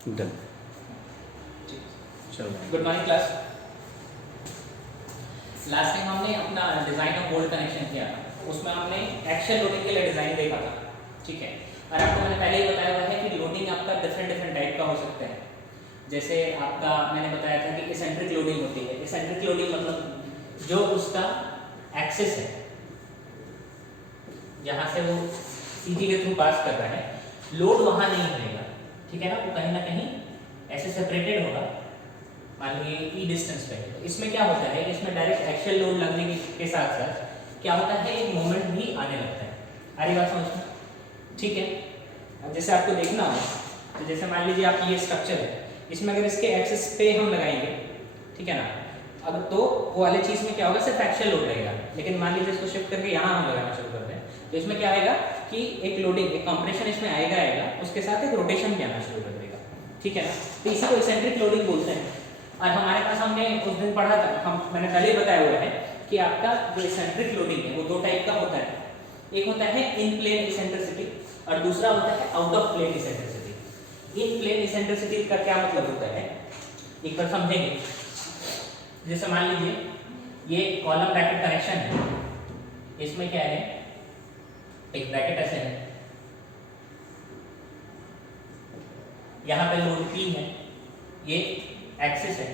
Done. चलो good morning class. Last time हमने अपना डिज़ाइन ऑफ बोल्ट कनेक्शन किया था, उसमें हमने एक्शन लोडिंग के लिए डिज़ाइन देखा था, ठीक है। और आपको मैंने पहले ही बताया हुआ है कि लोडिंग आपका डिफरेंट टाइप का हो सकता है। जैसे आपका मैंने बताया था कि इसेंट्रिक लोडिंग होती है। इसेंट्रिक लोडिंग मतलब जो उसका एक्सिस है, जहाँ से वो सीधी के थ्रू पास कर रहा है, लोड वहाँ नहीं रहेगा, ठीक है ना। वो कहीं ना कहीं ऐसे सेपरेटेड होगा, मान लीजिए ई डिस्टेंस पे। तो इसमें क्या होता है कि इसमें डायरेक्ट एक्शियल लोड लगने के साथ साथ क्या होता है, एक मोमेंट भी आने लगता है। आ रही बात समझ में? ठीक है। अब जैसे आपको देखना हो तो जैसे मान लीजिए आप ये स्ट्रक्चर है, इसमें अगर इसके एक्सिस पे हम लगाएंगे, ठीक है ना, अब तो वो वाले चीज़ में क्या होगा, सिर्फ एक्शियल लोड रहेगा। लेकिन मान लीजिए इसको शिफ्ट करके यहाँ हम लगाना शुरू करते हैं, तो इसमें क्या आएगा कि एक लोडिंग, एक कंप्रेशन इसमें आएगा, उसके साथ एक रोटेशन भी आना शुरू कर देगा, ठीक है ना। तो इसी को इसेंट्रिक लोडिंग बोलते हैं। और हमारे पास हमने उस दिन पढ़ा था, मैंने पहले बताया हुआ है कि आपका जो इसेंट्रिक लोडिंग है वो दो टाइप का होता है। एक होता है इन प्लेन इसेंट्रिसिटी और दूसरा होता है out of plane eccentricity. In plane eccentricity का क्या मतलब होता है, एक बार समझेंगे। जैसे मान लीजिए ये कॉलम ब्रैकेट कनेक्शन है, इसमें क्या है, एक ब्रैकेट ऐसे है, यहाँ पे लोड P है, ये एक्सिस है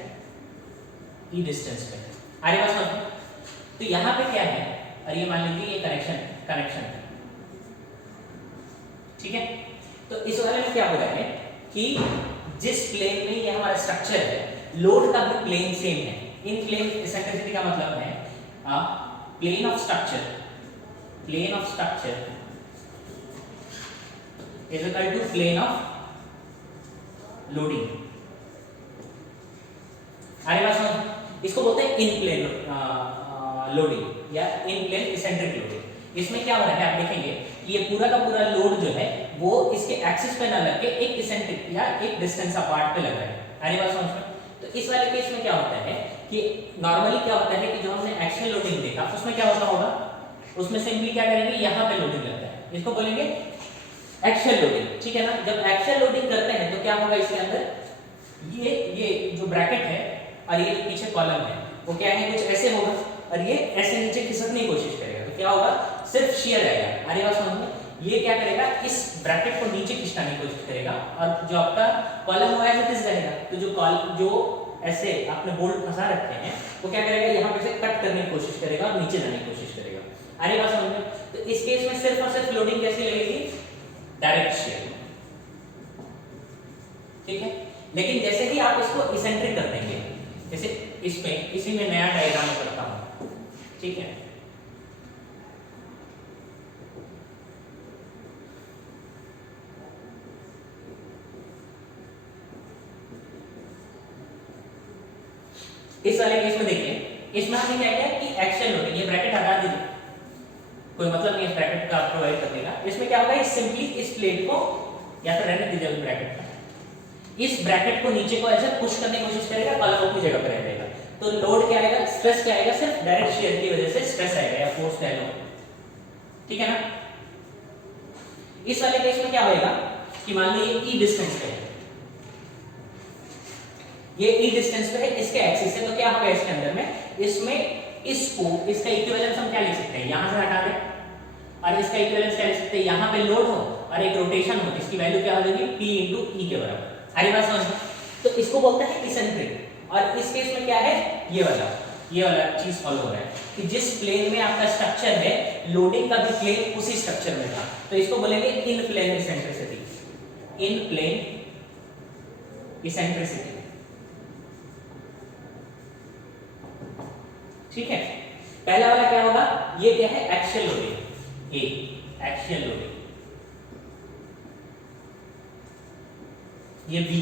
ई डिस्टेंस पे। आगे बात समझो। तो यहाँ पे क्या है, और ये मान लीजिए ये कनेक्शन है, ठीक है। तो इस वाले में क्या हो रहा है कि जिस प्लेन में ये हमारा स्ट्रक्चर है, लोड का भी प्लेन सेम है। इन प्लेन इसेंट्रिसिटी का मतलब है plane of structure is equal to plane of loading. आगे बात समझो। इसको बोलते हैं इन प्लेन लोडिंग या इन प्लेन इसेंट्रिक लोडिंग। इसमें क्या हो रहा है, आप देखेंगे कि ये पूरा का पूरा लोड जो है वो इसके एक्सिस पे ना लग के एक इसेंट्रिक या एक डिस्टेंस अपार्ट पे लग रहा है। आगे बात समझ में। तो इस वाले केस में क्या होता है कि नॉर्मली क्या होता है कि जो हमने एक्शियल लोडिंग देखा उसमें क्या होता होगा, उसमें सिंपली क्या करेंगे, यहाँ पे लोडिंग लगता है, इसको बोलेंगे एक्शियल लोडिंग, ठीक है ना। जब एक्शियल लोडिंग करते हैं तो क्या होगा, इसके अंदर ये जो ब्रैकेट है और ये पीछे कॉलम है वो क्या है, कुछ ऐसे होगा और ये ऐसे नीचे खिसकने की कोशिश करेगा। तो क्या होगा, सिर्फ शियर आएगा। अरे बात समझ में। ये क्या करेगा, इस ब्रैकेट को नीचे खींचने की कोशिश करेगा और जो आपका कॉलम हुआ है वो खिसक जाएगा। तो जो ऐसे आपने बोल्ट फंसा रखे हैं वो क्या करेगा, यहाँ पे से कट करने की कोशिश करेगा और नीचे जाने की कोशिश करेगा। अरे बात समझ में। तो इस केस में सिर्फ और सिर्फ लोडिंग कैसे लगेगी, डायरेक्ट शियर, ठीक है। लेकिन जैसे ही आप इसको इसेंट्रिक कर देंगे, जैसे इसमें इसी में नया डायग्राम करता हूं, ठीक है। इस वाले केस में देखिए, इसमें हमने क्या किया कि एक्शन लोडिंग, ये ब्रैकेट हटा दीजिए, कोई मतलब नहीं इस ब्रैकेट का प्रोवाइड करने का। इसमें क्या होगा, इस सिंपली इस प्लेट को या तो रहने दीजिए ब्रैकेट का, इस ब्रैकेट को नीचे को ऐसे पुश करने की कोशिश करेगा, कॉलम अपनी जगह पर रह जाएगा। तो लोड क्या आएगा, स्ट्रेस क्या आएगा, सिर्फ डायरेक्ट शियर की वजह से स्ट्रेस आएगा या फोर्स कह लो, ठीक है ना। इस वाले केस में क्या होएगा कि मान लीजिए ई डिस्टेंस पे है, ये ई डिस्टेंस पे है, इसके एक्सिस है, तो क्या होगा इसके अंदर में, इसमें इसको इसका इक्विवेलेंस हम क्या लिख सकते हैं, यहां से हटा दें और इसका इक्विवेलेंस क्या लिख सकते हैं, यहां पे लोड हो और एक रोटेशन हो, इसकी वैल्यू क्या हो जाएगी, P * E के बराबर। हरी बात समझ में। तो इसको बोलते हैं इसेंट्रिक। और इस केस में क्या है, ये वाला चीज फॉलो हो रहा है कि जिस प्लेन में आपका स्ट्रक्चर है, लोडिंग का भी प्लेन उसी स्ट्रक्चर में था, तो इसको बोलेंगे इन plane eccentricity. In plane eccentricity, ठीक है। पहला वाला क्या होगा, ये क्या है, एक्शियल लोडिंग, ए एक्शियल लोडिंग, ये बी,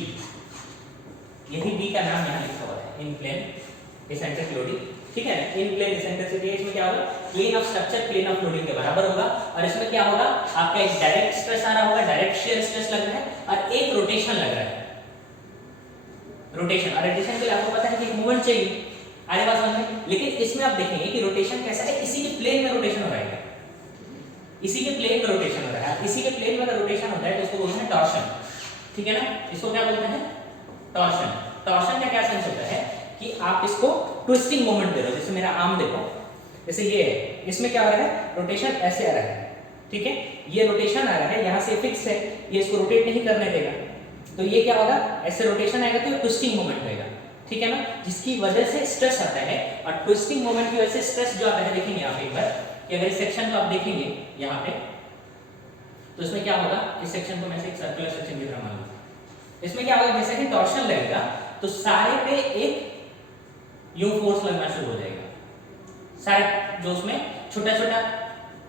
यही बी का नाम यहां लिखा हुआ है, इन प्लेन इसेंट्रिक लोडिंग, ठीक है। इन प्लेन इसेंट्रिसिटी, इसमें क्या होगा, plane of structure plane of loading के बराबर होगा। और इसमें क्या होगा, आपका एक डायरेक्ट स्ट्रेस आ रहा होगा, डायरेक्ट शियर स्ट्रेस लग रहा है और एक रोटेशन लग रहा है, रोटेशन। और रोटेशन के लिए आपको पता है कि एक मूवमेंट चाहिए, आगे बात समझ में। लेकिन इसमें आप देखेंगे कि रोटेशन कैसा है, इसी के प्लेन में रोटेशन हो रहा है, इसी के प्लेन में रोटेशन हो रहा है। इसी के प्लेन में अगर रोटेशन होता है तो इसको बोलते हैं टॉर्शन, ठीक है ना। इसको क्या बोलते हैं, टॉर्शन। टॉर्शन का क्या सेंस होता है कि आप इसको ट्विस्टिंग मोमेंट दे रहे हो। जैसे मेरा आर्म देखो, जैसे ये है, इसमें क्या हो रहा है, रोटेशन ऐसे आ रहा है, ठीक है, ये रोटेशन आ रहा है, यहाँ से फिक्स है, ये इसको रोटेट नहीं करने देगा, तो ये क्या होगा, ऐसे रोटेशन आएगा तो ट्विस्टिंग मोमेंट होगा, ठीक है ना, जिसकी वजह से स्ट्रेस आता है। और ट्विस्टिंग मोमेंट की वजह से स्ट्रेस जो आता है, देखेंगे आप एक बार कि अगर इस सेक्शन को आप देखेंगे यहाँ पे, तो इसमें क्या होगा, इस सेक्शन को मैं एक सर्कुलर सेक्शन की तरह मान लूं, इसमें क्या होगा, जैसे कि टॉर्शन लगेगा तो सारे पे एक यू फोर्स लगना शुरू हो जाएगा, सारे जो उसमें छोटा छोटा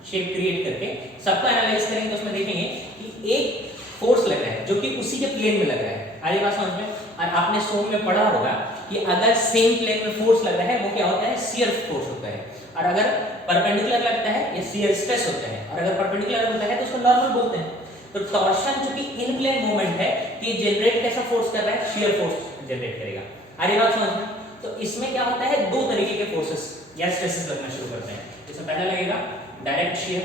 शेप क्रिएट करके सबको एनालाइज करेंगे तो उसमें देखेंगे कि एक फोर्स लग रहा है जो कि उसी के प्लेन में लग रहा है। आगे बात समझ में। और आपने सोम में पढ़ा होगा कि अगर सेम प्लेन में फोर्स लग रहा है वो क्या होता है, शियर फोर्स होता है, और अगर परपेंडिकुलर लगता है ये शियर स्ट्रेस होता है, और अगर परपेंडिकुलर होता है तो उसको नॉर्मल बोलते हैं। तो टॉर्शन जो कि इन प्लेन मूवमेंट है कि जनरेट कैसा फोर्स कर रहा है, शियर फोर्स जनरेट करेगा। आगे बात समझ में। तो इसमें क्या होता है, दो तरीके के फोर्सेस या स्ट्रेसेस लगना शुरू करते हैं। इसमें पहला लगेगा डायरेक्ट शियर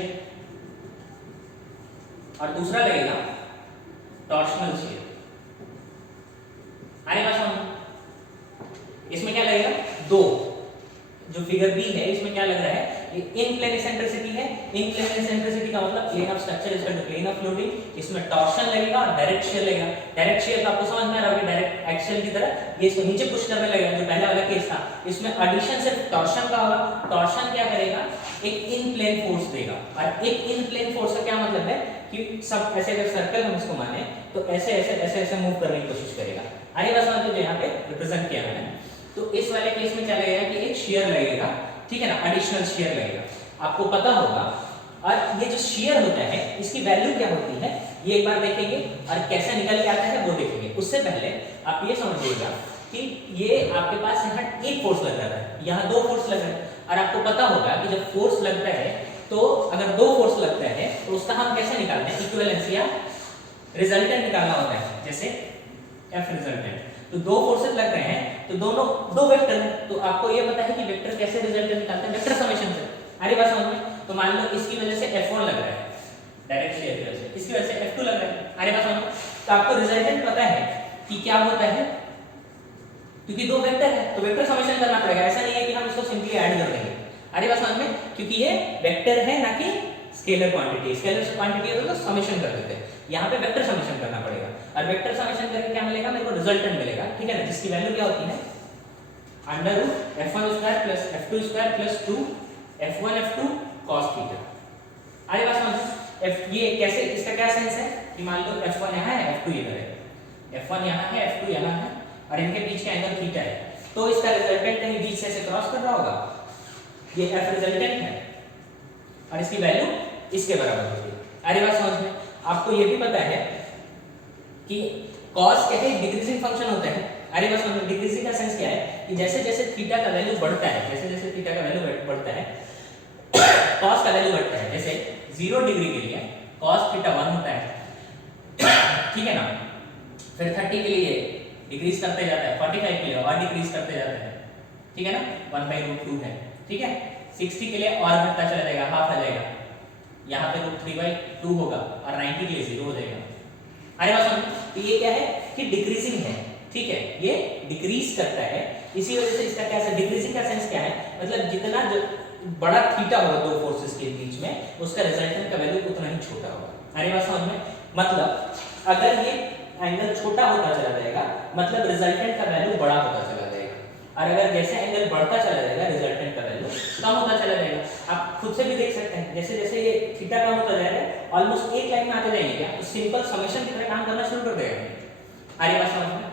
और दूसरा लगेगा टॉर्शनल शियर। आगे बात समझ। इसमें क्या लगेगा, दो, जो फिगर बी है इसमें क्या लग रहा है, ये इन प्लेन एसेंट्रिसिटी है। इन प्लेन एसेंट्रिसिटी का मतलब plane of structure is to plane of loading. इसमें टॉर्शन लगेगा और डायरेक्ट शियर लगेगा। डायरेक्ट शियर तो आपको समझ में आ रहा होगा, डायरेक्ट एक्सियल की तरह ये इसको नीचे पुश करने लगेगा, जो पहला वाला केस था। इसमें एडिशन सिर्फ टॉर्शन का होगा। टॉर्शन क्या करेगा, एक इन प्लेन फोर्स देगा, और एक इन प्लेन फोर्स का क्या मतलब है कि सब ऐसे अगर सर्कल हम इसको माने तो ऐसे ऐसे ऐसे ऐसे मूव करने की कोशिश करेगा। आगे बस समझो, जो यहाँ पे रिप्रेजेंट किया मैंने। तो इस वाले केस में क्या लगेगा कि एक शियर लगेगा, ठीक है ना, एडिशनल शियर लगेगा, आपको पता होगा। और ये जो शियर होता है इसकी वैल्यू क्या होती है ये एक बार देखेंगे, और कैसे निकल के आता है वो देखेंगे। उससे पहले आप ये समझिएगा कि ये आपके पास यहाँ एक फोर्स लग रहा है, यहाँ दो फोर्स लग रहे हैं, और आपको पता होगा कि जब फोर्स लगता है तो अगर दो फोर्स लगता है तो उसका हम कैसे निकालते हैं, इक्विवेलेंस या रिजल्टेंट निकालना होता है, जैसे एफ रिजल्टेंट। तो दो फोर्सेस लग रहे हैं तो दोनों दो वेक्टर हैं, तो आपको ये पता है कि वेक्टर कैसे रिजल्टेंट निकालते हैं, वेक्टर समेशन से। अरे बात समझ में। तो मान लो इसकी वजह से F1 लग रहा है डायरेक्ट शियर की वजह से, इसकी वजह से F2 लग रहा है। अरे बात समझ में। तो आपको रिजल्टेंट पता है कि क्या होता है, क्योंकि दो वेक्टर है तो वेक्टर समेशन करना पड़ेगा। ऐसा नहीं है कि हम इसको सिंपली ऐड कर देंगे। अरे बात समझ में, क्योंकि ये वेक्टर है ना कि स्केलर क्वांटिटी। स्केलर क्वांटिटी है तो समेशन कर देते हैं, यहाँ पे वेक्टर समेशन करना पड़ेगा, और वेक्टर समेशन करके क्या मिलेगा, मेरे को रिजल्टेंट मिलेगा, ठीक है ना, जिसकी वैल्यू क्या होती है, under root f1 square plus f2 square plus 2 f1 f2 cos theta. आगे बात समझ। f ये कैसे, इसका क्या सेंस है कि मान लो f1 यहाँ है, f2 इधर है, f1 यहाँ है, f2 यहाँ है, और इनके बीच का एंगल थीटा है, तो इसका रिजल्टेंट कहीं बीच से ऐसे क्रॉस कर रहा होगा, ये f रिजल्टेंट है, और इसकी वैल्यू इसके बराबर होगी। अरे बात समझ में। आपको ये भी पता है कि cos क्या है, डिक्रीजिंग फंक्शन होता है। अरे बात समझ में। डिक्रीजिंग का सेंस क्या है कि जैसे जैसे थीटा का वैल्यू बढ़ता है, जैसे जैसे थीटा का वैल्यू बढ़ता है cos का वैल्यू बढ़ता है। जैसे 0 डिग्री के लिए cos थीटा 1 होता है, ठीक है ना, फिर 30 के लिए डिक्रीज करते जाता है, 45 के लिए और डिक्रीज करते जाता है, ठीक है ना, 1/√2 है, ठीक है। 60 के लिए और घटता चला जाएगा, हाफ आ जाएगा, यहाँ पे √3/2 होगा, और 90 के लिए 0 हो जाएगा। अरे बात समझ। तो ये क्या है कि डिक्रीजिंग है, ठीक है, ये डिक्रीज करता है, इसी वजह से इसका क्या है, डिक्रीजिंग का सेंस क्या है, मतलब जितना जो बड़ा थीटा होगा दो फोर्सेस के बीच में, उसका रिजल्टेंट का वैल्यू उतना ही छोटा होगा। अरे बात समझ में। मतलब अगर ये एंगल छोटा होता चला जाएगा, मतलब रिजल्टेंट का वैल्यू बड़ा होता चला जाएगा, और अगर जैसे एंगल बढ़ता चला जाएगा रिजल्टेंट का वैल्यू कम होता चला जाएगा। आप खुद से भी देख सकते हैं, जैसे जैसे ये थीटा कम होता जाएगा, ऑलमोस्ट एक लाइन में आते जाएंगे, क्या तो सिंपल समेशन की तरह काम करना शुरू कर देगा। अरे बात समझ में।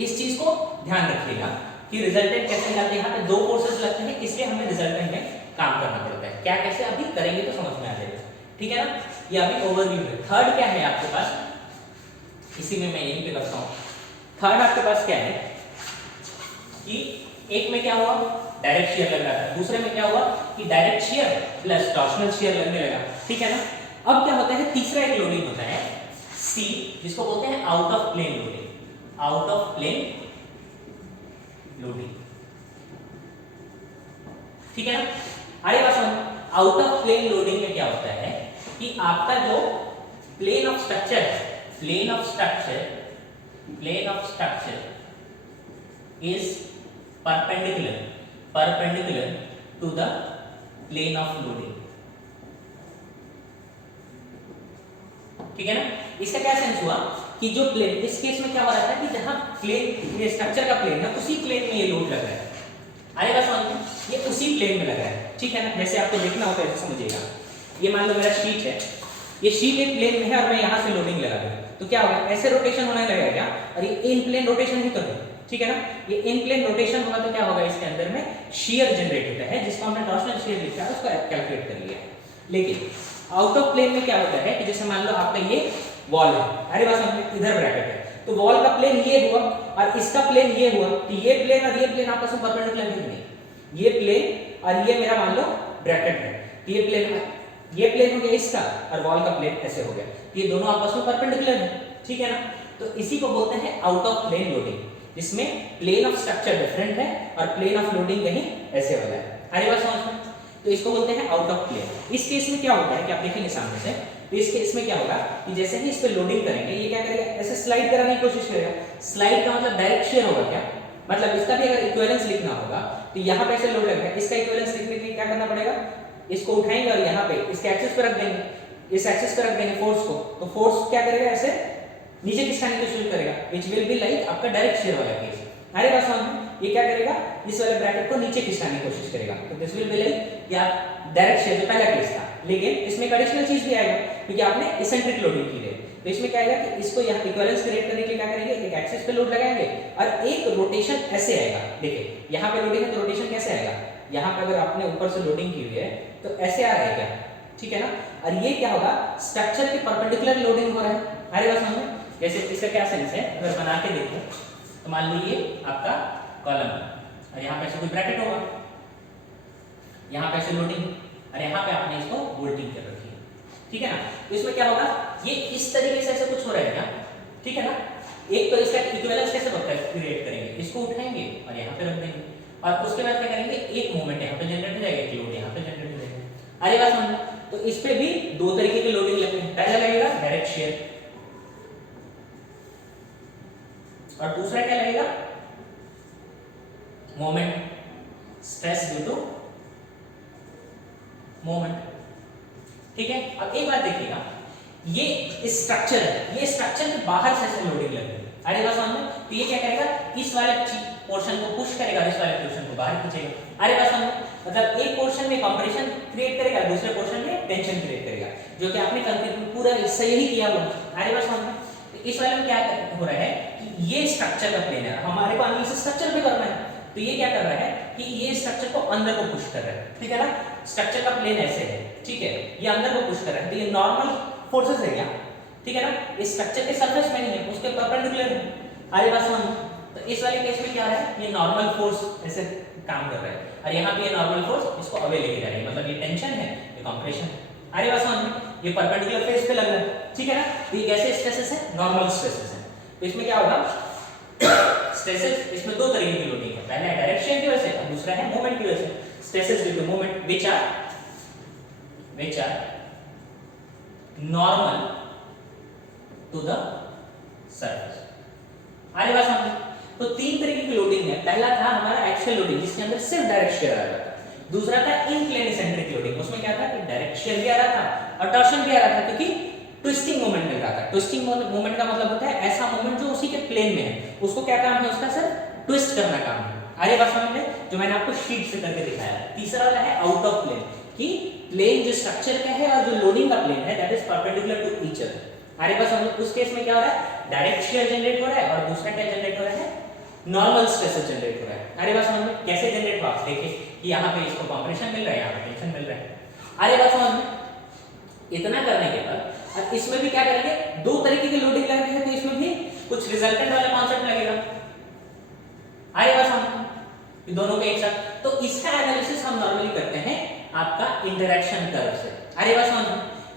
इस चीज को ध्यान रखिएगा कि रिजल्टेंट कैसे निकालते हैं। यहाँ पे दो फोर्सेस लगते हैं, इसलिए हमें रिजल्टेंट में काम करना पड़ता है। क्या कैसे अभी करेंगे तो समझ में आ जाएगा, ठीक है ना। ये अभी ओवरव्यू है। थर्ड क्या है आपके पास, इसी में मैं यहीं पे करता हूँ। थर्ड आपके पास क्या है कि एक में क्या हुआ, डायरेक्ट शियर लग रहा था, दूसरे में क्या हुआ कि direct shear plus torsional shear लगने लगा, ठीक है ना। अब क्या होता है, तीसरा एक लोडिंग होता है C, जिसको बोलते हैं out of plane loading. Out of plane loading, ठीक है ना। अरे बात सुनो, आउट ऑफ प्लेन लोडिंग में क्या होता है कि आपका जो प्लेन ऑफ स्ट्रक्चर है plane of structure is perpendicular to the plane of loading. ठीक है ना? इसका क्या सेंस हुआ कि जो प्लेन, इस केस में क्या हो रहा था कि जहां प्लेन, ये स्ट्रक्चर का प्लेन है, उसी प्लेन में ये लोड लग रहा है। आएगा समझ में? ये उसी प्लेन में लग रहा है, ठीक है ना? जैसे आपको देखना होता है, ऐसे समझिएगा। ये मान लो मेरा शीट है, ये शीट एक प्लेन में है और मैं यहाँ से लोडिंग लगा रहा हूँ, तो क्या होगा, ऐसे रोटेशन होने लगेगा क्या? और ये इन प्लेन रोटेशन ही तो है, ठीक है ना? ये इन प्लेन रोटेशन होगा तो क्या होगा, इसके अंदर में शियर जनरेट होता है, जिसको हमने टॉर्सनल शियर लिखा है, उसको कैलकुलेट कर लिया है। लेकिन आउट ऑफ प्लेन में क्या होता है कि जैसे मान लो आपका ये वॉल है, अरे बस इधर ब्रैकेट है, तो वॉल का प्लेन ये हुआ और इसका प्लेन ये हुआ, तो ये प्लेन और ये प्लेन आपस में परपेंडिकुलर है नहीं? ये प्लेन और ये मेरा मान लो ब्रैकेट है, ये प्लेन हो गया इसका और वॉल का प्लेन ऐसे हो गया, ये दोनों आपस में परपेंडिकुलर है, ठीक है ना? तो इसी को बोलते हैं आउट ऑफ प्लेन लोडिंग, जिसमें प्लेन ऑफ स्ट्रक्चर डिफरेंट है और प्लेन ऑफ लोडिंग कहीं ऐसे वाला है। अरे बात समझ में? तो इसको बोलते हैं आउट ऑफ प्लेन। इस केस में क्या होता है कि आप देखेंगे सामने से, तो इस केस में क्या होगा कि जैसे ही इस पे लोडिंग करेंगे, ये क्या करेगा, ऐसे स्लाइड कराने की कोशिश करेगा। स्लाइड का मतलब डायरेक्ट शेयर होगा क्या? मतलब इसका भी अगर इक्विवेलेंस लिखना होगा तो यहाँ पे ऐसे लोड लगेगा, इसका इक्विवेलेंस लिखने के लिए क्या करना पड़ेगा, इसको उठाएंगे और यहाँ पे इसके एक्सिस पे रख देंगे, इस एक्सिस पे रख देंगे फोर्स को, तो फोर्स क्या करेगा, ऐसे नीचे खिसकाने की कोशिश करेगा, व्हिच विल बी लाइक आपका डायरेक्ट शेयर वाला केस। अरे बात समझ में? ये क्या करेगा, इस वाले ब्रैकेट को नीचे खिसकाने की कोशिश करेगा, तो दिस विल बी लाइक क्या, डायरेक्ट शेयर जो पहला केस था। लेकिन इसमें एक एडिशनल चीज भी आएगा, क्योंकि आपने इसेंट्रिक लोडिंग की है, तो इसमें क्या आएगा कि इसको यहाँ इक्विवेलेंस क्रिएट करने के लिए क्या करेंगे, एक एक्सिस पे लोड लगाएंगे और एक रोटेशन ऐसे आएगा। देखिए यहाँ पे लोडिंग है तो रोटेशन कैसे आएगा, यहाँ पे अगर आपने ऊपर से लोडिंग की हुई है तो ऐसे आ रहा है क्या, ठीक है ना? और ये क्या होगा, स्ट्रक्चर के परपेंडिकुलर लोडिंग हो रहा है। अरे बात समझ में? जैसे इसका क्या सेंस है, अगर बना के देखो तो मान लो ये आपका कॉलम है और यहाँ पे ऐसे कोई ब्रैकेट होगा, यहाँ पे ऐसे लोडिंग और यहाँ पे आपने इसको बोल्टिंग कर रखी है, ठीक है ना? तो इसमें क्या होगा, ये इस तरीके से ऐसे कुछ हो रहा है क्या, ठीक है ना? एक तो इसका इक्विवेलेंस कैसे क्रिएट करेंगे, इसको उठाएंगे और यहाँ पे रख देंगे और उसके बाद क्या करेंगे, एक मोमेंट यहाँ पे जनरेट हो जाएगा, एक लोड यहाँ पे जनरेट हो जाएगा। अरे बात समझ? तो इस पे भी दो तरीके की लोडिंग लगेगी, पहला लगेगा डायरेक्ट शेयर और दूसरा क्या लगेगा, moment, stress due to moment, ठीक है? अब एक बात देखिएगा, ये स्ट्रक्चर है, ये स्ट्रक्चर के बाहर से ऐसे लोडिंग लगेगी। अरे बात समझ में? तो ये क्या करेगा, इस वाले पोर्शन को पुश करेगा, इस वाले पोर्शन को बाहर खींचेगा। अरे बात समझ में? मतलब एक पोर्शन में कंप्रेशन क्रिएट करेगा, दूसरे पोर्शन में टेंशन क्रिएट करेगा, जो कि आपने पूरा सही ही किया हुआ। अरे बात समझ में? तो इस वाले में क्या हो रहा है कि ये स्ट्रक्चर का प्लेन है, हमारे को एनालिसिस स्ट्रक्चर पे करना है, तो ये क्या कर रहा है कि ये स्ट्रक्चर को अंदर को पुश कर रहा है, ठीक है ना? स्ट्रक्चर का प्लेन ऐसे है, ठीक है, ये अंदर को पुश कर रहा है, तो ये नॉर्मल फोर्सेस है क्या, ठीक है ना? इस स्ट्रक्चर के सरफेस में नहीं है, उसके परपेंडिकुलर है। अरे बात समझ? तो इस वाले केस में क्या है, ये नॉर्मल फोर्स ऐसे काम कर रहा है और यहाँ पे ये नॉर्मल फोर्स इसको अवे लेके जा रही है, मतलब ये टेंशन है, ये कंप्रेशन है। अरे बात समझ? ये परपेंडिकुलर फेस पे लग रहा है, ठीक है ना? तो ये कैसे स्ट्रेसेस है, नॉर्मल स्ट्रेसेस है। तो इसमें क्या होगा, स्ट्रेसेस, इसमें दो तरीके की लोडिंग है, पहला है डायरेक्ट शेयर की वजह से और दूसरा है मोमेंट की वजह से। Stresses due to moment which are normal to the surface. अरे बात समझ? तो तीन तरीके की लोडिंग है, पहला था हमारा एक्सियल लोडिंग जिसके अंदर सिर्फ डायरेक्ट शेयर आ रहा था, दूसरा था इन प्लेन इसेंट्रिक लोडिंग, उसमें क्या था कि डायरेक्ट शेयर भी आ रहा था और टॉर्शन भी आ रहा था, क्योंकि ट्विस्टिंग मोमेंट मिल रहा था। ट्विस्टिंग मोमेंट का मतलब होता है ऐसा मोमेंट जो उसी के प्लेन में है, उसको क्या काम है, उसका सर ट्विस्ट करना काम है। अरे बात समझ में? जो मैंने आपको शीट से करके दिखाया। तीसरा वाला है आउट ऑफ प्लेन, कि प्लेन जो स्ट्रक्चर का है और जो लोडिंग का प्लेन है that is perpendicular to each other. अरे बात समझ? उस केस में क्या हो रहा है, डायरेक्ट शेयर जनरेट हो रहा है और दूसरा क्या जनरेट हो रहा है, नॉर्मल स्ट्रेसेस जनरेट हो रहा है। अरे बात समझ में? कैसे जनरेट हुआ, देखिए कि यहाँ पे इसको कंप्रेशन मिल रहा है, यहाँ पे टेंशन मिल रहा है। अरे बात समझ में? इतना करने के बाद इसमें भी क्या करेंगे, दो तरीके की लोडिंग लगेगी, तो इसमें भी कुछ रिजल्टेंट वाला कॉन्सेप्ट लगेगा। अरे बात समझ? दोनों के एक साथ, तो इसका एनालिसिस हम नॉर्मली करते हैं आपका इंटरेक्शन कर्व से। अरे बात समझ?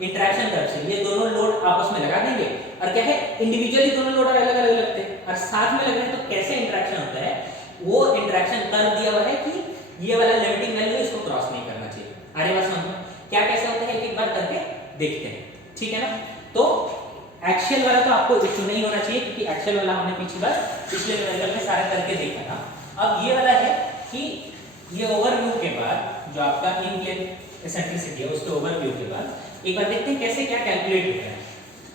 इंटरेक्शन कर्व से ये दोनों लोड आपस में लगा देंगे और क्या है, इंडिविजुअली दोनों लोड अलग अलग लगते हैं और साथ में लग रहे हैं, तो कैसे इंटरेक्शन होता है, वो इंटरेक्शन कर्व दिया हुआ है कि ये वाला लिमिटिंग वैल्यू इसको क्रॉस नहीं करना चाहिए। अरे बात समझ? क्या कैसे होता है, एक बार करके देखते हैं, ठीक है ना? तो एक्शियल वाला तो आपको इशू नहीं होना चाहिए, क्योंकि एक्शियल वाला हमने पिछले न्यूमेरिकल में सारा करके देखा था। अब ये वाला है कि ये ओवरव्यू के बाद जो आपका इन प्लेन एसेंट्रिसिटी है उसके ओवरव्यू के बाद एक बार देखते हैं कैसे क्या कैलकुलेट होता है,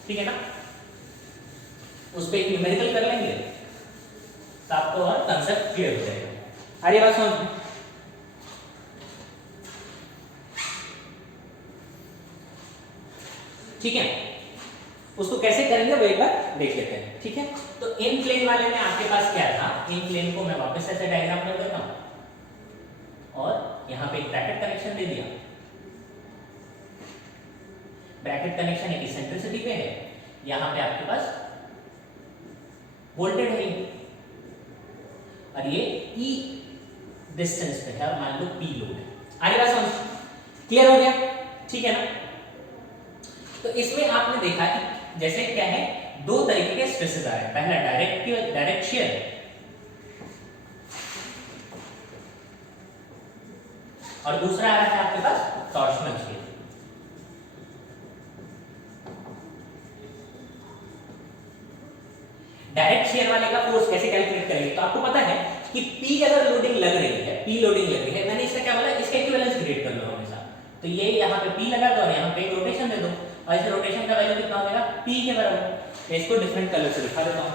ठीक है ना। उस पर एक न्यूमेरिकल कर लेंगे तो आपको और कंसेप्ट क्लियर हो जाएगा। अरे बात समझ में, ठीक है। उसको कैसे करेंगे वो एक बार देख लेते हैं, ठीक है। तो इन प्लेन वाले में आपके पास क्या था, इन प्लेन को मैं वापस ऐसे डायग्राम कर देता हूं और यहां पे एक ब्रैकेट कनेक्शन दे दिया। ब्रैकेट कनेक्शन एक इसेंट्रिसिटी पे है, यहां पे आपके पास वोल्टेज है और ये ई डिस्टेंस पे है और मान लो पी लोड है। आगे बात समझ क्लियर हो गया, ठीक है ना। तो इसमें आपने देखा कि जैसे क्या है, दो तरीके के स्ट्रेसेस आ रहे हैं। पहला डायरेक्ट शियर और दूसरा आ रहा है आपके पास टॉर्शनल शियर। डायरेक्ट शियर वाले का फोर्स कैसे कैलकुलेट करेंगे, तो आपको पता है कि P अगर लोडिंग लग रही है, P लोडिंग लग रही है, मैंने इसका क्या बोला, इसका इक्विवेलेंस क्रिएट कर लो हमेशा। तो ये यहाँ पे P लगा दो और यहाँ पे एक रोटेशन दे दो और इस रोटेशन का वैल्यू कितना हो जाएगा, P के बराबर। इसको डिफरेंट कलर से दिखा देता हूँ,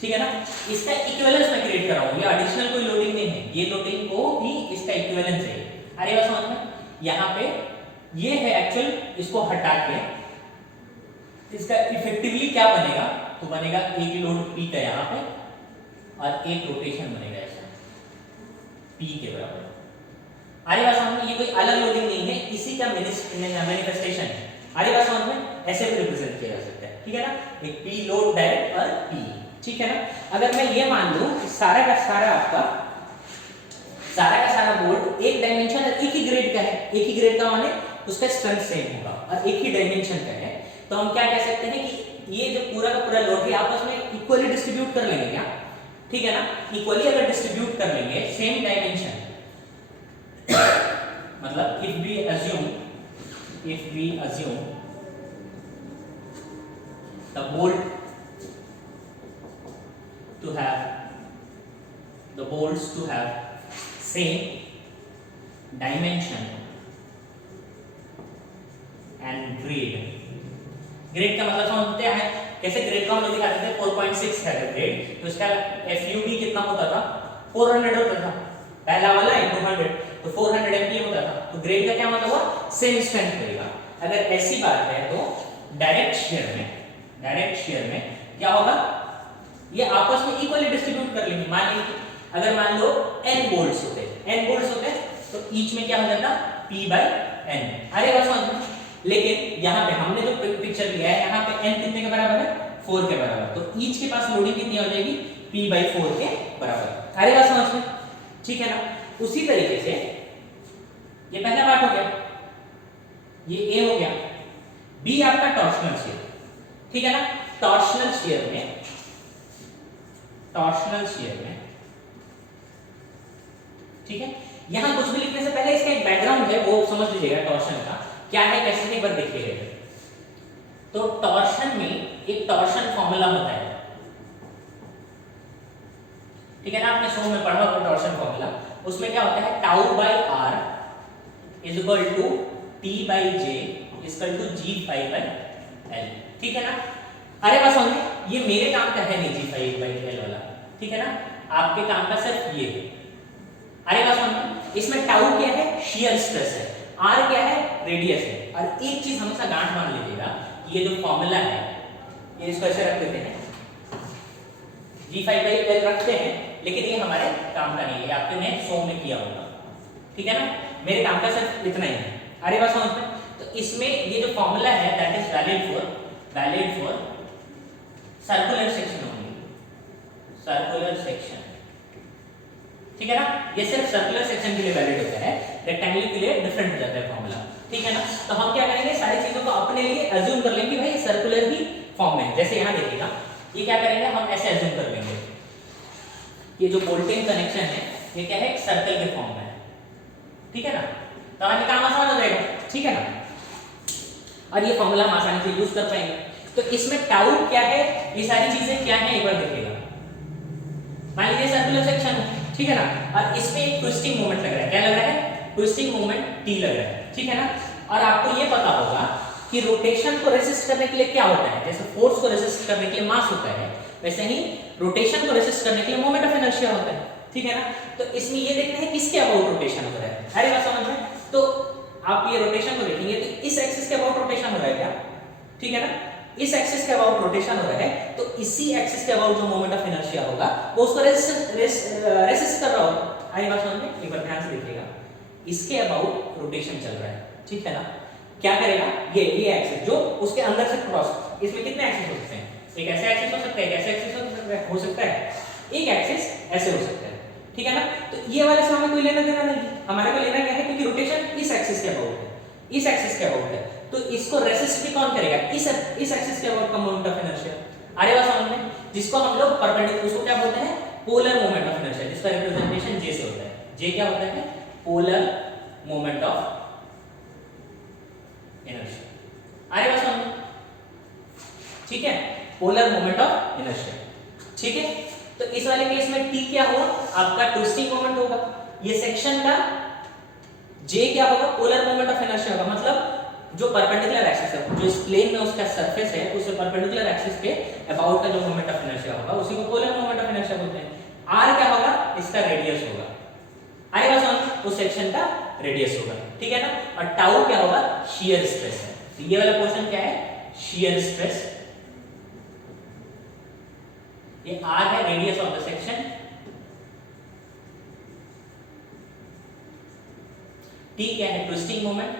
ठीक है ना। इसका इक्विवेलेंस मैं क्रिएट कर रहा हूँ, ये एडिशनल कोई लोडिंग नहीं है, ये लोडिंग को भी इसका इक्विवेलेंस है। अरे बस समझ में, यहाँ पे ये है एक्चुअल, इसको हटा के इसका इफेक्टिवली क्या बनेगा, तो बनेगा एक लोड P का यहाँ पे और एक रोटेशन बनेगा ऐसा P के बराबर। अरे बात समझ में, ये कोई अलग लोडिंग नहीं है, इसी का मैनिफेस्टेशन है। अरे बात समझ में, ऐसे भी रिप्रेजेंट किया जा सकता है, ठीक है ना। एक P लोड डायरेक्ट और P, ठीक है ना। अगर मैं ये मान लूं कि सारा का सारा आपका बोर्ड एक डायमेंशन और एक ही ग्रेड का है, एक ही ग्रेड का माने उसका स्ट्रेंथ सेम होगा और एक ही डायमेंशन का है, तो हम क्या कह सकते हैं कि ये जो पूरा का पूरा लोड है आपस में इक्वली डिस्ट्रीब्यूट कर लेंगे क्या, ठीक है ना। इक्वली अगर डिस्ट्रीब्यूट कर लेंगे सेम डायमेंशन, मतलब if we assume the bolts to have same dimension and grade का मतलब समझते हैं कैसे। ग्रेड का हम लोग दिखाते थे 4.6 है ग्रेड, तो इसका FUB कितना होता था, 400 होता था, पहला वाला है 200, तो 400 एमपीए होता था। तो ग्रेड का क्या मतलब हुआ, सेम स्ट्रेंथ रहेगा। अगर ऐसी बात है तो डायरेक्ट शेयर में क्या होगा, ये आपस में इक्वली डिस्ट्रीब्यूट कर लेंगे। मान लो n बोल्ट्स होते तो ईच में क्या हो जाता P/n। अरे बस समझ में, लेकिन यहाँ पे हमने जो पिक्चर लिया है, यहाँ पे n कितने के बराबर है, 4 के बराबर, तो ईच के पास लोडिंग कितनी हो जाएगी, P/4 के बराबर। अरे बात समझ में, ठीक है ना। उसी तरीके से ये पहला पार्ट हो गया, ये A हो गया। B आपका टॉर्शनल शियर, ठीक है ना। टॉर्शनल शियर में ठीक है, यहां कुछ भी लिखने से पहले इसका एक बैकग्राउंड है वो समझ लीजिएगा। टॉर्शन का क्या है, कैसे एक बार देखिएगा। तो टॉर्शन में एक टॉर्शन फॉर्मूला होता है, ठीक है ना। आपने शो में पढ़ा होगा टॉर्शन फॉर्मूला, उसमें क्या होता है, tau by r is equal to t by j is equal to g phi by l, ठीक है ना। अरे बस समझिए, ये मेरे काम का है नहीं g phi बाय l वाला, ठीक है ना, आपके काम का सिर्फ ये है। अरे बस समझिए, इसमें टाउ क्या है, शियर स्ट्रेस है, r क्या है, रेडियस है। और एक चीज हमेशा गांठ मान लीजिएगा, ये जो फॉर्मूला है ये इसको ऐसे रख देते हैं, g phi बाय l रखते हैं, लेकिन ये हमारे काम का नहीं है, आपने शो में किया होगा, ठीक है ना। मेरे काम का सिर्फ इतना ही है। अरे बात समझ में, तो इसमें ये जो फॉर्मूला है that is valid for circular section only, circular section, ठीक है ना। ये सिर्फ सर्कुलर सेक्शन के लिए वैलिड होता है, रेक्टेंगुलर के लिए डिफरेंट हो जाता है फॉर्मूला, ठीक है ना। तो हम क्या करेंगे, सारी चीजों को अपने लिए अज्यूम कर लेंगे, भाई सर्कुलर ही फॉर्म में है। जैसे यहाँ देखिएगा, ये क्या करेंगे, हम ऐसे अज्यूम कर लेंगे, ये जो वोल्टेज कनेक्शन है ये क्या है, एक सर्कल के फॉर्म में है, ठीक है ना। तो हमारे काम आसान हो जाएगा, ठीक है ना। और ये फॉर्मूला हम आसानी से यूज कर पाएंगे। तो इसमें टाउ क्या है, ये सारी चीजें क्या है एक बार देखिएगा। मान लीजिए सर्कुलर सेक्शन है, ठीक है ना, और इसमें एक ट्विस्टिंग मोमेंट लग रहा है, क्या लग रहा है, ट्विस्टिंग मोमेंट टी लग रहा है, ठीक है ना। और आपको ये पता होगा कि रोटेशन को रेसिस्ट करने के लिए क्या होता है, जैसे फोर्स को रेसिस्ट करने के लिए मास होता है, वैसे ही रोटेशन को रेसिस्ट करने के लिए मोमेंट ऑफ इनर्शिया होता है, ठीक है ना। तो इसमें ये देखना है किसके अबाउट रोटेशन हो रहा है, अरे बात समझ में। तो आप ये रोटेशन को देखेंगे तो इस एक्सिस के अबाउट रोटेशन हो रहा है क्या, ठीक है ना, इस एक्सिस के अबाउट रोटेशन हो रहा है, तो इसी एक्सिस के अबाउट जो मोमेंट ऑफ इनर्शिया होगा वो उसको रेसिस्ट कर रहा होगा। आई बात समझ में, एक बार ध्यान से देखिएगा, इसके अबाउट रोटेशन चल रहा है, ठीक है ना। क्या करेगा, ये एक्सिस जो उसके अंदर से क्रॉस, इसमें कितने एक्सिस हो सकते हैं, एक ऐसे एक्सिस हो सकता है, एक ऐसे एक्सिस हो सकता है, एक एक्सिस ऐसे हो सकता है, ठीक है ना। तो ये वाले से हमें कोई लेना देना नहीं, हमारे को लेना क्या है, क्योंकि रोटेशन इस एक्सिस के अबाउट है, इस एक्सिस के अबाउट है, तो इसको रेसिस्ट भी कौन करेगा, इस एक्सिस के अबाउट का मोमेंट ऑफ इनर्शिया। अरे बात समझ में, जिसको हम लोग परपेंडिकुलर, उसको क्या बोलते हैं, पोलर मोमेंट ऑफ इनर्शिया, जिसका रिप्रेजेंटेशन जे से होता है। जे क्या होता है, पोलर मोमेंट ऑफ इनर्शिया। अरे बात समझ में, ठीक है, पोलर मोमेंट ऑफ इनर्शिया, ठीक है। तो इस वाले केस में टी क्या होगा, आपका ट्विस्टिंग मोमेंट होगा, ये सेक्शन का जे क्या होगा, पोलर मोमेंट ऑफ इनर्शिया होगा, मतलब जो परपेंडिकुलर एक्सिस है, जो इस प्लेन में उसका सरफेस है, उससे परपेंडिकुलर एक्सिस के अबाउट का जो मोमेंट ऑफ इनर्शिया होगा उसी को पोलर मोमेंट ऑफ इनर्शिया बोलते हैं। आर क्या होगा, इसका रेडियस होगा, आएगा समझ, उस सेक्शन का रेडियस होगा, ठीक है ना। और टाउ क्या होगा, शियर स्ट्रेस है। तो ये वाला क्वेश्चन क्या है, शियर स्ट्रेस, ये आर है radius of the section, T क्या है, ट्विस्टिंग मोमेंट,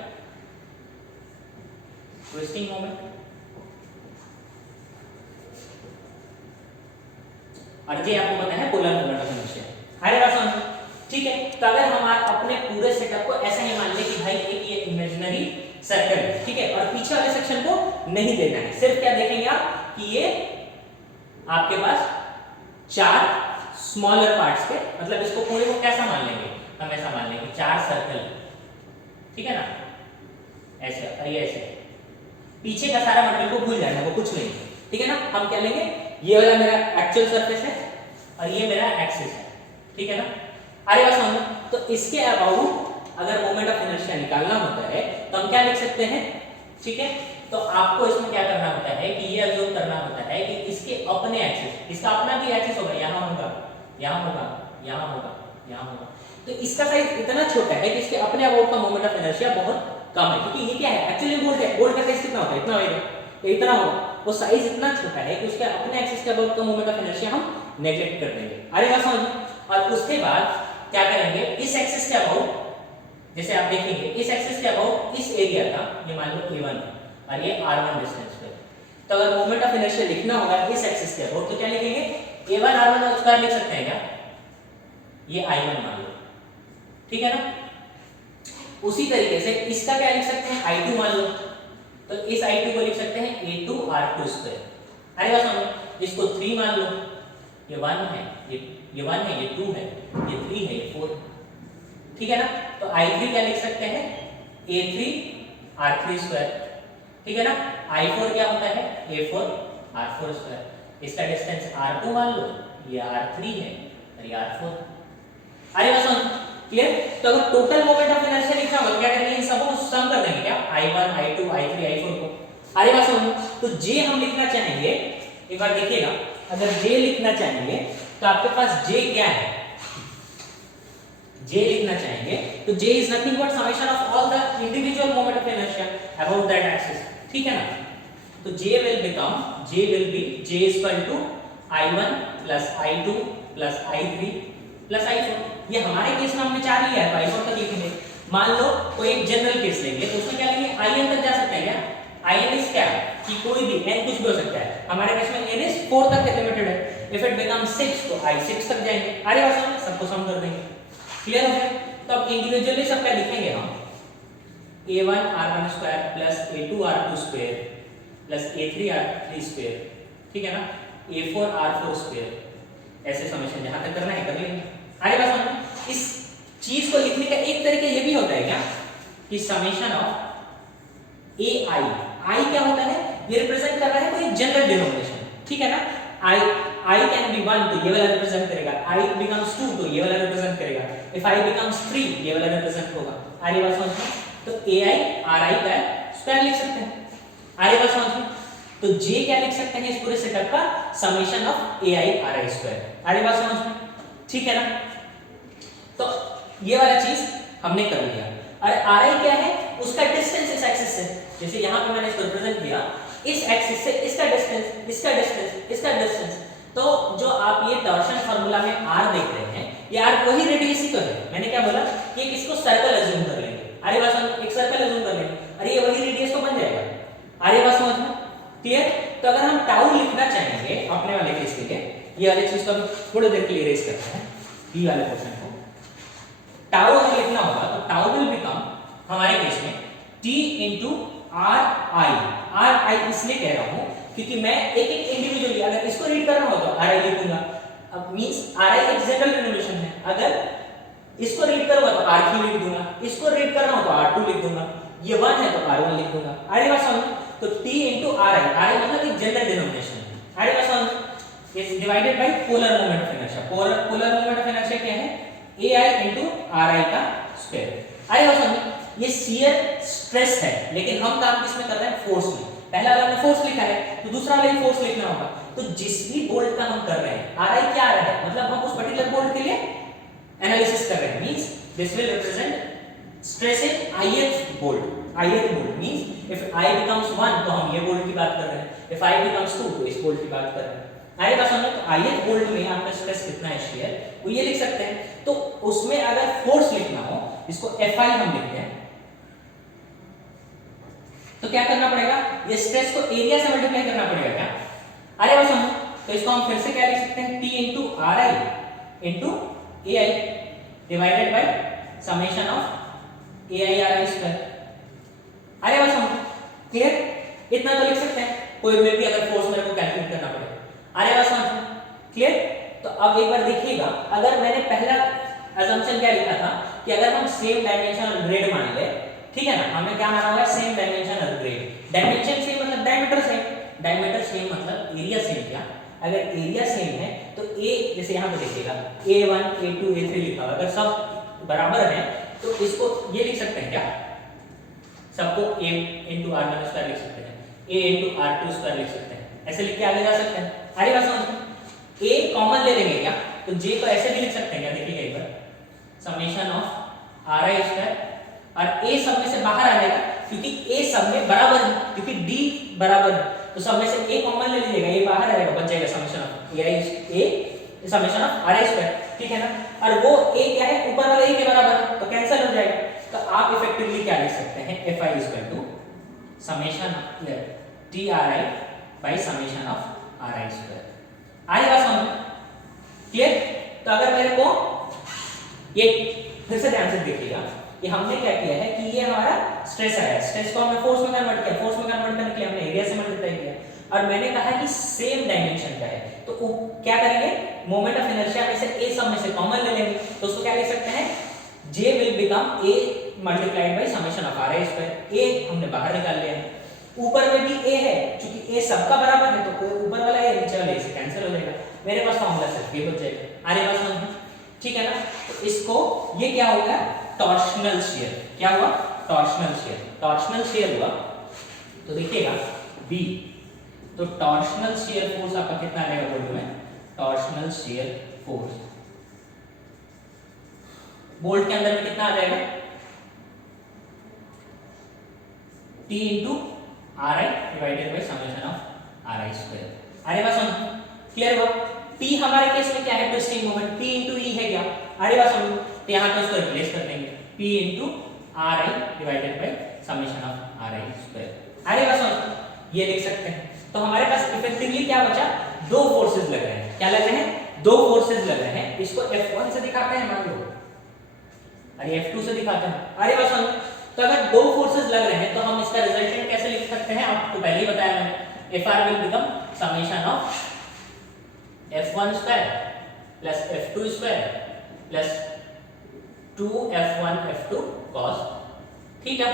ट्विस्टिंग मोमेंट, और जे आपको पता है पोलर मोमेंट ऑफ इनर्शिया। अरे बात समझ, ठीक है। तो अगर हम अपने पूरे सेटअप को ऐसा ही मान ले कि भाई एक ये इमेजिनरी सर्कल है, ठीक है, और पीछे वाले सेक्शन को नहीं देना है, सिर्फ क्या देखेंगे आप कि ये आपके पास चार स्मॉलर पार्ट्स के, मतलब इसको पूरे को कैसा मान लेंगे, हम ऐसा मान लेंगे चार सर्कल, ठीक है ना, ऐसे और ये ऐसे, पीछे का सारा मटेरियल को भूल जाना, वो कुछ नहीं, ठीक है ना। हम क्या लेंगे, ये वाला मेरा एक्चुअल सरफेस है और ये मेरा एक्सिस है, ठीक है ना। अरे बात समझो, तो इसके अबाउट अगर मोमेंट ऑफ इनर्शिया निकालना होता है तो हम क्या लिख सकते हैं, ठीक है। तो आपको इसमें क्या करना होता है कि ये अज्यूम करना होता है कि इसके अपने एक्सिस, इसका अपना भी एक्सिस होगा, यहाँ होगा, यहाँ होगा, यहाँ होगा, यहाँ होगा, तो इसका साइज इतना छोटा है कि इसके अपने अबाउट का मोमेंट ऑफ इनर्शिया बहुत कम है, क्योंकि ये क्या है, एक्चुअली गोल्ड है, गोल्ड का साइज कितना होता है, इतना होगा, इतना होगा, वो साइज इतना छोटा है कि उसके अपने एक्सिस के अबाउट का मोमेंट ऑफ इनर्शिया हम नेग्लेक्ट कर देंगे। अरे बात समझ। और उसके बाद क्या करेंगे, इस एक्सिस के अबाउट, जैसे आप देखेंगे इस एक्सिस के अबाउट इस एरिया का, ये मान लो A1 है और ये R1 डिस्टेंस पे, तो अगर मोमेंट ऑफ इनर्शिया लिखना होगा इस एक्सिस के अबाउट तो क्या लिखेंगे, A1 R1 स्क्वायर लिख सकते हैं क्या, ये I1 मान लो, ठीक है ना। उसी तरीके से इसका क्या लिख सकते हैं, I2 मान लो, तो इस I2 को लिख सकते हैं A2 R2 स्क्वायर। अरे बात समझो, इसको 3 मान लो, ये 1 है, ये 1 है, ये 2 है, ये 3 है, ये 4, ठीक है ना। तो I3 क्या लिख सकते हैं, A3 R3 स्क्वायर, ठीक है ना। I4 क्या होता है, A4 R4 स्क्वायर, इसका डिस्टेंस R2 मान लो, ये R3 है और ये R4। अरे बस क्लियर। तो अगर टोटल मोमेंट ऑफ इनर्शिया लिखना होगा क्या करेंगे, इन सबको सम कर देंगे क्या, I1 I2 I3 I4 को। अरे बस तो J हम लिखना चाहेंगे, एक बार देखिएगा, अगर J लिखना चाहेंगे तो आपके पास J क्या है, J लिखना चाहेंगे तो J is nothing but summation of all the individual moment of inertia about that axis, ठीक है ना। तो J will be J is equal to I1 plus I2 plus I3 plus I4। ये हमारे केस में हमने 4 लिया है तो I4 तक लिखेंगे। मान लो कोई एक जनरल केस लेंगे तो उसमें क्या लेंगे, IN तक जा सकते हैं क्या, IN is क्या कि कोई भी n कुछ भी हो सकता है, हमारे केस में n is 4 तक लिमिटेड है, if it becomes 6 तो I6 तक जाएंगे। अरे वास्तव में सबको सम कर देंगे, क्लियर हो गया। तो अब इंडिविजुअली सब क्या लिखेंगे हम, A1 R1 square plus A2 R2 square plus A3 R3 square, ठीक है ना, A4 R4 स्क्वायर, ऐसे समेशन जहां तक करना है कर लेंगे। अरे बस हम इस चीज को लिखने का एक तरीका ये भी होता है क्या कि समेशन ऑफ AI, I क्या होता है, ये रिप्रेजेंट कर रहा है कोई जनरल डिनोमिनेशन, ठीक है ना। I can be 1 तो ये वाला रिप्रेजेंट करेगा, I becomes 2 तो ये वाला रिप्रेजेंट करेगा, if I becomes 3 ये वाला रिप्रेजेंट होगा। आ रही बात समझ में? तो AI RI का स्क्वायर लिख सकते हैं। आ रही बात समझ में? तो J क्या लिख सकते हैं इस पूरे सेटअप का? Summation of AI RI square. आ रही बात समझ में? ठीक है ना। तो ये वाला चीज हमने कर लिया। और RI क्या है? उसका डिस्टेंस इस एक्सिस से, जैसे यहां पे मैंने इसको रिप्रेजेंट किया, इस एक्सिस से इसका डिस्टेंस, इसका डिस्टेंस, इसका डिस्टेंस। तो जो आप ये टॉर्शन फार्मूला में R देख रहे हैं, ये R वही रेडियस ही तो है। मैंने क्या बोला कि इसको सर्कल अज्यूम कर लेंगे। अरे बात समझ, एक सर्कल अज्यूम कर लेंगे, अरे ये वही रेडियस तो बन जाएगा। अरे बात समझ में? क्लियर? तो अगर हम टाउ लिखना चाहेंगे अपने वाले केस के लिए, ये वाले चीज को हम थोड़ी देर के लिए इरेज करते हैं, बी वाले पोर्शन को। टाउ अगर लिखना होगा तो टाउ विल बिकम हमारे केस में T into RI इसलिए कह रहा हूं क्योंकि मैं एक एक इंडिविजुअली अगर इसको रीड करना हो तो RI लिखूंगा। अब मींस RI एक जनरल डिनोमिनेशन है, अगर इसको रीड करूंगा तो R3 लिख दूंगा, इसको रीड करना हो तो R2 लिख दूंगा, ये 1 है तो R1 लिख दूंगा। आगे बात समझ? तो T into RI मतलब एक जनरल डिनोमिनेशन है। आगे बात समझ? Is divided by polar moment of inertia. Polar moment of inertia क्या है? AI into RI का स्क्वायर। आगे बात समझ? ये शियर स्ट्रेस है, लेकिन हम काम किसमें कर रहे हैं? फोर्स में। पहला वाला हमने फोर्स लिखा है तो दूसरा वाला भी फोर्स लिखना होगा। तो जिस भी बोल्ट का हम कर रहे हैं, RI क्या आ रहा है, मतलब हम उस पर्टिकुलर बोल्ट के लिए एनालिसिस कर रहे हैं। Means this will represent stress in ith bolt. ith bolt means if I becomes 1 तो हम ये बोल्ट की बात कर रहे हैं, इफ I becomes 2 तो इस बोल्ट की बात कर रहे हैं। आगे बात समझो? तो ith बोल्ट में आपका स्ट्रेस कितना है शियर, वो ये लिख सकते हैं। तो उसमें अगर फोर्स लिखना हो, इसको Fi हम लिखते हैं, तो क्या करना पड़ेगा? ये स्ट्रेस को एरिया से मल्टीप्लाई करना पड़ेगा क्या? अरे बस समझो, तो इसको हम फिर से क्या लिख सकते हैं? T into RI into AI divided by summation of AI RI square. अरे बस समझो, क्लियर? इतना तो लिख सकते हैं, कोई में भी अगर फोर्स मेरे को कैलकुलेट करना पड़े। अरे बस समझो, क्लियर? तो अब एक बार देखिएगा, अगर मैंने पहला असम्पशन क्या लिखा था कि अगर हम सेम डायमेंशन और ग्रेड मान ले, ठीक है ना, हमें क्या माना होगा? सेम डायमेंशन और ग्रेड। डायमेंशन सेम मतलब डायमीटर सेम, डायमीटर सेम मतलब एरिया सेम। क्या? अगर एरिया सेम है तो ए, जैसे यहां पे देखिएगा A1 A2 A3 लिखा हुआ, अगर सब बराबर है तो इसको ये लिख सकते हैं क्या? सबको A into R1 स्क्वायर लिख सकते हैं, A into R2 स्क्वायर लिख सकते हैं, ऐसे लिख के आगे जा सकते हैं। अरे बात समझ में? A कॉमन ले लेंगे क्या? तो J को ऐसे भी लिख सकते हैं क्या? देखिएगा एक बार, समेशन ऑफ RI स्क्वायर, और A सब में से बाहर आ जाएगा क्योंकि A सब में बराबर है, क्योंकि D बराबर है, तो सब में से A कॉमन ले लीजिएगा, A बाहर आ जाएगा, बच जाएगा summation of A summation of RI square, ठीक है ना। और वो A क्या है? ऊपर वाला A के बराबर है, तो कैंसिल हो जाएगा। तो आप इफेक्टिवली क्या लिख सकते हैं? Fi equal to summation TRI by summation of RI square. आएगा समझ? क्लियर? तो अगर मेरे को ये फिर से ध्यान से देखिएगा कि हमने क्या किया है कि ये हमारा स्ट्रेस आया, स्ट्रेस को हमने फोर्स में कन्वर्ट किया, फोर्स में कन्वर्ट करने के लिए हमने एरिया से मल्टीप्लाई किया, और मैंने कहा कि सेम डायमेंशन का है, तो क्या करेंगे? मोमेंट ऑफ इनर्शिया में से A सब में से कॉमन ले लेंगे, तो उसको क्या लिख सकते हैं? J will become A multiplied by summation of RI square. A हमने बाहर निकाल लिया है, ऊपर में भी A है, क्योंकि A सबका बराबर है तो ऊपर वाला A नीचे वाला A से कैंसिल हो जाएगा, मेरे पास फॉर्मूला सिर्फ ये बच जाएगा। आगे बात समझ में? ठीक है ना। तो इसको ये क्या होगा? Torsional shear. क्या हुआ? Torsional shear. टॉर्शनल शियर हुआ तो देखिएगा B, तो टॉर्शनल शियर फोर्स आपका कितना आएगा बोल्ट में? टॉर्शनल शियर फोर्स बोल्ट के अंदर में कितना आ जाएगा? T into RI divided by summation of RI square. अरे बात समझ? क्लियर हुआ? T हमारे केस में क्या है? Twisting moment, P into E है क्या? अरे बात समझ? तो यहाँ पे उसको रिप्लेस कर देंगे, P into RI divided by summation of RI square. अरे बात समझ? ये लिख सकते हैं। तो हमारे पास इफेक्टिवली क्या बचा? दो फोर्सेस लग रहे हैं। क्या लग रहे हैं? दो फोर्सेस लग रहे हैं। इसको F1 से दिखाते हैं मान लो, अरे F2 से दिखाते हैं। अरे बात समझ? तो अगर दो फोर्सेस लग रहे हैं तो हम इसका रिजल्टेंट कैसे लिख सकते हैं? आपको पहले ही बताया मैंने, Fr will become summation of F1 square plus F2 square plus 2F1 F2 cos theta.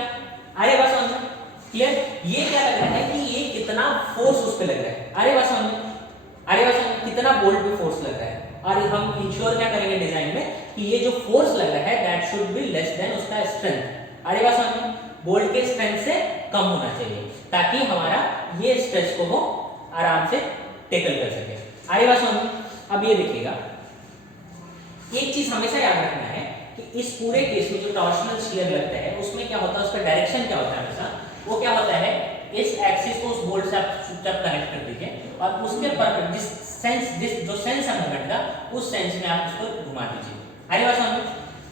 अरे बात समझ? क्लियर? ये क्या लग रहा है कि ये कितना फोर्स उस पे लग रहा है, अरे बात समझ, अरे बात समझ, कितना बोल्ट पे फोर्स लग रहा है, और हम इंश्योर क्या करेंगे डिजाइन में कि ये जो फोर्स लग रहा है that should be less then उसका स्ट्रेंथ। अरे बात समझ, बोल्ट के स्ट्रेंथ से कम होना चाहिए ताकि हमारा ये स्ट्रेस को वो आराम से टेकल कर सके। अरे बात समझ। अब ये देखिएगा, एक चीज हमेशा याद रखना है कि इस पूरे केस में जो टॉर्शनल शियर लगता है उसमें क्या होता है, उसका डायरेक्शन क्या होता है हमेशा, वो क्या होता है, इस एक्सिस को उस बोल्ट से आप चुपचाप कनेक्ट कर दीजिए और उसके पर जिस जो सेंस है मूवमेंट का, उस सेंस में आप उसको घुमा दीजिए। अरे बात समझ,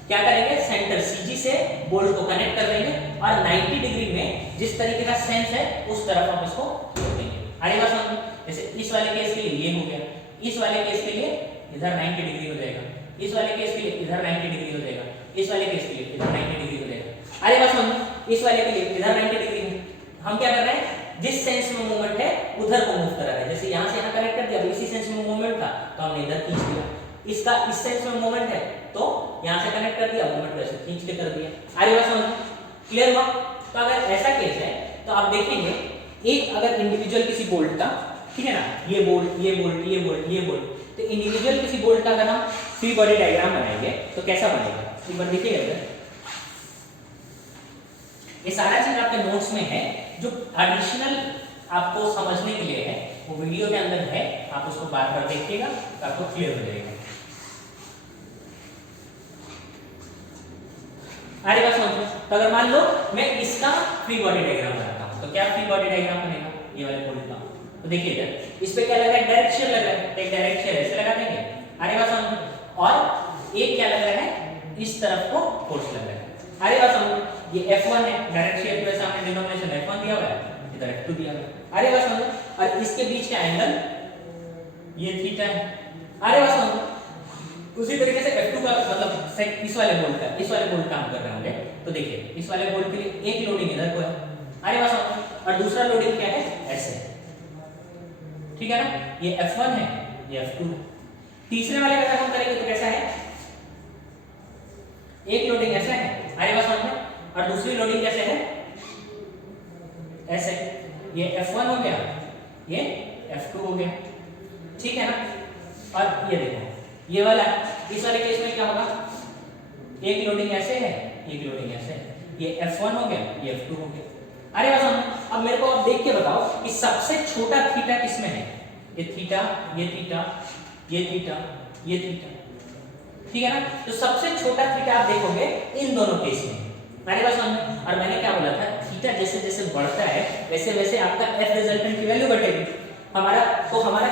क्या करेंगे, सेंटर सीजी से बोल्ट को कनेक्ट कर देंगे और 90 डिग्री में जिस तरीके का सेंस है उस तरफ आप इसको छोड़ देंगे। अरे बात समझ, जैसे इस वाले केस के लिए ये हो गया, इस वाले केस के लिए इधर 90 डिग्री हो जाएगा, इस वाले केस के लिए इधर 90 डिग्री हो जाएगा, इस वाले केस के लिए इधर 90 डिग्री हो जाएगा। अरे बात समझ, इस वाले के लिए इधर 90 डिग्री है। हम क्या कर रहे हैं, जिस सेंस में मूवमेंट है उधर को मूव करा रहे हैं, जैसे यहां से यहां कनेक्ट कर दिया, इसी सेंस में मूवमेंट था तो हमने इधर खींच दिया, इसका इस सेंस में मूवमेंट है तो यहां से कनेक्ट कर दिया, मूवमेंट वैसे खींच के कर दिया। अरे बात समझ, क्लियर हुआ? तो अगर ऐसा केस है तो आप देखेंगे, एक अगर इंडिविजुअल किसी बोल्ट का, ठीक है ना, ये बोल्ट, ये बोल्ट, ये बोल्ट, ये बोल्ट, तो इंडिविजुअल किसी बोल्ट का अगर हम फ्री बॉडी डायग्राम बनाएंगे तो कैसा बनेगा, एक बार देखिएगा इधर। ये सारा चीज आपके नोट्स में है, जो एडिशनल आपको समझने के लिए है वो वीडियो के अंदर है, आप उसको बार बार देखिएगा तो आपको क्लियर हो जाएगा। अरे बात समझो, तो अगर मान लो मैं इसका फ्री बॉडी डायग्राम बनाता हूं तो क्या फ्री बॉडी डायग्राम बनेगा, ये वाले बोल्ट का, तो देखिए इधर इस पे क्या लगा है, डायरेक्ट शियर लगा है, एक डायरेक्ट शियर ऐसे लगा देंगे। अरे बात समझो, और एक क्या लग रहा है, इस तरफ को फोर्स लग रहा है। अरे बात समझो, ये F1 है, डायरेक्ट शियर की वजह से हमने डिनोमिनेशन F1 दिया हुआ है, इधर F2 दिया हुआ है। अरे बात समझो, और इसके बीच का एंगल ये थीटा है। अरे बात समझो, उसी तरीके से F2 का मतलब इस वाले बोल्ट का, इस वाले बोल्ट काम कर रहे होंगे तो देखिए इस वाले बोल्ट के लिए एक लोडिंग इधर को है, अरे बात समझो, और दूसरा लोडिंग क्या है, ऐसे, ठीक है ना, ये F1 है, ये F2 है। तीसरे वाले का अगर हम करेंगे तो कैसा है, एक लोडिंग ऐसा है, अरे बात समझ, और दूसरी लोडिंग कैसे है, ऐसे, ये F1 हो गया, ये F2 हो गया, ठीक है ना। और ये देखो ये वाला, इस वाले केस में क्या होगा, एक लोडिंग ऐसे है, एक लोडिंग ऐसे है, ये F1 हो गया, ये F2 हो गया। अरे बात समझ, अब मेरे को आप देख के बताओ कि सबसे छोटा थीटा किसमें है, ये थीटा, ये थीटा, ये थीटा, ये थीटा, ठीक है ना। तो सबसे छोटा थीटा आप देखोगे इन दोनों केस में। अरे बात समझ, और मैंने क्या बोला था, थीटा जैसे जैसे बढ़ता है वैसे वैसे आपका F रिजल्टेंट की वैल्यू बढ़ेगी। हमारा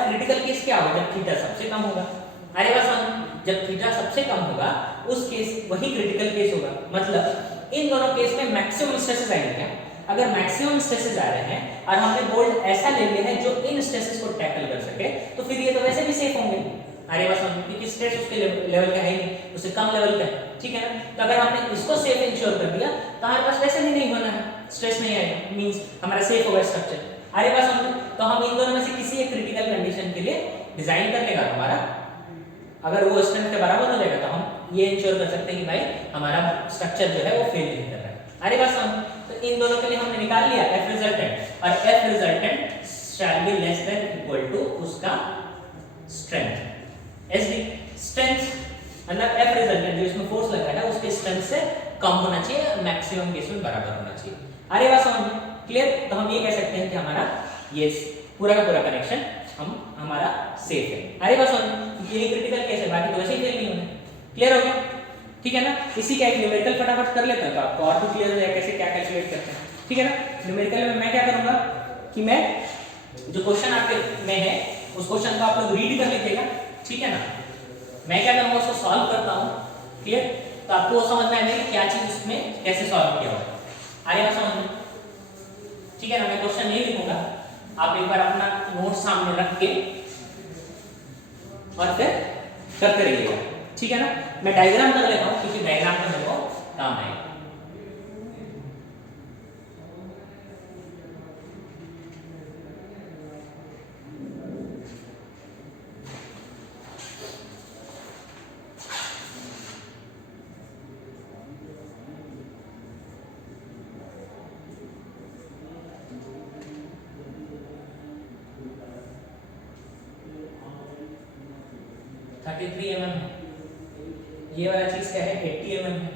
क्रिटिकल केस क्या होगा, जब थीटा सबसे कम होगा। अरे बात समझ, जब थीटा सबसे कम होगा उस केस वही क्रिटिकल केस होगा, मतलब इन दोनों केस में मैक्सिमम स्ट्रेसेस आएंगे। क्या, अगर मैक्सिमम स्ट्रेसेस आ रहे हैं और हमने बोल्ट ऐसा ले लिया है जो इन स्ट्रेसेस को टैकल कर सके, तो फिर ये तो वैसे भी सेफ होंगे। अरे बात समझ, क्योंकि स्ट्रेस उसके लेवल का है नहीं, उससे कम लेवल का है, ठीक है ना। तो अगर हमने इसको सेफ इंश्योर कर दिया तो हमारे पास वैसे भी नहीं होना है, स्ट्रेस नहीं आएगा, मींस हमारा सेफ होगा स्ट्रक्चर। अरे बात समझ, तो हम इन दोनों में से किसी एक क्रिटिकल कंडीशन के लिए डिजाइन कर लेगा हमारा, अगर वो स्ट्रेंथ के बराबर हो जाएगा तो हम ये इंश्योर कर सकते हैं कि भाई हमारा स्ट्रक्चर जो है वो फेल नहीं कर रहा है। अरे बात समझ, तो इन दोनों के लिए हमने निकाल लिया F रिजल्टेंट, और F resultant shall be less than equal to उसका स्ट्रेंथ, SD स्ट्रेंथ मतलब F रिजल्टेंट जो इसमें फोर्स लग रहा है उसके स्ट्रेंथ से कम होना चाहिए, मैक्सिमम केस में बराबर होना चाहिए। अरे बात समझ में क्लियर? तो हम ये कह सकते हैं कि हमारा ये पूरा का पूरा कनेक्शन हमारा सेफ है। अरे बात समझ, ये क्रिटिकल केस है, बाकी तो वैसे ही फेल नहीं होना। क्लियर हो गया? ठीक है ना। इसी का एक न्यूमेरिकल फटाफट कर लेते हैं तो आपको और भी क्लियर हो जाएगा कैसे क्या कैलकुलेट करते हैं। ठीक है ना। न्यूमेरिकल में मैं क्या करूंगा कि मैं जो क्वेश्चन आपके में है उस क्वेश्चन को आप लोग रीड कर लीजिएगा, ठीक है ना। मैं क्या करूंगा उसको सॉल्व करता हूं, क्लियर। तो आपको वो समझ में आएगा कि क्या चीज उसमें कैसे सॉल्व किया हुआ है। आगे बात समझ में, ठीक है ना। मैं क्वेश्चन नहीं लिखूंगा, आप एक बार अपना नोट सामने रख के और फिर करते रहिएगा, ठीक है ना। मैं डायग्राम कर लेता हूं क्योंकि डायग्राम में मेरे को काम आएगा। 33 mm है। ये वाला चीज क्या है 80 mm है।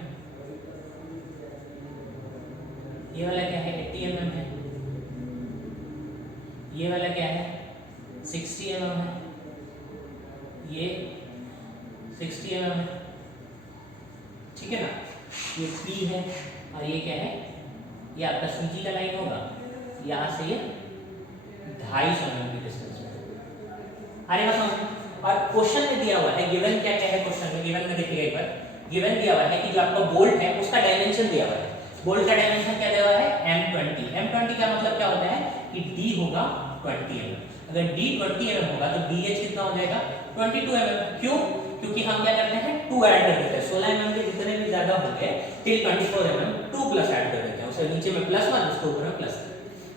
ये वाला क्या है 80 mm है। ये वाला क्या है 60 mm है। ये 60 mm है, ठीक है ना। ये P है और ये क्या है, ये आपका सूजी का लाइन होगा, यहाँ से ये 250 mm की डिस्टेंस में। अरे मतलब और क्वेश्चन में दिया हुआ है, गिवन क्या क्या है क्वेश्चन में, गिवन में देखिएगा एक बार, गिवन दिया हुआ है कि जो आपका बोल्ट है उसका डायमेंशन दिया हुआ है। बोल्ट का डायमेंशन क्या दिया हुआ है M20। M20 का मतलब क्या होता है कि D होगा 20 mm। अगर D 20 mm होगा तो DH कितना हो जाएगा 22 mm। क्यों? क्योंकि हम क्या करते हैं 2 ऐड कर देते हैं, 16 mm के जितने भी ज्यादा होंगे टिल 24 mm 2 प्लस ऐड कर देते हैं, उसे नीचे में प्लस वन उसके ऊपर में प्लस,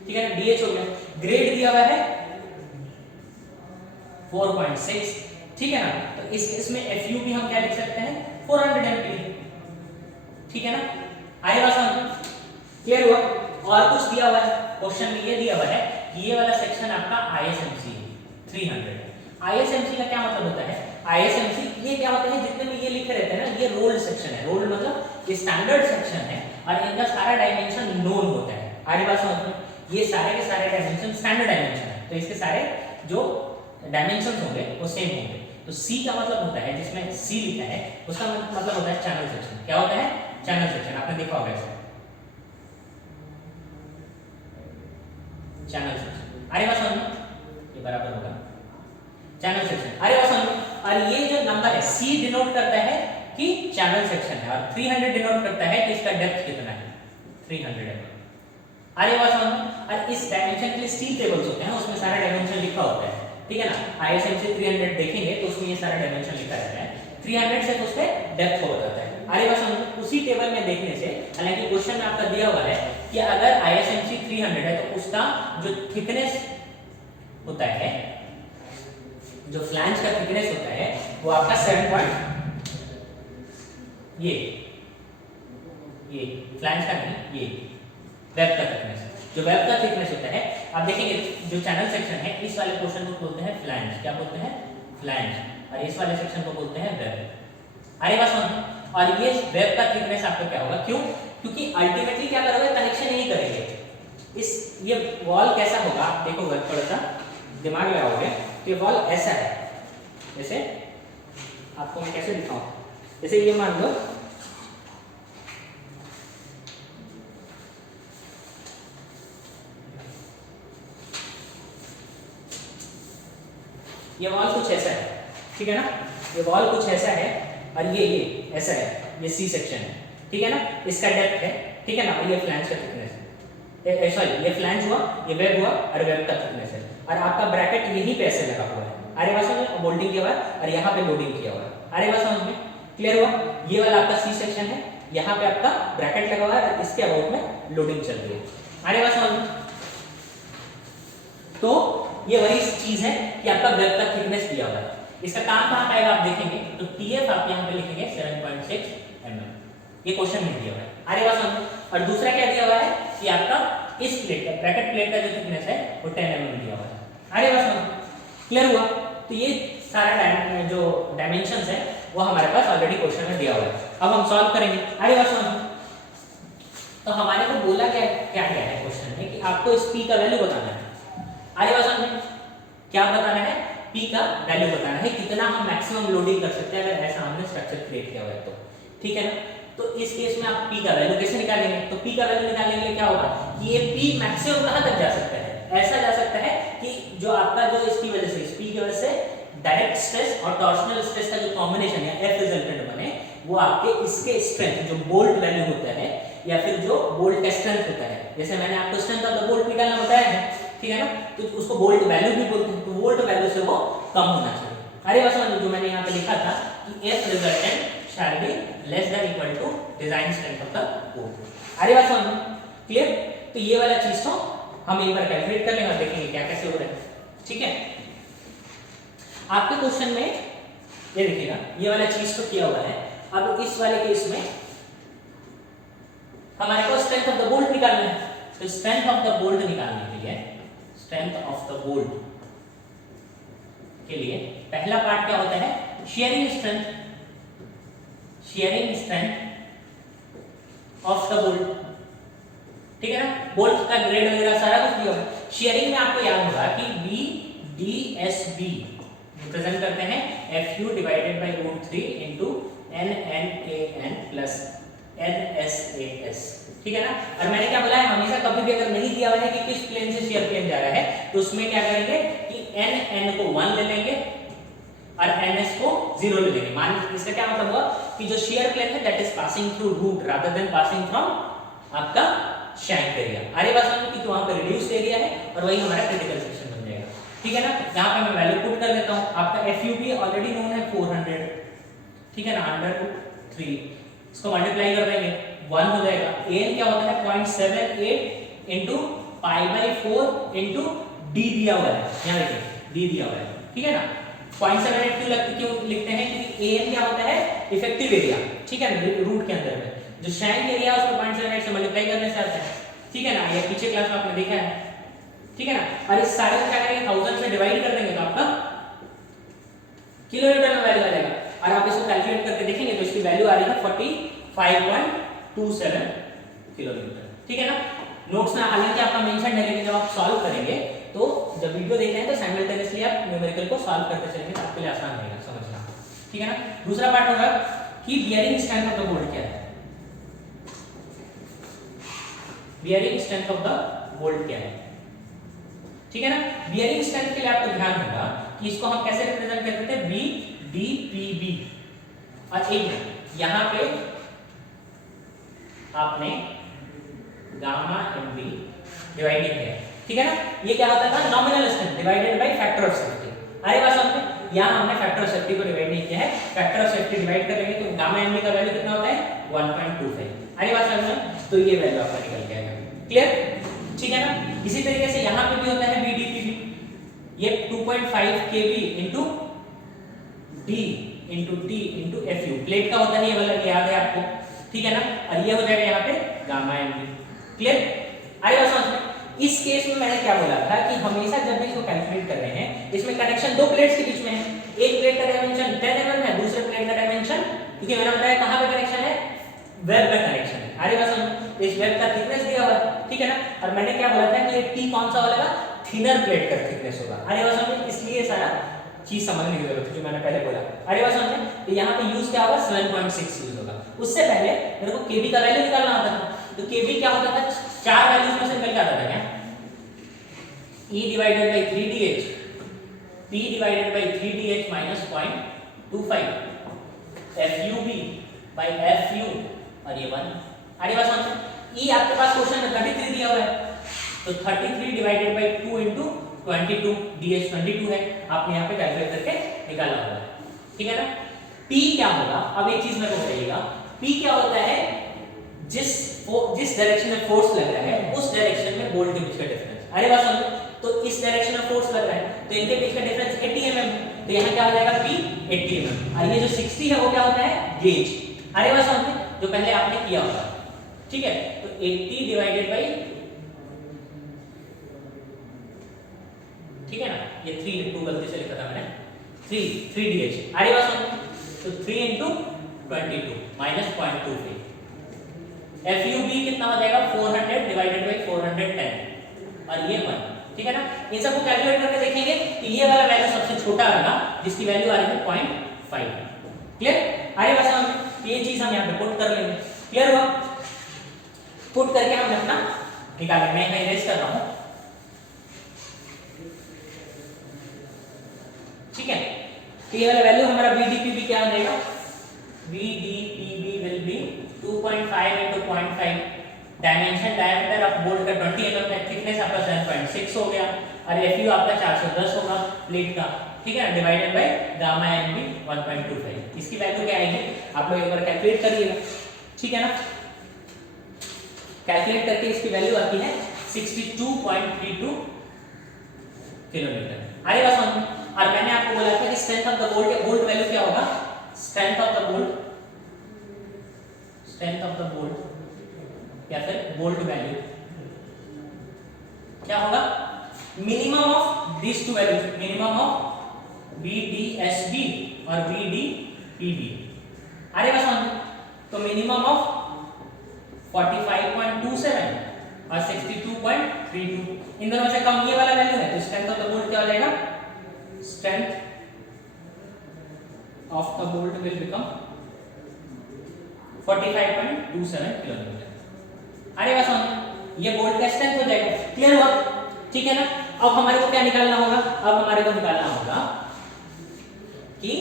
ठीक है ना। DH हो गया। ग्रेड दिया हुआ है 4.6, ठीक है ना। तो इसमें FU भी हम क्या लिख सकते हैं 400 MPa, ठीक है ना। आएगा समझ, क्लियर हुआ। और कुछ दिया हुआ है क्वेश्चन में, ये दिया हुआ है ये वाला सेक्शन आपका ISMC 300। ISMC का क्या मतलब होता है, ISMC ये क्या होता है, जितने भी ये लिखे रहते हैं ना, ये रोल्ड सेक्शन है। रोल्ड मतलब स्टैंडर्ड सेक्शन है और इनका सारा डायमेंशन नोन होता है। आगे बात समझ में, ये सारे के सारे डायमेंशन स्टैंडर्ड डायमेंशन है, तो इसके सारे जो डायमेंशन होंगे वो सेम होंगे। तो C का मतलब होता है, जिसमें C लिखा है उसका मतलब होता है चैनल सेक्शन। क्या होता है चैनल सेक्शन, आपने देखा होगा ऐसे चैनल सेक्शन। अरे बात समझ में, ये बराबर होगा चैनल सेक्शन। अरे बात समझ में। और ये जो नंबर है C डिनोट करता है कि चैनल सेक्शन है, और 300 डिनोट करता है कि इसका डेप्थ कितना है 300 mm। अरे बात समझ में। और इस डायमेंशन के लिए स्टील टेबल्स होते हैं, उसमें सारा डायमेंशन लिखा होता है, ठीक है ना। ISMC 300 देखेंगे तो उसमें ये सारा डायमेंशन लिखा रहता है, 300 से उस पे डेप्थ हो जाता है। अरे बात समझ, उसी टेबल में देखने से, हालांकि क्वेश्चन में आपका दिया हुआ है कि अगर ISMC 300 है तो उसका जो थिकनेस होता है, जो फ्लैंज का थिकनेस होता है वो आपका 7 पॉइंट, ये फ्लैंज का नहीं, ये वेब का थिकनेस, जो वेब का थिकनेस होता है। आप देखेंगे जो चैनल सेक्शन है, इस वाले पोर्शन को बोलते हैं फ्लैंज। क्या बोलते हैं फ्लैंज। और इस वाले सेक्शन को बोलते हैं वेब। अरे बात समझ। और ये वेब का थिकनेस आपका क्या होगा, क्यों? क्योंकि अल्टीमेटली क्या करोगे, कनेक्शन यही करेंगे। इस ये वॉल कैसा होगा, देखो थोड़ा सा दिमाग लगाओगे तो ये वॉल ऐसा है, जैसे आपको मैं कैसे दिखाऊं, जैसे ये मान लो ये वॉल कुछ ऐसा है, ठीक है ना। ये वॉल कुछ ऐसा है और ये ऐसा है, ये C सेक्शन है, ठीक है ना। इसका डेप्थ है, ठीक है ना। और ये फ्लैंज का थिकनेस है, सॉरी ये फ्लैंज हुआ, ये वेब हुआ और वेब का थिकनेस है। और आपका ब्रैकेट यहीं पे ऐसे लगा हुआ है, अरे बात समझ में, बोल्टिंग किया हुआ है और यहाँ पे लोडिंग किया हुआ है। अरे बात समझ में, क्लियर हुआ। ये वाला आपका C सेक्शन है, यहाँ पे आपका ब्रैकेट लगा हुआ है और इसके अबाउट में लोडिंग चल रही है। अरे बात समझ में। तो ये वही चीज है कि आपका वेब का थिकनेस दिया हुआ है। इसका काम कहाँ आएगा आप देखेंगे तो TF आप यहाँ पे लिखेंगे 7.6 mm, ये क्वेश्चन में दिया हुआ है। अरे बात समझो। और दूसरा क्या दिया हुआ है कि आपका इस प्लेट का, ब्रैकेट प्लेट का जो थिकनेस है वो 10 mm दिया हुआ है। अरे बात समझो, क्लियर हुआ। तो ये सारा जो डायमेंशंस है वो हमारे पास ऑलरेडी क्वेश्चन में दिया हुआ है। अब हम सॉल्व करेंगे। अरे बात समझो, तो हमारे को बोला क्या क्या क्या है क्वेश्चन में कि आपको इस P का वैल्यू बताना है। अरे बात समझो, क्या बताना है, P का वैल्यू बताना है, कितना हम मैक्सिमम लोडिंग कर सकते हैं अगर ऐसा हमने स्ट्रक्चर क्रिएट किया हुआ है तो, ठीक है ना। तो इस केस में आप P का वैल्यू कैसे निकालेंगे, तो P का वैल्यू निकालने के लिए क्या होगा कि ये P मैक्सिमम कहां तक जा सकता है, ऐसा जा सकता है कि जो आपका जो इसकी वजह से, इस P की वजह से डायरेक्ट स्ट्रेस और टॉर्शनल स्ट्रेस का जो कॉम्बिनेशन है F रिजल्टेंट बने, वो आपके इसके स्ट्रेंथ जो बोल्ट वैल्यू होता है या फिर जो बोल्ट का स्ट्रेंथ होता है, जैसे मैंने आपको स्ट्रेंथ ऑफ द बोल्ट निकालना बताया है, ठीक है ना। तो उसको बोल्ट वैल्यू भी बोलते हैं, तो बोल्ट वैल्यू से वो कम होना चाहिए। अरे बस समझो, जो मैंने यहाँ पे लिखा था कि F resultant shall be less than equal to design strength of the bolt. अरे बात समझो, क्लियर। तो ये वाला चीज तो हम एक बार कैलकुलेट कर लेंगे और देखेंगे क्या कैसे हो रहा है, ठीक है। आपके क्वेश्चन में ये देखिएगा, ये वाला चीज तो किया हुआ है। अब इस वाले केस में हमारे को स्ट्रेंथ ऑफ द बोल्ट निकालना है, तो स्ट्रेंथ ऑफ द बोल्ट निकालने के लिए, स्ट्रेंथ ऑफ द बोल्ट के लिए पहला पार्ट क्या होता है sharing strength of the bolt, ठीक है ना, बोल्ट का ग्रेड वगैरह सारा कुछ दिया हुआ है। शेयरिंग में आपको याद होगा कि VDSB रिप्रेजेंट करते हैं FU divided by √3 into NNAN plus NSAS, ठीक है ना। और मैंने क्या बोला है, हमेशा कभी भी अगर नहीं दिया हुआ है कि किस प्लेन से शेयर प्लेन जा रहा है तो उसमें क्या करेंगे कि NN को 1 ले लेंगे और NS को 0 ले लेंगे। मान इसका क्या मतलब हुआ कि जो शेयर प्लेन है that is passing through root rather than passing from आपका शैंक एरिया। आगे बात समझो कि वहां पर रिड्यूस्ड एरिया है और वही हमारा क्रिटिकल सेक्शन बन जाएगा, ठीक है ना। यहां पे मैं वैल्यू पुट कर देता हूं, आपका FUB ऑलरेडी नोन है 400, ठीक है ना, √3 इसको मल्टीप्लाई कर देंगे 1 हो जाएगा। AN क्या होता है 0.78 इनटू π/4 इनटू d दिया हुआ है, यहां देखिए d दिया हुआ है, ठीक है ना। 0.78 क्यों लिखते हैं क्योंकि AN क्या होता है इफेक्टिव एरिया, ठीक है ना, रूट के अंदर में जो शैंक एरिया उसको 0.78 से मल्टीप्लाई करने से आता है, ठीक है ना। ये पीछे क्लास में आपने देखा है, ठीक है ना। और इस सारे को क्या करेंगे 1000 से डिवाइड कर देंगे तो आपका किलोमीटर में वैल्यू आ जाएगा। और आप इसको कैलकुलेट करके देखेंगे तो इसकी वैल्यू आ रही है 45.27 किलोमीटर, ठीक है ना। नोट्स में हालांकि आपका मेंशन है लेकिन जब आप सॉल्व करेंगे तो जब वीडियो देख रहे हैं तो साइमल्टेनियसली आप न्यूमेरिकल को सॉल्व करते चलेंगे तो आपके लिए आसान रहेगा समझना, ठीक है ना। दूसरा पार्ट होगा कि bearing strength of the bolt क्या है, bearing strength of the bolt क्या है, ठीक है ना। बियरिंग स्ट्रेंथ के लिए आपको ध्यान होगा कि इसको हम कैसे रिप्रेजेंट करते थे BDPB। और एक यहां पे आपने गामा MB डिवाइडेड है, ठीक है ना। ये क्या होता था nominal strength divided by factor of safety. अरे बात समझ में, यहां हमने फैक्टर ऑफ सेफ्टी को डिवाइड नहीं किया है, फैक्टर ऑफ सेफ्टी डिवाइड करेंगे तो गामा MB का वैल्यू कितना होता है 1.25। अरे बात समझ में, तो ये वैल्यू आपका निकल के आएगा, क्लियर, ठीक है ना। इसी तरीके से यहां पे भी होता है BDPB, ये 2.5 kb into D into T into FU plate का होता है, ये वाला याद है आपको, ठीक है ना। और ये हो जाएगा यहाँ पे गामा MB, क्लियर। आगे बात समझ में, इस केस में मैंने क्या बोला था कि हमेशा जब भी इसको कैलकुलेट कर रहे हैं इसमें कनेक्शन दो प्लेट्स के बीच में है, एक प्लेट का डायमेंशन 10 mm है, दूसरे प्लेट का डायमेंशन क्योंकि मैंने बताया कहां पे कनेक्शन है वेब में कनेक्शन है। आगे बात समझ, इस वेब का थिकनेस दिया हुआ है, ठीक है ना। और मैंने क्या बोला था कि ये T कौन सा वाला थिनर प्लेट का थिकनेस होगा। आगे बात समझ, इसलिए सारा चीज समझने की जरूरत है जो मैंने पहले बोला। अरे बात समझ, तो यहाँ पे यूज क्या होगा 7.6 यूज होगा। उससे पहले मेरे को केबी का वैल्यू निकालना होता था, तो केबी क्या होता था चार वैल्यूज में से निकल जाता था क्या, E divided by 3DH, P divided by 3DH minus 0.25, FUB बाय FU और ये 1। आगे बात समझ, E आपके पास क्वेश्चन में 33 दिया हुआ है तो 33 डिवाइडेड बाय 2 इनटू 22, DH 22 है, आपने यहाँ पे कैलकुलेट करके निकाला होगा, ठीक है ना। P क्या होगा, अब एक चीज मेरे को बताइएगा, P क्या होता है जिस डायरेक्शन में फोर्स लग रहा है उस डायरेक्शन में बोल्ट के बीच का डिफरेंस। अरे बात समझो, तो इस डायरेक्शन में फोर्स लग रहा है तो इनके बीच का डिफरेंस 80 mm, तो यहाँ क्या हो जाएगा P 80 mm, और ये जो 60 है वो क्या होता है गेज। अरे बात समझो, जो पहले आपने किया होगा, ठीक है। तो 80 डिवाइडेड बाई, ठीक है ना, ये 3 इनटू गलती से लिखा था मैंने 3DH। अरे बात समझो, तो 3 इनटू 22 माइनस 0.25, FUB कितना हो जाएगा 400 डिवाइडेड बाई 410 और ये 1, ठीक है ना। इन सबको कैलकुलेट करके देखेंगे कि ये वाला वैल्यू सबसे छोटा आएगा जिसकी वैल्यू आ रही है 0.5, क्लियर। आगे बात समझ, ये चीज हम यहाँ पे पुट कर लेंगे, क्लियर हुआ। पुट करके हम अपना निकालेंगे, मैं इरेज कर रहा हूँ, ठीक है। तो ये वाला वैल्यू हमारा BDPB क्या आ जाएगा, BDPB will be 2.5 into 0.5, dimension diameter of bolt का 20 mm है, थिकनेस आपका 7.6 हो गया और FU आपका 410 होगा प्लेट का, ठीक है, डिवाइडेड बाय गामा MB 1.25। इसकी वैल्यू क्या आएगी आप लोग एक बार कैलकुलेट करिएगा, ठीक है ना। कैलकुलेट करके इसकी वैल्यू आती है 62.32 किलोमीटर। अरे बात समझ, और मैंने आपको बोला था कि स्ट्रेंथ ऑफ द बोल्ट या बोल्ट वैल्यू क्या होगा, स्ट्रेंथ ऑफ द बोल्ट या फिर बोल्ट वैल्यू क्या होगा, minimum of these two values, minimum of BDSB और VD PD। अरे बस तो मिनिमम ऑफ 45.27 और 62.32, इन दोनों से कम ये वाला वैल्यू है तो स्ट्रेंथ ऑफ द बोल्ट क्या हो जाएगा, strength of the bolt will become 45.27 kilometre. अरे बस ये बोल्ट का स्ट्रेंथ हो जाएगा, क्लियर हुआ, ठीक है ना। अब हमारे को क्या निकालना होगा, अब हमारे को निकालना होगा कि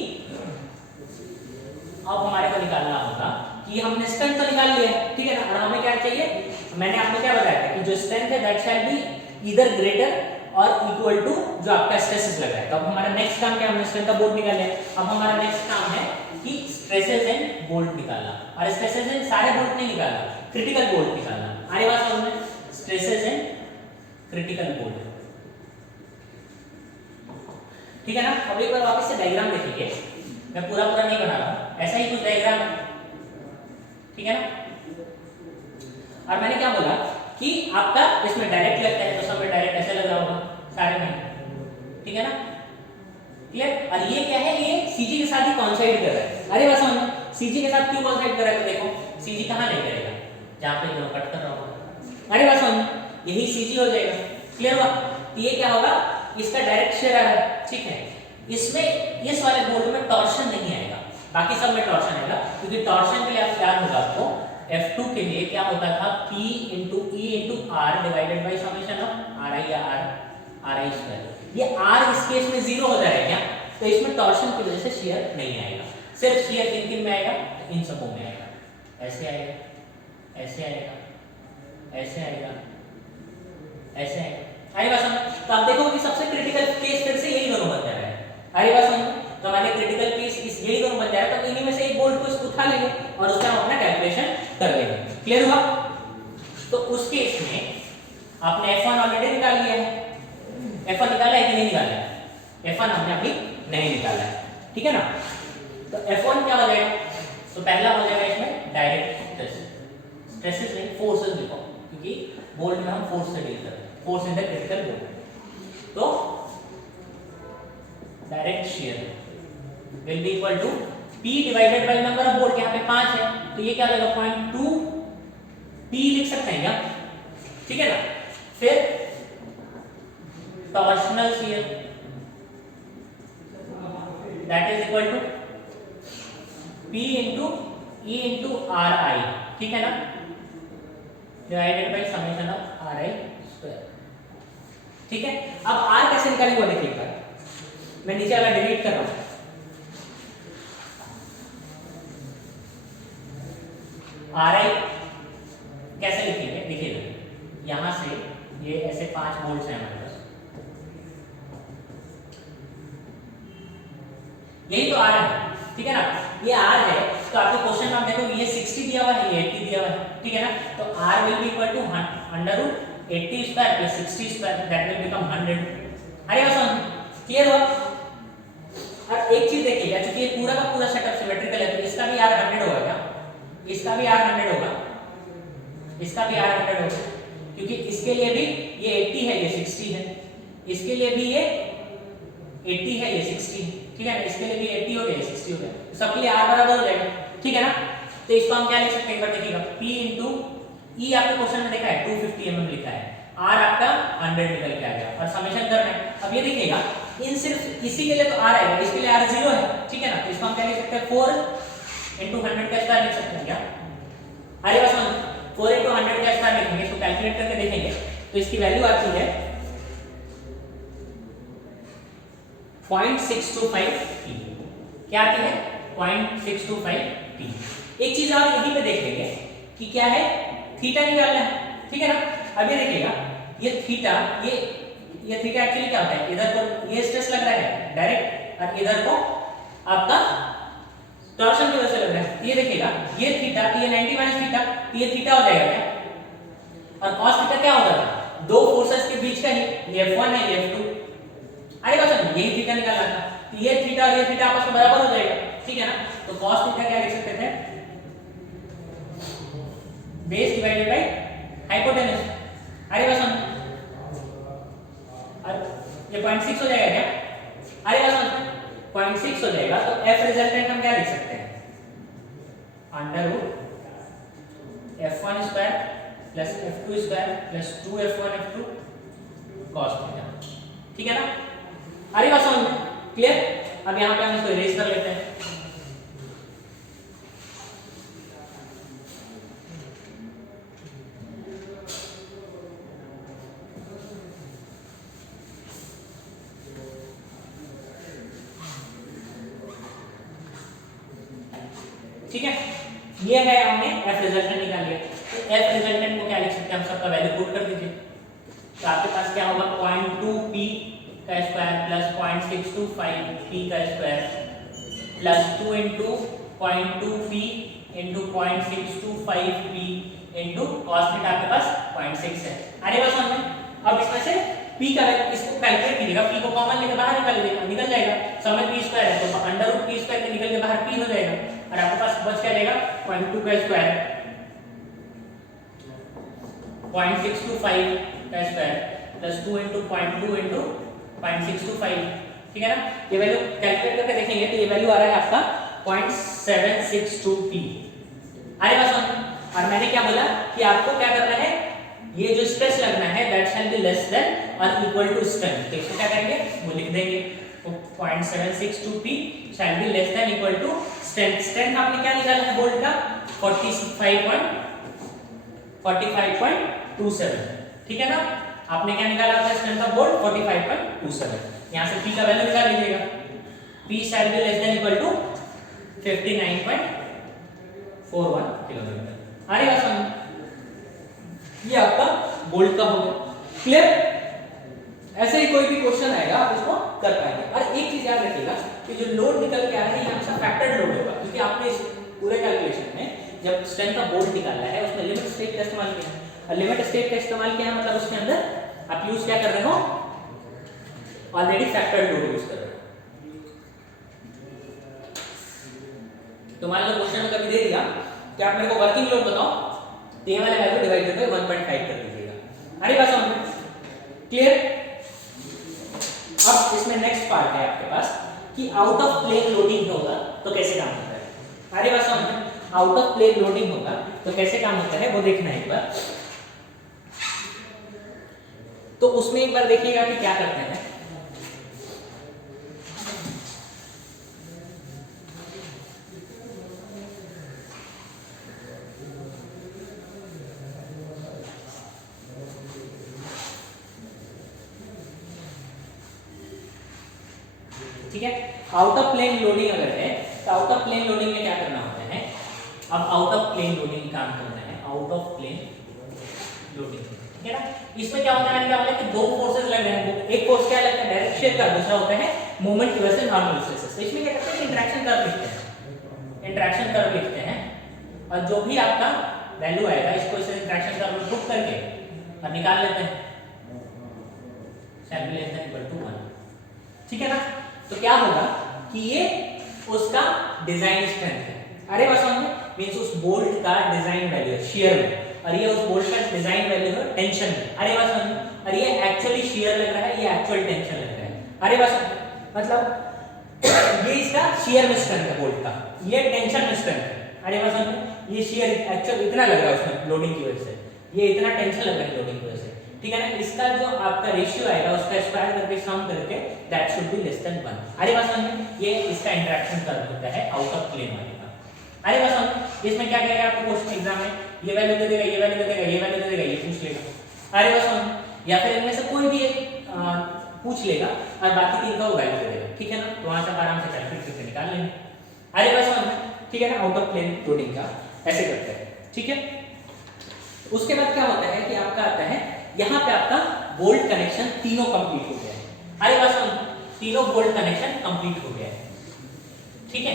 कि हमने स्ट्रेंथ तो निकाल लिया है, ठीक है ना, और हमें क्या चाहिए, मैंने आपको क्या बताया था कि जो स्ट्रेंथ है that shall be either greater और इक्वल टू जो आपका स्ट्रेसेस लगा है। तो अब हमारा नेक्स्ट काम क्या, हमने स्ट्रेंथ का बोल्ट निकाले। अब हमारा नेक्स्ट काम है कि स्ट्रेसेस एंड बोल्ट निकालना, और स्ट्रेसेस एंड सारे बोल्ट नहीं निकालना, क्रिटिकल बोल्ट निकालना। आगे बात समझ में, स्ट्रेसेस एंड क्रिटिकल बोल्ट, ठीक है ना। अब एक बार वापस से डायग्राम देखेंगे, मैं पूरा नहीं बना रहा हूं, ऐसा ही कुछ डायग्राम है, ठीक है ना। और मैंने क्या बोला कि आपका इसमें डायरेक्ट लगता है तो सब में डायरेक्ट ऐसे लग रहा होगा सारे में, ठीक है ना, क्लियर। और ये क्या है, ये सीजी के साथ ही कॉन्साइड कर रहा है। अरे बस समझो सीजी के साथ क्यों कॉन्साइड कर रहा है, तो देखो सीजी कहां नहीं करेगा, जहां पे जो कट कर रहा होगा। अरे बस समझो यही सीजी हो जाएगा, क्लियर हुआ। तो ये क्या होगा, इसका डायरेक्ट शेयर आ रहा है, ठीक है। इसमें इस वाले बोल्ट में टॉर्शन नहीं आएगा, बाकी सब में टॉर्शन आएगा, क्योंकि टॉर्शन के लिए आप याद होगा आपको F2 के लिए क्या होता था, P into E into R divided by summation of RI या RI स्क्वायर। ये R इस केस में 0 हो जाएगा क्या, तो इसमें टॉर्शन की वजह से शियर नहीं आएगा। सिर्फ शियर किन किन में आएगा, इन सबों में आएगा, ऐसे आएगा, ऐसे आएगा, ऐसे आएगा, ऐसे आएगा। अरे बात समझ, तो आप देखो कि सबसे क्रिटिकल केस फिर से यही दोनों बन जा रहा है। अरे बात समझ, तो हमारे क्रिटिकल केस इस यही दोनों बन जा रहा है, तो इन्हीं में से एक बोल्ट को उठा लेंगे और उसका हम अपना कैलकुलेशन कर लेंगे, क्लियर हुआ। तो उस केस में आपने F1 ऑलरेडी निकाल लिया है, F1 निकाला है कि नहीं निकाला है, F1 हमने अभी नहीं निकाला है, ठीक है ना। तो F1 क्या हो जाएगा, तो पहला हो जाएगा इसमें डायरेक्ट स्ट्रेसेस नहीं, फोर्सेस लिखो, क्योंकि बोल्ट में हम फोर्स से डील कर रहे हैं, force in the critical bolt. तो direct shear will be equal to P divided by number of bolt, यहाँ पे 5 है तो ये क्या हो जाएगा 0.2 P लिख सकते हैं क्या, ठीक है ना। फिर torsional shear that is equal to P into E into RI, ठीक है ना, divided by summation of RI square, ठीक है। अब R कैसे निकालेंगे वो देखिए एक बार, मैं नीचे वाला डिलीट कर रहा हूं। RI कैसे लिखेंगे, देखिए यहां से ये ऐसे 5 बोल्ट्स हैं हमारे पास, यही तो R है, ठीक है ना। ये R है तो आपके क्वेश्चन में आप देखो ये 60 दिया हुआ है, ये 80 दिया हुआ है, ठीक है ना। तो R will be equal to under root 80 square plus 60 square that will become 100। अरे बस समझ, क्लियर हुआ। अब एक चीज देखिए, क्योंकि ये पूरा का पूरा सेटअप सिमेट्रिकल है तो इसका भी R 100 होगा क्या, इसका भी R 100 होगा, इसका भी R 100 होगा, क्योंकि इसके लिए भी ये 80 है, ये 60 है, इसके लिए भी ये 80 है, ये 60 है, ठीक है ना। इसके लिए भी 80 हो गया, 60 हो गया, सबके लिए R बराबर हो जाएगा, ठीक है ना। तो इसको हम क्या लिख सकते हैं, एक बार देखिएगा, P into E आपके क्वेश्चन में देखा है 250 mm लिखा है, R आपका 100 निकल के आ गया, और समेशन करना है। अब ये देखिएगा इन सिर्फ इसी के लिए तो R आएगा, इसके लिए R 0 है, ठीक है ना। तो इसको हम क्या लिख सकते हैं, 4 into 100 का स्क्वायर लिख सकते हैं क्या। अरे बस हम 4 into 100 का स्क्वायर लिखेंगे, इसको कैलकुलेट करके देखेंगे तो इसकी वैल्यू आती है 0.625 T, क्या आती है 0.625 T। एक चीज और यहीं पे देख लेंगे कि क्या है, थीटा निकालना है, ठीक है ना। अब ये देखिएगा ये थीटा, ये थीटा एक्चुअली क्या होता है, इधर को ये स्ट्रेस लग रहा है डायरेक्ट और इधर को आपका टॉर्शन की वजह से लग रहा है। ये देखिएगा ये थीटा, ये 90 माइनस थीटा, ये थीटा हो जाएगा क्या, और cos थीटा क्या होता था, दो फोर्सेस के बीच का ही, ये F1 है, ये F2। अरे बस यही थीटा निकालना था, तो ये थीटा और ये थीटा आपस में बराबर हो जाएगा, ठीक है ना। तो cos थीटा क्या लिख सकते थे, बेस डिवाइडेड बाय हाइपोटेनस। अरे बस ये 0.6 हो जाएगा क्या, अरे बस 0.6 हो जाएगा, तो F लिख सकते हैं, under root f1 square plus f2 square plus 2f1 f2 cos theta. ठीक है ना? अरे बात समझ में क्लियर? अब यहाँ पे हम इसको इरेज कर लेते हैं। ठीक है, ये है हमने f रिजल्टेंट निकाल लिया। तो f रिजल्टेंट को क्या लिख सकते हैं हम, सबका वैल्यू पुट कर दीजिए। तो आपके पास क्या होगा 0.2p का स्क्वायर प्लस 0.625p का square plus 2 into 0.2p into 0.625p into cos theta आपके पास 0.6 है। अरे बस हमने अब इसमें से p का वैल्यू इसको कैलकुलेट कीजिएगा, p को कॉमन लेके बाहर निकल जाएगा, समय p स्क्वायर है तो अंडर रूट p स्क्वायर के निकल के बाहर p हो जाएगा और आपके पास बच क्या रहेगा 0.2 का स्क्वायर 0.625 का स्क्वायर प्लस 2 इंटू 0.2 इंटू 0.625। ठीक है ना? ये वैल्यू कैलकुलेट करके देखेंगे तो ये वैल्यू आ रहा है आपका 0.762p। अरे बस और मैंने क्या बोला कि आपको क्या करना है, ये जो स्ट्रेस लगना है that shall be less than और इक्वल टू स्ट्रेंथ। तो इसको क्या करेंगे, वो लिख देंगे, तो 0.762p shall be less than equal to strength. Strength आपने क्या निकाला है बोल्ट का 45.27। ठीक है ना? आपने क्या निकाला था स्ट्रेंथ ऑफ बोल्ट 45.27। यहां से p का वैल्यू निकाल लीजिएगा, p shall be less than equal to 59.41 kilometre. आ रही बात समझ? ये आपका बोल्ट का हो गया। क्लियर? ऐसे ही कोई भी क्वेश्चन आएगा आप इसको कर पाएंगे। और एक चीज याद रखिएगा कि जो लोड निकल के आ रहा है ये हमेशा फैक्टर्ड लोड होगा, क्योंकि आपने इस पूरे कैलकुलेशन में जब स्ट्रेंथ का बोल्ट निकालना है उसमें लिमिट स्टेट का इस्तेमाल किया है। और लिमिट स्टेट का इस्तेमाल किया मतलब उसके अंदर आप यूज क्या कर रहे हो, ऑलरेडी फैक्टर्ड लोड यूज कर रहे हो। तो मान लो क्वेश्चन में कभी दे दिया कि आप मेरे को वर्किंग लोड बताओ, तो ये वाला वैल्यू डिवाइडेड बाय 1.5 कर दीजिएगा। अरे बात समझ? क्लियर? अब इसमें नेक्स्ट पार्ट है आपके पास कि आउट ऑफ प्लेन लोडिंग होगा तो कैसे काम होता है। अरे बात समझ? आउट ऑफ प्लेन लोडिंग होगा तो कैसे काम होता है वो देखना है एक बार। तो उसमें एक बार देखिएगा कि क्या करते हैं। ठीक है, आउट ऑफ प्लेन लोडिंग अगर है तो आउट ऑफ प्लेन लोडिंग में क्या करना होता है। अब आउट ऑफ प्लेन लोडिंग काम करना है, आउट ऑफ प्लेन लोडिंग। ठीक है ना? इसमें क्या होता है, क्या बोला कि दो फोर्सेस लग रहे हैं, एक फोर्स क्या लगता है डायरेक्ट शेयर का, दूसरा होता है मोमेंट की वजह से नॉर्मल स्ट्रेसेस। तो इसमें क्या करते हैं इंटरेक्शन कर्व लिखते हैं, इंटरेक्शन कर्व लिखते हैं और जो भी आपका वैल्यू आएगा इसको इस इंटरेक्शन कर्व में पुट करके और निकाल लेते हैं shall be less than equal to 1। ठीक है ना? तो क्या होगा कि ये उसका डिजाइन स्ट्रेंथ है। अरे बस समझो, मींस उस बोल्ट का डिजाइन वैल्यू है शियर में और ये उस बोल्ट का डिजाइन वैल्यू है टेंशन में। अरे बस समझो, और ये एक्चुअली शियर लग रहा है, ये एक्चुअल टेंशन लग रहा है। अरे बस मतलब ये इसका शियर में स्ट्रेंथ है बोल्ट का, ये टेंशन में स्ट्रेंथ है। अरे बस समझो, ये शियर एक्चुअल इतना लग रहा है उसमें लोडिंग की वजह से, ये इतना टेंशन लग रहा है लोडिंग की वजह से। ठीक है ना? इसका जो आपका रेशियो आएगा उसका स्क्वायर करके सम करके that should be less then 1। अरे बात समझ? ये इसका इंटरेक्शन कर्व होता है आउट ऑफ प्लेन वाले का। अरे बात समझ? इसमें क्या कहेगा आपको क्वेश्चन एग्जाम में, ये वैल्यू दे देगा, ये वैल्यू दे देगा, ये वैल्यू दे देगा, ये पूछ लेगा। अरे बात समझ? या फिर इनमें से कोई भी एक पूछ लेगा और बाकी तीन का वो वैल्यू दे देगा। ठीक है ना? तो वहां से आराम से कैलकुलेट करके निकाल लेंगे। अरे बात समझ? ठीक है ना? आउट ऑफ प्लेन लोडिंग का ऐसे करते हैं। ठीक है? उसके बाद क्या होता है कि आपका आता है यहाँ पे आपका बोल्ट कनेक्शन तीनों कंप्लीट हो गया है। अरे बस तीनों बोल्ट कनेक्शन कंप्लीट हो गया है। ठीक है?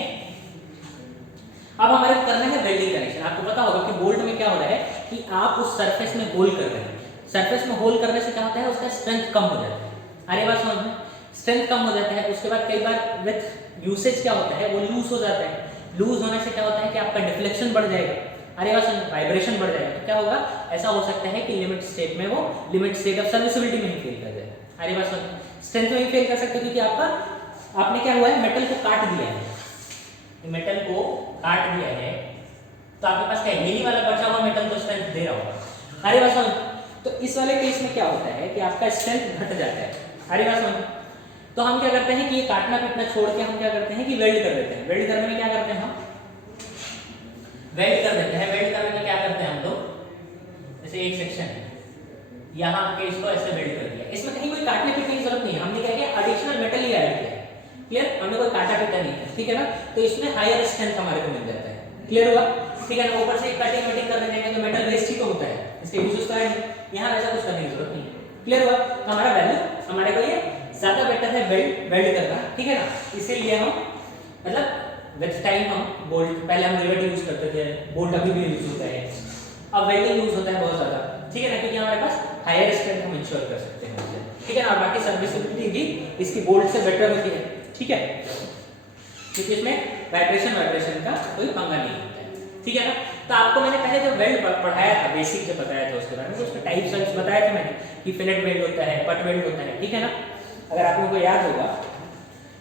अब हमारे करना है वेल्डिंग कनेक्शन। आपको पता होगा कि बोल्ट में क्या हो रहा है कि आप उस सरफेस में होल कर रहे हैं, सरफेस में होल करने से क्या होता है उसका स्ट्रेंथ कम हो जाता है। अरे बात समझ में? स्ट्रेंथ कम हो जाता है। उसके बाद कई बार विथ यूसेज क्या होता है वो लूज हो जाता है। लूज होने से क्या होता है कि आपका डिफ्लेक्शन बढ़ जाएगा, अरे बस वाइब्रेशन बढ़ जाएगा। तो क्या होगा, ऐसा हो सकता है कि लिमिट स्टेट में वो लिमिट स्टेट ऑफ सर्विसिबिलिटी में ही फेल कर जाए। अरे बस स्ट्रेंथ में ही फेल कर सकते क्योंकि आपका आपने क्या हुआ है मेटल को काट दिया है। मेटल को काट दिया है तो आपके पास क्या है, यही वाला बचा हुआ मेटल तो स्ट्रेंथ दे रहा होगा। अरे बात समझ। तो इस वाले केस में क्या होता है कि आपका स्ट्रेंथ घट जाता है। अरे बात समझ। तो हम क्या करते हैं कि ये काटना पीटना छोड़ के हम क्या करते हैं कि वेल्ड कर देते हैं। वेल्ड करने में क्या करते हैं हम, वेल्ड कर देते हैं। वेल्ड करने में क्या करते हैं हम लोग, जैसे एक सेक्शन है यहाँ के, इसको ऐसे वेल्ड कर दिया, इसमें कहीं कोई काटने पीटने की जरूरत नहीं है, हमने क्या किया एडिशनल मेटल ही ऐड किया। क्लियर, हमने कोई काटा पीटा नहीं है, ठीक है ना। तो इसमें हायर स्ट्रेंथ हमारे को मिल जाता है। क्लियर हुआ, ठीक है ना। ऊपर से कटिंग वटिंग कर देंगे तो मेटल वेस्ट ही तो होता है, इसके यूज तो है नहीं, यहाँ वैसा कुछ करने की जरूरत नहीं है। क्लियर हुआ, तो हमारा वैल्यू हमारे को ये ज्यादा बेटर है वेल्ड करना, ठीक है ना। इसीलिए हम मतलब विद टाइम हम बोल्ट, पहले हम रिवेट यूज करते थे, बोल्ट अभी भी यूज होता है, अब वेल्डिंग यूज होता है बहुत ज्यादा, ठीक है ना, क्योंकि हमारे पास हायर स्ट्रेंथ हम इंश्योर कर सकते हैं उससे, ठीक है ना। और बाकी सर्विसिबिलिटी भी इसकी बोल्ट से बेटर होती है, ठीक है, क्योंकि इसमें वाइब्रेशन का कोई पंगा नहीं होता है, ठीक है ना। तो आपको मैंने पहले जो वेल्ड पढ़ाया था, बेसिक जो बताया था उसके बारे में, उसके टाइप्स बताया था मैंने कि फिलेट वेल्ड होता है, पट वेल्ड होता है, ठीक है ना। अगर आप लोगों को याद होगा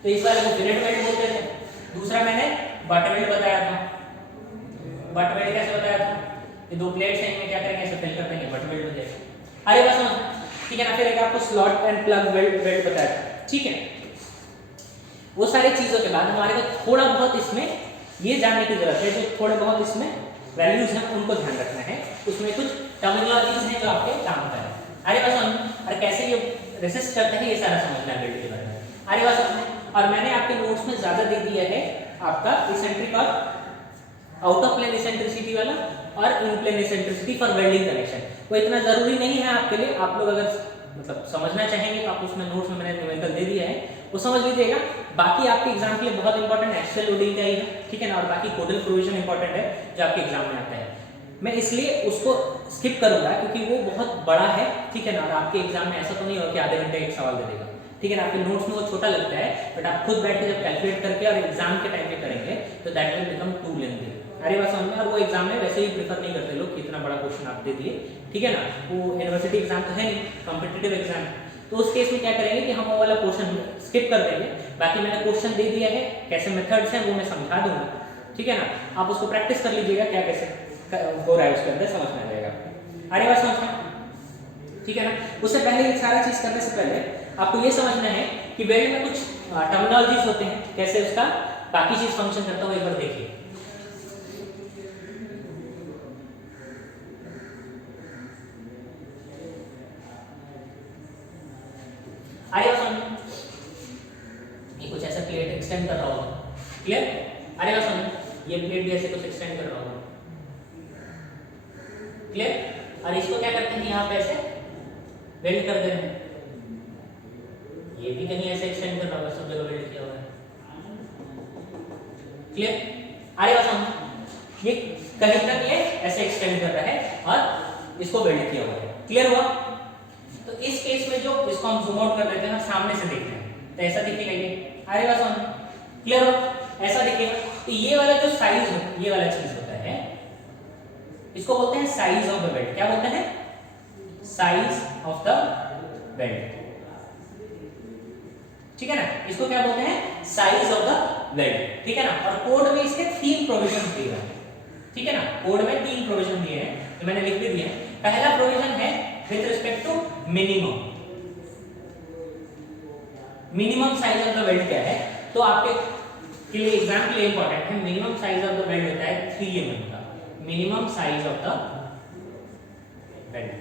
तो इस वाले को फिलेट वेल्ड बोलते थे, दूसरा मैंने बट वेल्ड बताया था। बट वेल्ड कैसे बताया था, ये दो प्लेट्स हैं, इनमें क्या करेंगे, ऐसे फिल कर देंगे, बट वेल्ड हो जाएगा। अरे बस समझ, ठीक है ना। फिर एक आपको स्लॉट एंड प्लग वेल्ड बताया था, ठीक है। वो सारी चीजों के बाद हमारे को थोड़ा बहुत इसमें ये जानने की जरूरत है, जो थोड़े बहुत इसमें वैल्यूज हैं उनको ध्यान रखना है, उसमें कुछ टर्मिनोलॉजीज हैं जो आपके काम का है। अरे बस समझ, और कैसे ये रेसिस्ट करते हैं ये सारा समझना है वेल्ड के बारे में। अरे बस समझ। और मैंने आपके नोट्स में ज्यादा दे दिया है आपका इसेंट्रिक और आउट ऑफ प्लेन इसेंट्रिसिटी वाला और in plane eccentricity for welding connection. वो इतना जरूरी नहीं है आपके लिए, आप लोग अगर मतलब समझना चाहेंगे तो आप उसमें नोट्स में मैंने न्यूमेरिकल दे दिया है, वो समझ लीजिएगा। बाकी आपके एग्जाम के लिए बहुत इंपॉर्टेंट एक्सेल लोडिंग का ही है, ठीक है ना। और बाकी कोडल प्रोविजन इंपॉर्टेंट है जो आपके एग्जाम में आता है, मैं इसलिए उसको स्किप करूंगा क्योंकि वो बहुत बड़ा है, ठीक है ना। और आपके एग्जाम में ऐसा तो नहीं होगा कि आधे घंटे एक सवाल दे देगा, ठीक है ना। आपके नोट्स में वो छोटा लगता है, बट आप खुद बैठ के जब कैलकुलेट करके और एग्जाम के टाइम पे करेंगे तो that will become too lengthy. अरे बात समझ में। और वो एग्जाम में वैसे ही प्रेफर नहीं करते लोग कि इतना बड़ा क्वेश्चन आप दे दिए, ठीक है ना। वो यूनिवर्सिटी एग्जाम तो है नहीं, कॉम्पिटिटिव एग्जाम, तो उस केस में क्या करेंगे कि हम वो वाला पोर्शन स्किप कर देंगे। बाकी मैंने क्वेश्चन दे दिया है, कैसे मेथड्स हैं वो मैं समझा दूंगा, ठीक है ना। आप उसको प्रैक्टिस कर लीजिएगा, क्या कैसे हो रहा है उसके अंदर समझ में आ जाएगा। अरे बात समझ में, ठीक है ना। उससे पहले ये सारा चीज करने से पहले आपको ये समझना है कि वेल्ड में कुछ टर्मिनोलॉजीज होते हैं, कैसे उसका बाकी चीज फंक्शन करता है, एक बार देखिए। अरे समझ, ये कुछ ऐसा प्लेट एक्सटेंड कर रहा होगा, क्लियर। अरे समझ, ये प्लेट भी ऐसे कुछ एक्सटेंड कर रहा होगा, क्लियर। और इसको क्या करते हैं, यहाँ पे ऐसे वेल्ड कर दे रहे हैं, ये भी कहीं ऐसे एक्सटेंड कर रहा होगा, सब जगह वेल्ड किया हुआ है, क्लियर। अरे समझ, ये कहीं तक ये ऐसे एक्सटेंड कर रहा है और इसको वेल्ड किया हुआ है, क्लियर हुआ। तो इस केस में जो इसको हम जूम आउट कर देते हैं, सामने से देखते हैं तो ऐसा दिखेगा ये। अरे बात समझ, क्लियर हो, ऐसा दिखेगा। तो ये वाला जो साइज है, ये वाला चीज होता है, इसको बोलते हैं साइज ऑफ द बेल्ट। क्या बोलते हैं, साइज ऑफ द बेल्ट, ठीक है ना। इसको क्या बोलते हैं, साइज ऑफ द बेल्ट, ठीक है ना। और कोड में इसके 3 प्रोविजन दिए हैं, ठीक है ना। कोड में 3 प्रोविजन दिए हैं, तो मैंने लिख भी दिए हैं। पहला प्रोविजन है with respect to minimum. Minimum size of the weld क्या है, तो आपके के लिए एग्जाम के लिए इंपॉर्टेंट है, minimum size of the weld होता है 3 mm का, minimum size of the weld,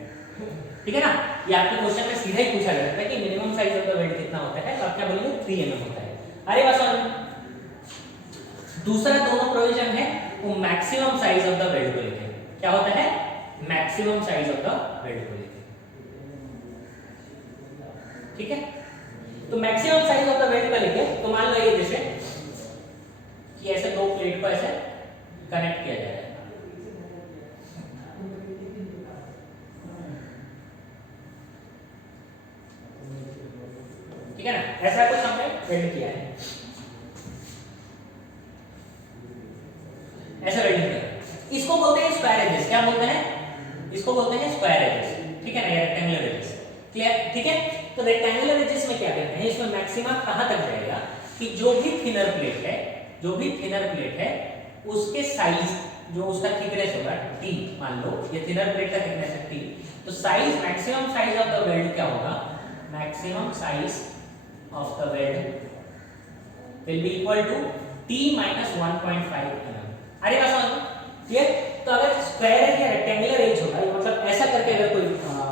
ठीक है ना। ये आपके क्वेश्चन में सीधा ही पूछा गया था कि minimum size of the weld कितना होता है, तो आप क्या बोलेंगे 3 mm होता है। अरे बात समझ। दूसरा दोनों प्रोविजन है वो maximum size of the weld को लेकर, क्या होता है, maximum size of the weld को लेकर, ठीक है। तो maximum size of the weld का लेके, तो मान लो ये जैसे कि ऐसे दो प्लेट को ऐसे कनेक्ट किया जाए, ठीक है ना, ऐसा कुछ हमने वेल्ड किया है, ऐसा वेल्डिंग किया। इसको बोलते हैं स्क्वायर एजेस। क्या बोलते हैं, इसको बोलते हैं स्क्वायर एजेस, ठीक है ना, या रेक्टेंगुलर एजेस, क्लियर, ठीक है। तो रेक्टेंगुलर एजेस में क्या करते हैं, इसमें मैक्सिमा कहां तक जाएगा कि जो भी थिनर प्लेट है जो भी थिनर प्लेट है उसके साइज, जो उसका थिकनेस होगा t, मान लो ये थिनर प्लेट का थिकनेस है t, तो size, maximum size of the weld क्या होगा, maximum size of the weld will be equal to t minus 1.5 mm। अरे बात समझ क्लियर? तो अगर स्क्वायर या रेक्टेंगुलर एज होगा, मतलब ऐसा करके अगर कोई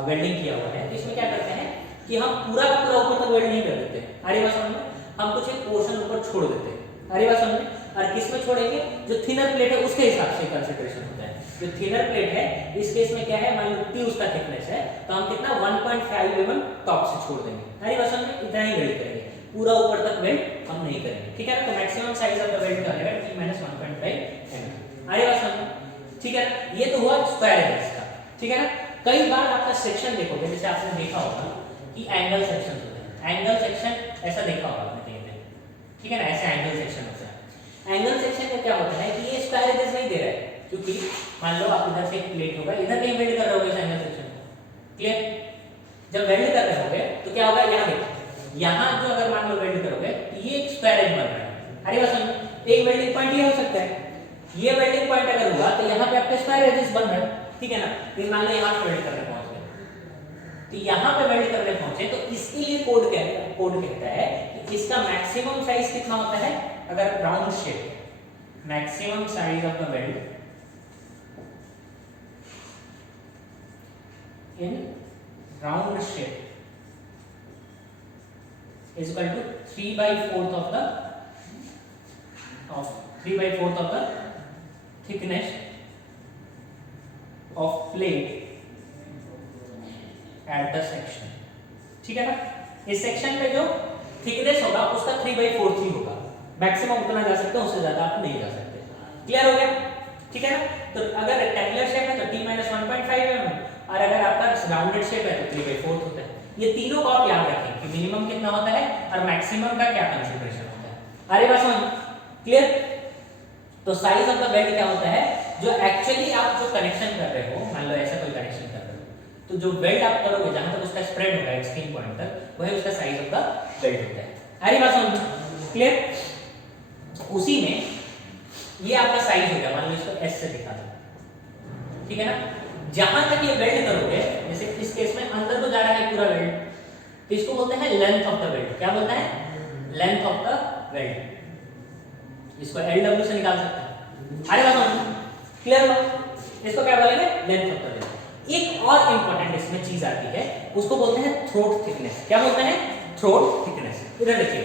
वेल्डिंग किया हुआ है, तो इसमें क्या करते हैं कि हम पूरा का पूरा ऊपर तक वेल्ड नहीं कर देते। अरे बात समझ, हम कुछ एक पोर्शन ऊपर छोड़ देते हैं। अरे बात समझ, और किस में छोड़ेंगे, जो थिनर प्लेट है उसके हिसाब से कंसीडरेशन होता है। जो थिनर प्लेट है इस केस में क्या है, मान लो t उसका थिकनेस है, तो हम कितना 1.5 mm टॉप से छोड़ देंगे। अरे बात समझ, इतना ही वेल्ड करेंगे, पूरा ऊपर तक वेल्ड हम नहीं करेंगे, ठीक है ना। तो maximum size of the weld क्या होगा, t माइनस 1.5 mm। अरे बात समझ, ठीक है ना। ये तो हुआ स्क्वायर एज का, ठीक है ना। कई बार आपका सेक्शन देखोगे, जैसे आपने देखा होगा कि एंगल सेक्शन होते हैं, एंगल सेक्शन ऐसा देखा होगा आपने कहीं पे, ठीक है ना, ऐसे एंगल सेक्शन होता है। एंगल सेक्शन में क्या होता है कि ये स्क्वायर एज नहीं दे रहा है, क्योंकि मान लो आप इधर से एक प्लेट होगा, इधर कहीं वेल्ड कर रहे होगे इस एंगल सेक्शन को, क्लियर। जब वेल्ड कर रहे होगे तो क्या होगा, यहाँ देखो, यहाँ जो अगर मान लो वेल्ड करोगे ये एक स्क्वायर एज बन रहा है। अरे बस एक वेल्डिंग पॉइंट ये हो सकता है, ये वेल्डिंग पॉइंट अगर हुआ तो यहाँ पे आपके स्क्वायर एजेस बन रहे हैं, ठीक है ना। फिर मान लो यहाँ पे वेल्ड करने पहुंच गए, तो यहाँ पे वेल्ड करने पहुंचे तो इसके लिए कोड कहता है कि इसका मैक्सिमम साइज कितना होता है, अगर round shape, maximum size of the weld in round shape is equal to 3/4 of the thickness of plate at the section, ठीक है ना। इस सेक्शन पे जो थिकनेस होगा उसका 3/4 ही होगा, मैक्सिमम उतना जा सकते हैं, उससे ज्यादा आप नहीं जा सकते। क्लियर हो गया, ठीक है ना। तो अगर रेक्टेंगुलर शेप है तो t माइनस 1.5 mm, और अगर आपका राउंडेड शेप है तो 3/4 होता है। ये तीनों को आप याद रखें कि मिनिमम कितना होता है और मैक्सिमम का क्या कंसीडरेशन होता है। अरे बस समझ, क्लियर। तो साइज ऑफ द वेल्ड क्या होता है, जो एक्चुअली आप जो कनेक्शन कर रहे हो, मान लो ऐसा कोई कनेक्शन कर रहे हो, तो जो वेल्ड आप करोगे जहां तक उसका स्प्रेड होगा एक्सट्रीम पॉइंट तक, वही उसका साइज ऑफ द वेल्ड होता है। अरे बस समझ, क्लियर। उसी में ये आपका साइज हो गया, मान लो इसको s से दिखा दो, ठीक है ना। जहां तक ये वेल्ड करोगे, जैसे इस केस में अंदर तो जा रहा है पूरा वेल्ड, तो इसको बोलते हैं लेंथ ऑफ द वेल्ड। क्या बोलते हैं, लेंथ ऑफ द वेल्ड। इसको LW से निकाल सकते हैं। अरे बात क्लियर हो, इसको क्या बोलेंगे, लेंथ ऑफ द वेल्ड। एक और इंपॉर्टेंट इसमें चीज आती है, उसको बोलते हैं थ्रोट थिकनेस। क्या बोलते हैं, थ्रोट थिकनेस। इधर देखिए,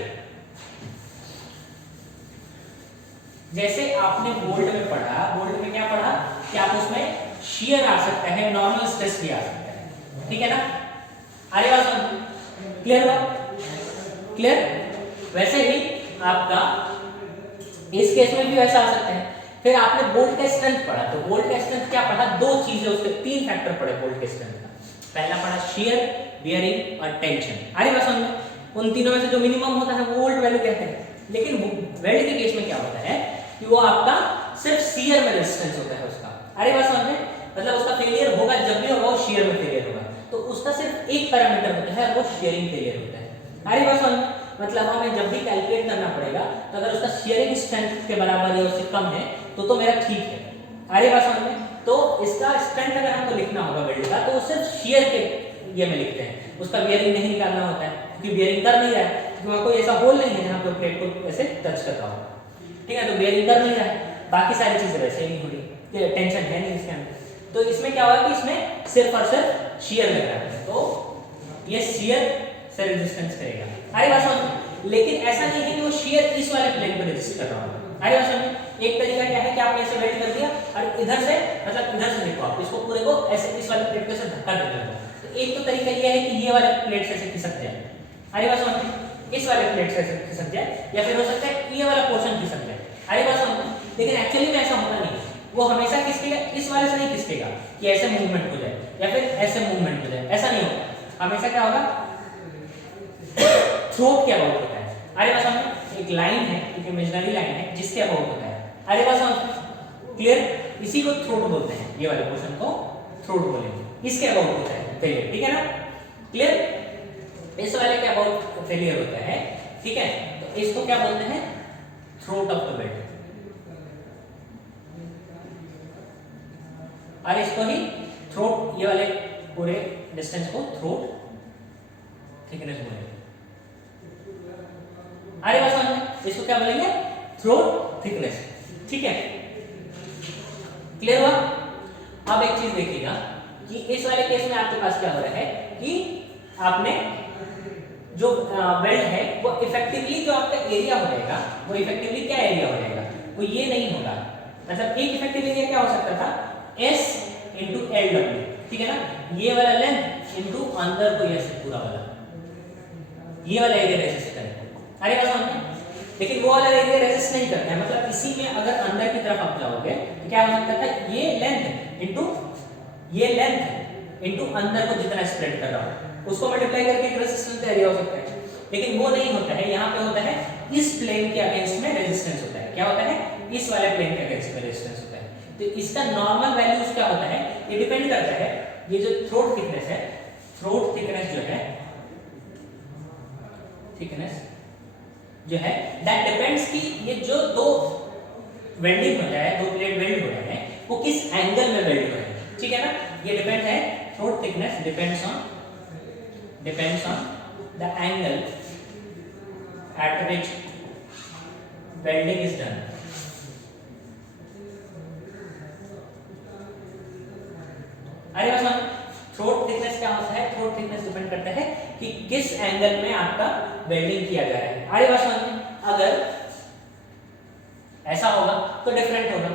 जैसे आपने बोल्ट में पढ़ा, बोल्ट में क्या पढ़ा कि आप उसमें शियर आ सकता है, नॉर्मल स्ट्रेस भी आ सकता है, ठीक है ना। अरे बात समझ, क्लियर हुआ, क्लियर। वैसे ही आपका इस केस में भी वैसा आ सकता है। फिर आपने बोल्ट का स्ट्रेंथ पढ़ा, तो बोल्ट का स्ट्रेंथ क्या पढ़ा, दो चीजें, उसके तीन फैक्टर पढ़े बोल्ट के स्ट्रेंथ का। पहला पढ़ा शियर, बियरिंग और टेंशन। अरे बात समझ, उन तीनों में से जो मिनिमम होता है वो वोल्ट वैल्यू कहते हैं। लेकिन वेल्ड के केस में क्या होता है कि वो आपका सिर्फ शियर में रेजिस्टेंस होता है उसका। अरे बात समझ में, मतलब उसका फेलियर होगा, जब भी होगा वो शियर में फेलियर होगा, तो उसका सिर्फ एक पैरामीटर होता है, वो शियरिंग फेलियर होता है। अरे बात समझ, मतलब हमें जब भी कैलकुलेट करना पड़ेगा तो अगर उसका शियरिंग स्ट्रेंथ के बराबर या उससे कम है तो मेरा ठीक है। अरे बात समझ में, तो इसका स्ट्रेंथ अगर हमको लिखना होगा वेल्ड का, तो वो सिर्फ शियर के ये में लिखते हैं, उसका बियरिंग नहीं निकालना होता है, क्योंकि बियरिंग कर नहीं रहा है, क्योंकि वहां कोई ऐसा होल नहीं है जहां पर प्लेट को ऐसे टच करता हो, ठीक है। तो बियरिंग कर नहीं रहा है, बाकी सारी चीजें वैसे ही नहीं हो रही, टेंशन है नहीं इसके अंदर। तो इसमें क्या होगा कि इसमें सिर्फ और सिर्फ शियर लग रहा है, तो ये शियर से रेजिस्टेंस करेगा। अरे बात समझ, लेकिन ऐसा नहीं है कि वो शियर इस वाले प्लेन पे रेजिस्ट कर रहा होगा। अरे बात समझ, एक तरीका क्या है कि आपने ऐसे वेल्ड कर दिया और इधर से, मतलब इधर से देखो आप इसको पूरे को ऐसे इस वाले प्लेट पे से धक्का दे देते हो, तो एक तो तरीका ये है कि ये वाले प्लेट से ऐसे खिसक जाए। अरे बात समझ, इस वाले प्लेट से ऐसे खिसक जाए, या फिर हो सकता है ये वाला पोर्शन खिसक जाए। अरे बात समझ, लेकिन एक्चुअली में ऐसा होता नहीं है, वो हमेशा खिसकेगा इस वाले से नहीं खिसकेगा कि ऐसे मूवमेंट हो जाए या फिर ऐसे मूवमेंट हो जाए, ऐसा नहीं होगा। हमेशा क्या होगा, थ्रोट के अबाउट होता है। अरे बात समझ, एक लाइन है, एक इमेजिनरी लाइन है जिसके अबाउट होता है। अरे बात समझ, क्लियर। इसी को थ्रोट बोलते हैं, ये वाले पोर्शन को थ्रोट बोलेंगे, इसके अबाउट होता है फेलियर, ठीक है ना, क्लियर। इस वाले के अबाउट फेलियर होता है, ठीक है, तो इसको क्या बोलते हैं, थ्रोट ऑफ द बेल्ट, और इसको ही थ्रोट, ये वाले पूरे डिस्टेंस को थ्रोट थिकनेस बोलेंगे। अरे बस समझ, इसको क्या बोलेंगे? Throat thickness. ठीक है, क्लियर हुआ? अब एक चीज देखिएगा कि इस वाले केस में आपके पास क्या हो रहा है कि आपने जो वेल्ड है वो इफेक्टिवली जो आपका एरिया हो जाएगा, वो इफेक्टिवली क्या एरिया हो जाएगा, वो ये नहीं होगा। मतलब एक इफेक्टिव एरिया क्या हो सकता था? S इंटू एल डब्ल्यू, ठीक है ना, ये वाला लेंथ इंटू अंदर को ऐसे पूरा वाला, ये वाला एरिया रेजिस्ट करेगा। अरे बस समझ, लेकिन वो वाला एरिया रेजिस्ट नहीं करता है। मतलब इसी में अगर अंदर की तरफ आप जाओगे तो क्या हो सकता था? ये लेंथ इंटू अंदर को जितना स्प्रेड कर रहा हो उसको मल्टीप्लाई करके एक रेजिस्टेंस एरिया हो सकता है। लेकिन वो नहीं होता है, यहाँ पे होता है इस प्लेन के अगेंस्ट में रेजिस्टेंस होता है। क्या होता है? इस वाले प्लेन के अगेंस्ट में रेजिस्टेंस होता है। तो इसका नॉर्मल वैल्यूज क्या होता है? ये डिपेंड करता है, ये जो थ्रोट थिकनेस है, थ्रोट थिकनेस जो है, थिकनेस जो है दैट डिपेंड्स कि ये जो दो वेल्डिंग हो जाए, दो प्लेट वेल्ड हो रहे हैं, वो किस एंगल में वेल्ड हो रहे हैं। ठीक है ना, ये डिपेंड है, throat thickness depends on the angle eight which welding is done. अरे बस थ्रोट थिकनेस क्या होता है? थ्रोट थिकनेस डिपेंड करता है कि किस एंगल में आपका वेल्डिंग किया जा रहा है। अरे बस अगर ऐसा होगा तो डिफरेंट होगा,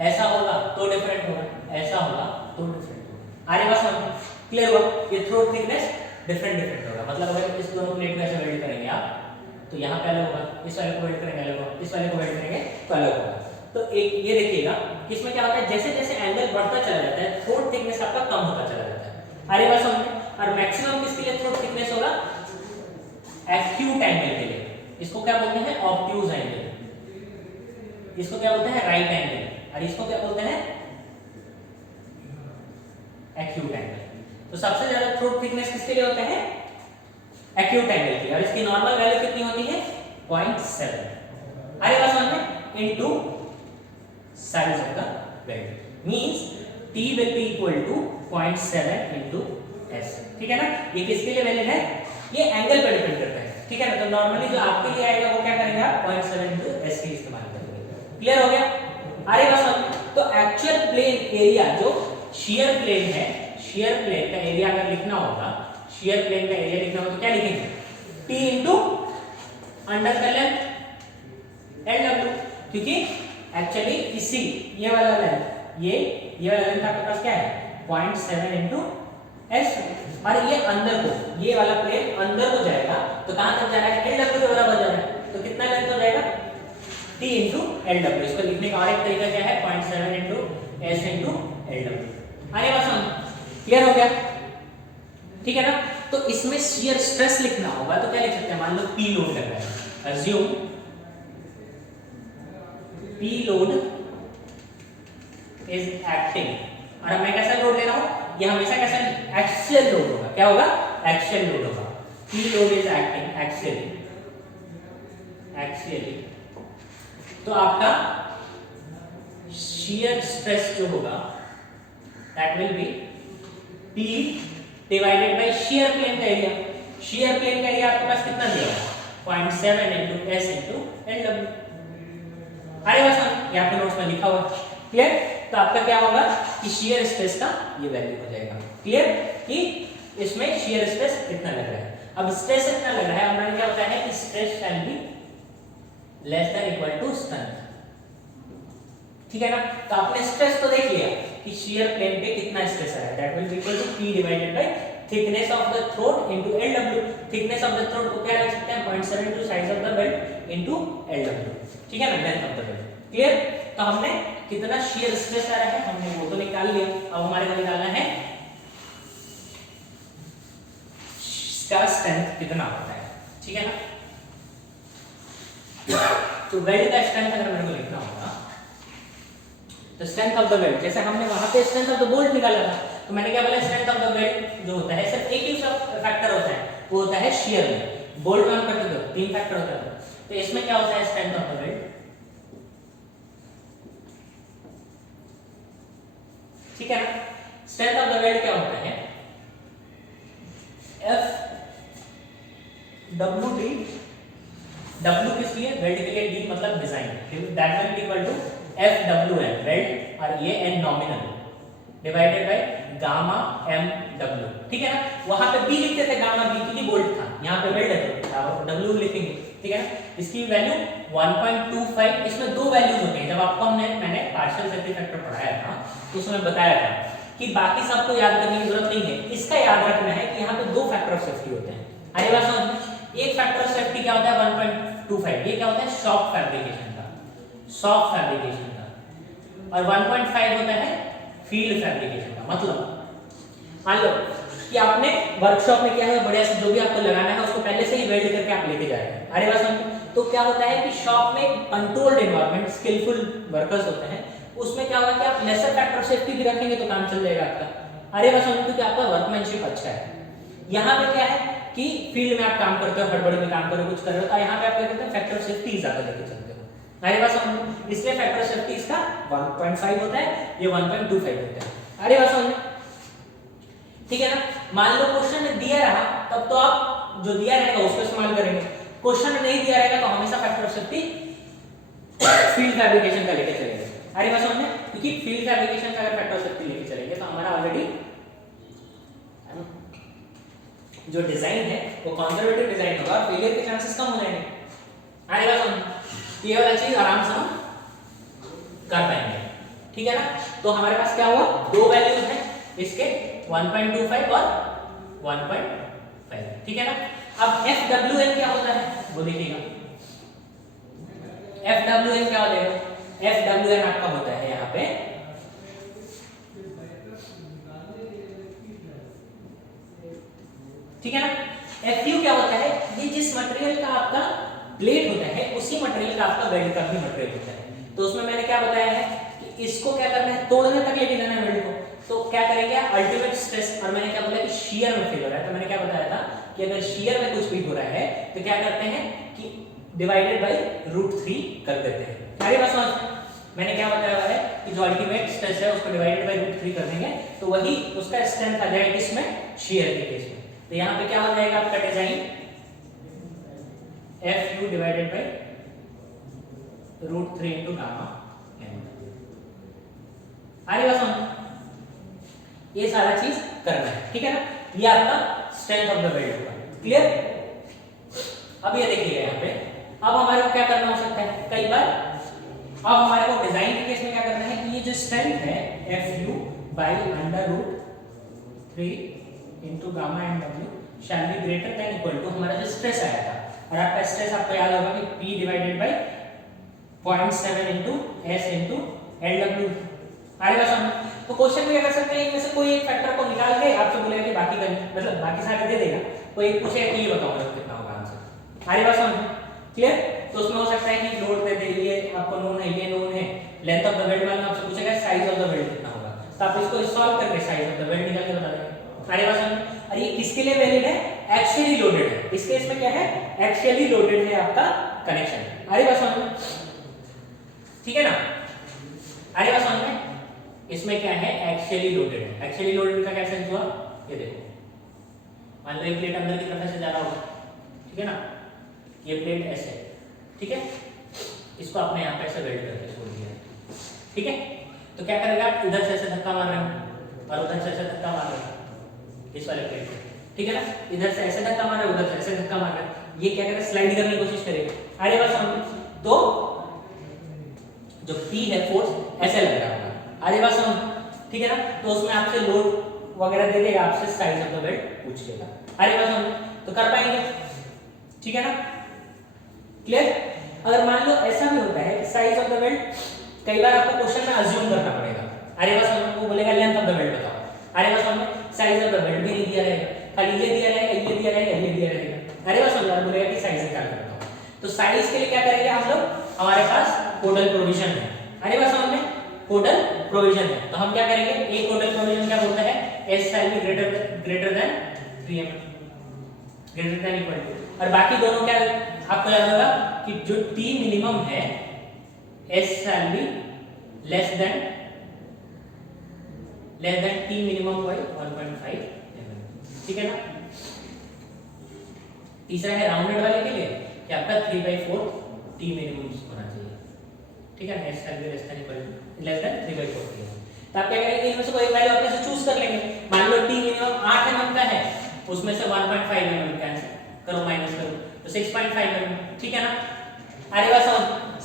ऐसा होगा तो डिफरेंट होगा, ऐसा होगा तो डिफरेंट होगा। अरे बस क्लियर हुआ? ये थ्रोट थिकनेस डिफरेंट होगा। मतलब अगर इस दोनों प्लेट में ऐसे वेल्ड करेंगे आप तो यहाँ पे अलग होगा, इस वाले को वेल्ड करेंगे अलग होगा, इस वाले को वेल्ड करेंगे तो अलग होगा। तो एक ये देखिएगा कि इसमें क्या होता है, जैसे जैसे एंगल बढ़ता चला जाता है थ्रोट थिकनेस आपका कम होता चला जाता है। अरे बस और मैक्सिमम किसके लिए थ्रोट थिकनेस होगा? एक्यूट एंगल के लिए। इसको क्या बोलते हैं? Obtuse angle. इसको क्या बोलते हैं? Right angle. और इसको क्या बोलते हैं? Acute angle. तो सबसे ज्यादा थ्रोट थिकनेस किसके लिए होता है? एक्यूट एंगल की। और इसकी नॉर्मल वैल्यू कितनी होती है? 0.7। अरे बस समझ में, into size of the weld means T will be equal to 0.7 into S। ठीक है ना, ये किसके लिए वैल्यू है? ये एंगल पर डिपेंड करता है। ठीक है ना, तो नॉर्मली जो आपके लिए आएगा वो क्या करेंगे आप? 0.7 into S की इस्तेमाल करेंगे। क्लियर हो गया? अरे बस तो एक्चुअल प्लेन एरिया जो शियर प्लेन है, शियर प्लेन का एरिया अगर लिखना होगा, शियर प्लेन का एरिया लिखना होगा तो क्या लिखेंगे? T into अंडर का लेंथ LW, क्योंकि एक्चुअली इसी ये वाला लेंथ, ये वाला लेंथ आपके पास क्या है? 0.7 into S। और ये अंदर को, ये वाला प्लेन अंदर को जाएगा तो कहां तक जा रहा है? LW के बराबर जा रहा है। तो कितना लेंथ हो जाएगा? T into LW। इसको लिखने का और एक तरीका क्या है? 0.7 into S into LW। अरे बस क्लियर हो गया? ठीक है ना, तो इसमें शियर स्ट्रेस लिखना होगा तो क्या लिख सकते हैं? मान लो P लोड लग रहा है, assume P load is acting. और मैं कैसा लोड ले रहा हूं? ये हमेशा कैसा? एक्सियल लोड होगा। क्या होगा? एक्सियल लोड होगा। P load is acting axially. तो आपका शियर स्ट्रेस जो होगा that will be P divided by shear plane का एरिया। शियर प्लेन का एरिया आपके पास कितना दिया है? 0.7 into S into LW। अरे बस यहाँ पे नोट्स में लिखा हुआ है। क्लियर? तो आपका क्या होगा कि शियर स्ट्रेस का ये वैल्यू हो जाएगा। क्लियर कि इसमें शियर स्ट्रेस कितना लग रहा है। अब स्ट्रेस कितना लग रहा है, हमारे क्या होता है कि stress can be less than equal to strength. ठीक है ना, तो आपने स्ट्रेस तो देख लिया कि शियर प्लेन पे कितना स्ट्रेस है, that will be equal to P divided by thickness of the throat into LW। Thickness of the throat को क्या लिख सकते हैं? 0.7 into size of the weld into LW। ठीक है ना, length of the weld. Clear? तो हमने कितना शियर स्ट्रेस आ रहा है हमने वो तो निकाल लिया। अब हमारे को निकालना है इसका स्ट्रेंथ कितना होता है। ठीक है ना, तो वेल्ड का स्ट्रेंथ अगर मेरे को लिखना होगा तो स्ट्रेंथ ऑफ द वेल्ड, जैसे हमने वहां पे स्ट्रेंथ ऑफ द बोल्ट निकाला था तो मैंने क्या बोला? स्ट्रेंथ ऑफ द वेल्ड जो होता है सिर्फ एक ही फैक्टर होता है, वो होता है शियर में। बोल्ट में हम करते तो 3 फैक्टर होता है। तो इसमें क्या होता है? स्ट्रेंथ ऑफ द वेल्ड ठीक है ना। स्ट्रेंथ ऑफ द वेल्ड क्या होता है, एफ डब्ल्यू डी, डब्ल्यू किस लिए, वेल्ड के लिए, डी मतलब design, that will be equal to F W N weld और ये N nominal divided by gamma M W, ठीक है ना। वहां पे बी लिखते थे गामा बी क्योंकि बोल्ट था, यहाँ पे वेल्ड है तो डब्ल्यू लिखेंगे, ठीक है ना। इसकी वैल्यू 1.25, इसमें दो वैल्यूज होते हैं। जब आपको मैंने पार्शियल सेफ्टी फैक्टर पढ़ाया था तो उसमें बताया था कि बाकी सबको याद करने की जरूरत नहीं है, इसका याद रखना है कि यहाँ पे दो फैक्टर ऑफ सेफ्टी होते हैं। अरे बात समझ, एक फैक्टर ऑफ सेफ्टी क्या होता है 1.25, ये क्या होता है शॉप फैब्रिकेशन का, शॉप फैब्रिकेशन का, और 1.5 होता है फील्ड फैब्रिकेशन का। मतलब मान लो कि आपने वर्कशॉप में क्या है बढ़िया से जो भी आपको लगाना है उसको पहले से ही वेल्ड करके आप लेके जा रहे हैं। अरे बात समझ, तो क्या होता है कि शॉप में कंट्रोल्ड एनवायरनमेंट, स्किलफुल वर्कर्स होते हैं, उसमें क्या होगा कि आप लेसर फैक्टर ऑफ सेफ्टी भी रखेंगे तो काम चल जाएगा आपका। अरे बात समझ, क्योंकि आपका वर्कमैनशिप अच्छा है। यहाँ पे क्या है कि फील्ड में आप काम करते हो, हड़बड़ी में काम कर रहे हो, कुछ कर रहे हो, तो यहाँ पे आप क्या करते हैं फैक्टर ऑफ सेफ्टी ज्यादा लेके चलते हो। अरे बात समझ, इसलिए फैक्टर ऑफ सेफ्टी इसका 1.5 होता है, ये 1.25 होता है। अरे बात समझ, ठीक है ना। मान लो क्वेश्चन में दिया रहा तब तो आप जो दिया रहेगा उसको इस्तेमाल करेंगे, क्वेश्चन में नहीं दिया रहेगा तो हमेशा factor of safety field fabrication का लेके चलेंगे। अरे बात समझ में, क्योंकि फील्ड फैब्रिकेशन का अगर फैक्टर ऑफ सेफ्टी लेके चलेंगे तो हमारा ऑलरेडी जो डिजाइन है वो कंजर्वेटिव डिजाइन होगा और फेलियर के चांसेस कम हो जाएंगे। अरे बात समझ, ये वाला चीज आराम से हम कर पाएंगे, ठीक है ना। तो हमारे पास क्या हुआ, दो वैल्यूज हैं इसके 1.25 और 1.5, ठीक है ना। अब FWN क्या होता है वो देखिएगा, FWN क्या हो जाएगा, FWN आपका होता है यहाँ पे ठीक है ना। FU क्या होता है, ये जिस मटेरियल का आपका प्लेट होता है उसी मटेरियल का आपका वेल्ड का भी मटेरियल होता है। तो उसमें मैंने क्या बताया है कि इसको क्या करना है, तोड़ने तक लेके जाना है वेल्ड को, तो क्या करेंगे अल्टीमेट स्ट्रेस, और मैंने क्या बोला कि शियर में फेल हो रहा है, तो मैंने क्या बताया था कि अगर शियर में कुछ भी हो रहा है तो क्या करते हैं कि डिवाइडेड बाय √3 कर देते हैं। अरे बस समझ, मैंने क्या बताया हुआ है कि जो अल्टीमेट स्ट्रेस है उसको डिवाइडेड बाय √3 कर देंगे तो वही उसका स्ट्रेंथ आ जाएगा किसमें, शियर के केस में। तो यहाँ पे क्या हो जाएगा आपका design FU divided by √3 into gamma m। अरे बस समझ, ये सारा चीज करना है, ठीक है ना। ये आपका स्ट्रेंथ ऑफ द वेल्ड होगा, क्लियर। अब ये देखिए यहाँ पे, अब हमारे को क्या करना हो सकता है, कई बार अब हमारे को डिजाइन के केस में क्या करना है कि ये जो स्ट्रेंथ है FU by √3 into gamma mw shall be greater than equal to हमारा जो स्ट्रेस आया था, और आपका स्ट्रेस आपको याद होगा कि P divided bye 0.7 into S into LW। अरे बस हम तो क्वेश्चन में क्या कर सकते हैं, इनमें से कोई एक फैक्टर को निकाल के आपसे बोलेगा कि बाकी का मतलब बाकी सारे दे देगा, कोई एक पूछेगा कि ये बताओ कितना होगा आंसर। अरे बस हम क्लियर। तो उसमें हो सकता है कि लोड दे दे, ये आपको नोन है, ये नोन है, लेंथ ऑफ द वेल्ड वाला आपसे पूछेगा साइज ऑफ द वेल्ड कितना होगा, तो आप इसको सॉल्व करके साइज ऑफ द वेल्ड निकाल के बता देंगे। अरे बस हम, और ये किसके लिए वैलिड है, एक्चुअली लोडेड है, इस केस में क्या है एक्चुअली लोडेड है आपका कनेक्शन। अरे बस हम, ठीक है ना। अरे बस हम, इसमें क्या है एक्चुअली लोडेड है। एक्चुअली लोडेड का क्या सेंस हुआ, ये देखो मान लो ये प्लेट अंदर की तरफ से जा रहा होगा, ठीक है ना, ये प्लेट ऐसे, ठीक है, इसको आपने यहाँ पे ऐसे वेल्ड करके छोड़ दिया, ठीक है। तो क्या करेगा, आप इधर से ऐसे धक्का मार रहे हैं और उधर से ऐसे धक्का मार रहे हैं इस वाले प्लेट को, ठीक है ना, इधर से ऐसे धक्का मार रहे हैं, उधर से ऐसे धक्का मार रहे हैं, ये क्या करेगा स्लाइड करने की कोशिश करेगा। अरे बस हम, तो जो P है फोर्स ऐसे लग रहा होगा, अरे बस हम, ठीक है ना। तो उसमें आपसे लोड वगैरह दे देगा, आपसे साइज ऑफ द वेल्ड पूछ लेगा। अरे बस हम तो कर पाएंगे, ठीक है ना, क्लियर। अगर मान लो ऐसा भी होता है कि साइज ऑफ द वेल्ड, कई बार आपको क्वेश्चन में अज्यूम करना पड़ेगा। अरे बस हमको बोलेगा लेंथ ऑफ द वेल्ड बताओ, अरे बस हमें साइज ऑफ द वेल्ड भी नहीं दिया रहेगा, खाली ये दिया रहेगा, ये दिया रहेगा, ये दिया रहेगा। अरे बस हम बोलेगा कि साइज निकाल के बताओ, तो साइज के लिए क्या करेंगे हम लोग, हमारे पास कोडल प्रोविजन है। अरे बस हमने कोडल प्रोविजन है, तो हम क्या करेंगे, एक कोडल प्रोविजन क्या बोलता है, S shall be greater than 3m greater than equal to, और बाकी दोनों क्या आपको याद होगा कि जो T मिनिमम है S shall be less than less than T minimum by 1.5 mm, ठीक है ना। तीसरा है राउंडेड वाले के लिए कि आपका 3/4 टी मिनिमम होना चाहिए, ठीक है, लेस देन 3/4 टी। तो आप क्या करेंगे, इनमें से कोई वैल्यू अपने से चूज कर लेंगे। मान लो टी मिनिमम 8 mm का है, उसमें से 1.5 mm कैंसिल करो, माइनस करो, तो 6.5 mm, ठीक है ना। अरे बस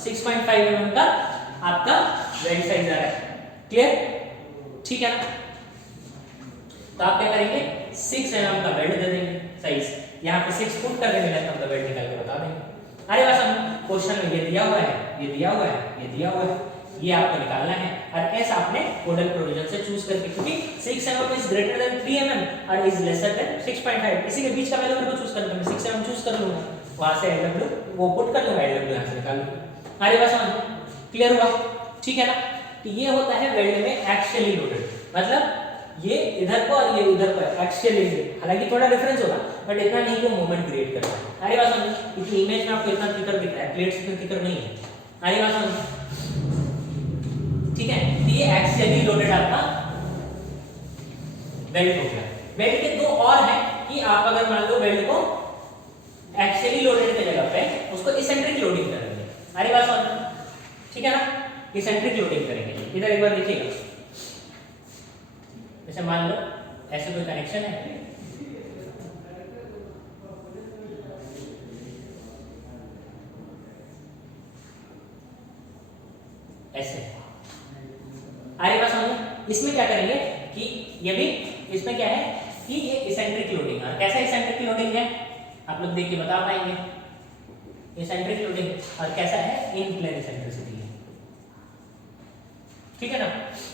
6.5 mm का आपका वेल्ड साइज आ रहा है, क्लियर, ठीक है ना। तो आप क्या करेंगे, 6 mm का वेल्ड दे देंगे साइज, यहाँ पे 6 फुट कर देंगे, लेंथ ऑफ द वेल्ड निकाल के बता देंगे। अरे बस क्वेश्चन में ये दिया हुआ है, ये दिया हुआ है, ये दिया हुआ है, ये आपको निकालना है। और ऐसा आपने कोडल प्रोविजन से चूज करके, क्योंकि 6 mm is greater than 3 mm और इज लेसर देन 6.5, इसी के बीच का वैल्यू मेरे को चूज करना है। 6 mm चूज कर लूंगा, वहां से LW वो पुट कर लूंगा, LW यहां से निकाल लूंगा। अरे बस क्लियर हुआ, ठीक है ना। तो ये होता है वेल्ड में एक्सियली लोडेड, मतलब ये इधर को और ये उधर को एक्सियली, हालांकि थोड़ा डिफरेंस होगा बट इतना नहीं कि मोमेंट क्रिएट करता है। अरे बात समझ, क्योंकि इमेज में आपको इतना थिकर दिख रहा है, प्लेट्स इतना थिकर नहीं है। अरे बात समझ, ठीक है। तो ये एक्सियली लोडेड आपका वेल्ड हो गया। वेल्ड के दो और हैं कि आप अगर मान लो वेल्ड को एक्सियली लोडेड की जगह पे उसको इसेंट्रिक लोडिंग करेंगे। अरे बात समझ, ठीक है ना, इसेंट्रिक लोडिंग करेंगे। इधर एक बार देखिएगा, जैसे मान लो ऐसे कोई कनेक्शन है, ऐसे, अरे बस हम इसमें क्या करेंगे कि ये भी, इसमें क्या है कि ये इसेंट्रिक लोडिंग है। कैसा इसेंट्रिक लोडिंग है आप लोग देख के बता पाएंगे, इसेंट्रिक लोडिंग, और कैसा है इन प्लेन इसेंट्रिसिटी है, ठीक है ना।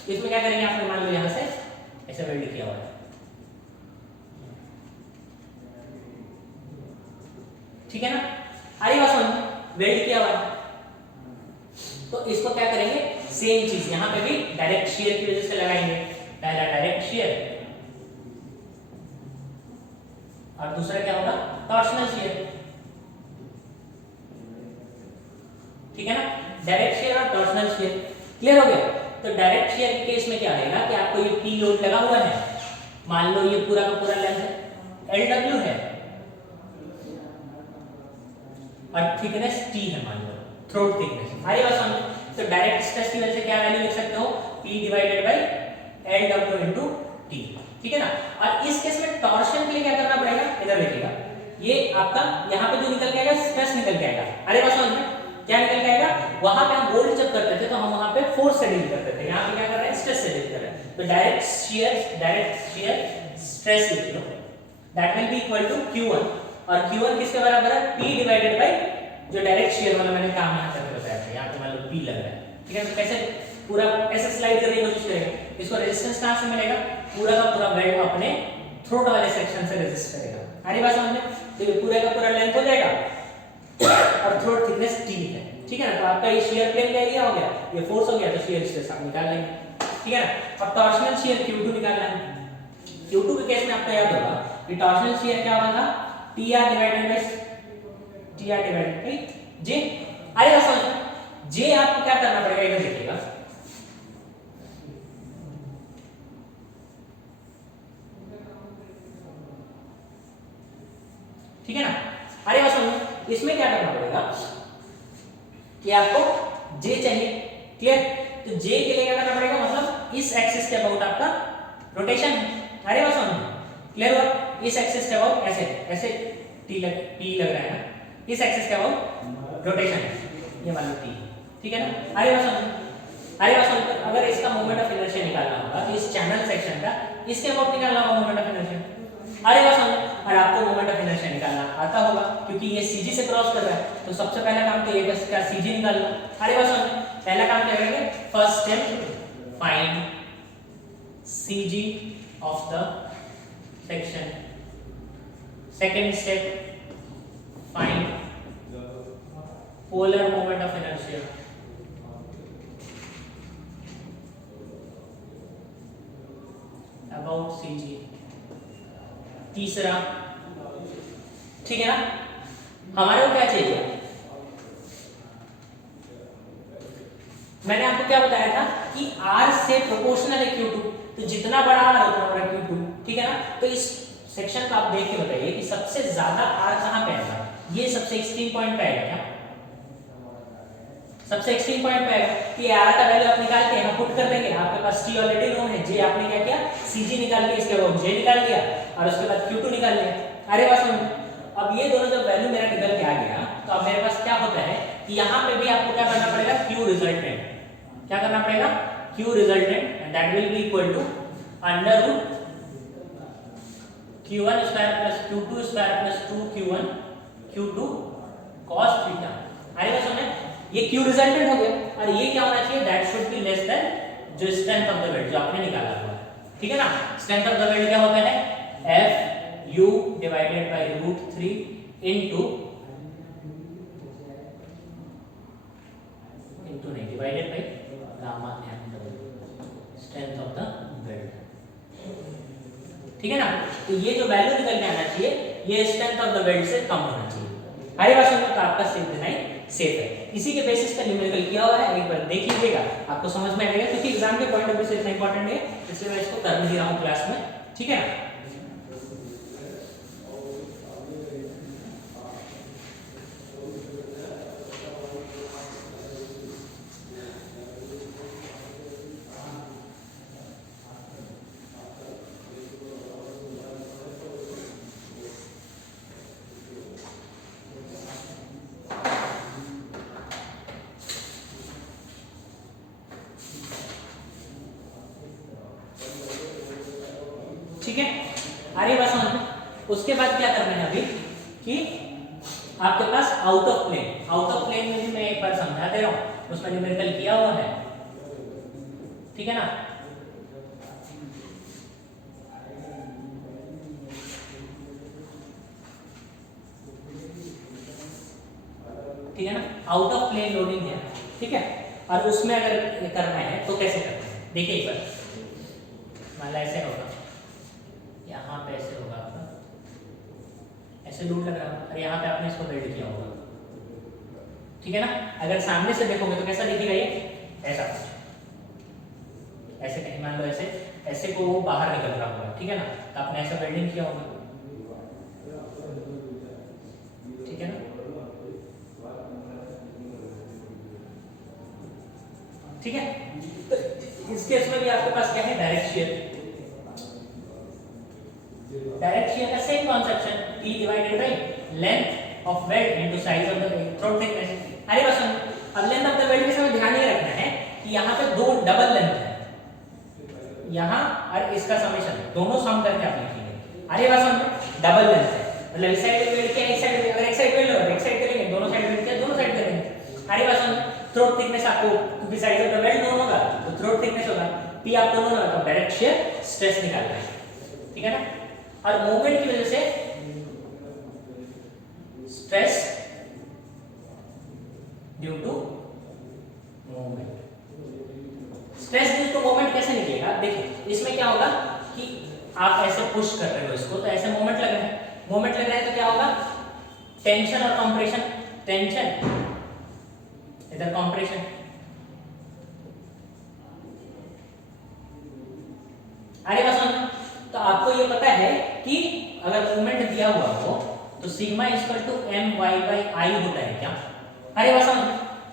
इसमें क्या करेंगे, आपने मान लो यहां से ऐसे वेल्ड किया हुआ है, ठीक है ना। अरे बस हम वेल्ड किया हुआ है, तो इसको क्या करेंगे, सेम चीज यहां पे भी डायरेक्ट शियर की वजह से लगाएंगे। पहला डायरेक्ट शियर और दूसरा क्या होगा, टॉर्शनल शियर, ठीक है ना। डायरेक्ट शियर और टॉर्शनल शियर क्लियर हो गया। तो डायरेक्ट शियर के केस में क्या रहेगा कि आपको ये P लोड लगा हुआ है, मान लो ये पूरा का पूरा लेंथ LW है और थिकनेस T है, मान लो थ्रोट थिकनेस। अरे बस हम तो डायरेक्ट स्ट्रेस की वजह से क्या वैल्यू लिख सकते हो, P divided bye LW into T, ठीक है ना। और इस केस में टॉर्शन के लिए क्या करना पड़ेगा, इधर देखिएगा, ये आपका यहाँ पे जो निकल के आएगा स्ट्रेस निकल के आएगा। अरे बस समझ में क्या निकल के आएगा, वहां पे हम बोल्ट जब करते थे तो हम वहां पे फोर्स से डील करते थे, यहाँ पे क्या कर रहे हैं, स्ट्रेस से डील कर रहे हैं। तो डायरेक्ट शियर स्ट्रेस लिख लो, that will be equal to Q1, और Q1 किसके बराबर है, P डिवाइडेड बाय जो डायरेक्ट शियर वाला मैंने काम यहाँ करके बताया था, यहाँ पे मान लो P लग रहा है, ठीक है। तो कैसे पूरा ऐसे स्लाइड करने की कोशिश करेंगे, इसको रेजिस्टेंस कहां से मिलेगा, पूरा का पूरा वेल्ड अपने थ्रोट वाले सेक्शन से रेजिस्ट करेगा। अरे बात समझ में, तो ये पूरा का पूरा लेंथ हो जाएगा और थ्रोट थिकनेस T है, ठीक है ना। तो आपका ये शियर प्लेन का एरिया हो गया, ये फोर्स हो गया, तो शियर स्ट्रेस आप निकाल लेंगे, ठीक है ना। अब टॉर्शनल शियर Q2 निकालना है। Q2 के केस में आपको याद होगा कि टॉर्शनल शियर क्या होता था, TR डिवाइडेड बाय J। अरे बात समझ में, J आपको क्या करना पड़ेगा, इधर देखिएगा, ठीक है ना। अरे बात समझ, इसमें क्या करना पड़ेगा कि आपको J चाहिए, क्लियर। तो J के लिए क्या करना पड़ेगा, मतलब इस एक्सिस के अबाउट आपका रोटेशन है। अरे बात समझ, क्लियर हुआ, इस एक्सिस के अबाउट ऐसे ऐसे P लग रहा है ना, इस एक्सिस के अबाउट रोटेशन है, ये मान लो T, ठीक है ना। अरे बात समझ, अगर इसका मोमेंट ऑफ इनर्शिया निकालना होगा तो इस चैनल सेक्शन का इसके अबाउट निकालना होगा मोमेंट ऑफ इनर्शिया। अरे बात समझ, और आपको मोमेंट ऑफ इनर्शिया निकालना आता होगा क्योंकि ये CG से क्रॉस कर रहा है, तो सबसे पहला काम तो ये इसका CG निकालना। अरे बात समझ, पहला काम क्या करेंगे, first step find CG of the section, second step find polar moment of inertia, about CG, तीसरा, ठीक है ना। हमारे को क्या चाहिए, मैंने आपको क्या बताया था कि R से प्रोपोर्शनल है Q2, तो जितना जितना बड़ा r उतना बड़ा Q2, ठीक है ना। तो इस सेक्शन को आप देख के बताइए कि सबसे ज्यादा r कहां पे आएगा, ये सबसे एक्सट्रीम पॉइंट पे आएगा क्या, सबसे एक्सट्रीम पॉइंट पे आएगा। कि r का वैल्यू आप निकाल के यहां पुट कर देंगे, आपके पास t ऑलरेडी नोन है, j आपने क्या किया cg निकाल के इसके बाद j निकाल लिया और उसके बाद Q2 निकाल लिया। अरे बात समझ, अब ये दोनों जब वैल्यू मेरा निकल के आ गया तो अब मेरे पास क्या होता है कि यहाँ पे भी आपको क्या करना पड़ेगा, Q रिजल्टेंट, क्या करना पड़ेगा Q resultant, and that will be equal to under root Q1 square plus Q2 square plus 2Q1 Q2 cos theta. अरे बात समझ, ये Q रिजल्टेंट हो गया और ये क्या होना चाहिए, that should be less then जो स्ट्रेंथ ऑफ द वेल्ड जो आपने निकाला हुआ है, ठीक है ना। स्ट्रेंथ ऑफ द वेल्ड क्या होता है, Fu डिवाइडेड बाय √3 इनटू नहीं divided by gamma m strength of the weld, ठीक है ना। तो ये जो वैल्यू निकल के आना चाहिए ये स्ट्रेंथ ऑफ द वेल्ड से कम होना चाहिए। हरे भाषा में तो आपका सेफ डिजाइन सेफ है, इसी के बेसिस पर न्यूमेरिकल किया हुआ है, एक बार देख लीजिएगा आपको समझ में आएगा, क्योंकि एग्जाम के पॉइंट ऑफ व्यू से इतना इंपॉर्टेंट है इसलिए मैं इसको कर नहीं रहा हूं क्लास में, ठीक है ना। ठीक है, आ रही बात समझ में। उसके बाद क्या करना है अभी कि आपके पास आउट ऑफ प्लेन में भी मैं एक बार समझा दे रहा हूं, उसमें न्यूमेरिकल किया हुआ है, ठीक है ना। ठीक है ना, आउट ऑफ प्लेन लोडिंग है, ठीक है। और उसमें अगर ये करना है तो कैसे करते हैं, देखिए एक बार मान लो ऐसे होगा, यहाँ पे ऐसे होगा आपका, ऐसे लूट लग रहा है और यहाँ पे आपने इसको बिल्ड किया होगा, ठीक है ना। अगर सामने से देखोगे तो कैसा दिखेगा, ये ऐसा ऐसे कहीं मान लो ऐसे ऐसे को वो बाहर निकल रहा होगा, ठीक है ना। तो आपने ऐसा बिल्डिंग किया होगा, ठीक है ना। ठीक है, तो इस केस में भी आपके पास क्या है, डायरेक्ट शेयर का same conception P divided by length of weld into size of the throat thickness. अरे बस अब लेंथ ऑफ द वेल्ड के समय ध्यान ये रखना है कि यहाँ पे दो डबल लेंथ है, यहाँ और इसका समेशन दोनों सम करके आप लिखेंगे। अरे बस डबल लेंथ है, मतलब इस साइड वेल्ड क्या है, इस साइड अगर एक साइड वेल्ड हो तो एक साइड करेंगे, दोनों साइड वेल्ड क्या दोनों साइड करेंगे। अरे बस थ्रोट थिकनेस आपको क्योंकि size of the weld known होगा तो थ्रोट थिकनेस होगा, P आपको नोन होगा तो डायरेक्ट शेयर स्ट्रेस निकालना है, ठीक है ना। और मूवमेंट की वजह से stress due to movement, stress due to movement कैसे निकलेगा, देखिए इसमें क्या होगा कि आप ऐसे पुश कर रहे हो इसको तो ऐसे मूवमेंट लग रहा है, मूवमेंट लग रहा है तो क्या होगा, टेंशन और कंप्रेशन, टेंशन इधर कंप्रेशन, अरे बस तो आपको ये पता है कि अगर मूवमेंट दिया हुआ हो तो sigma equal to M Y by I होता है क्या। अरे बस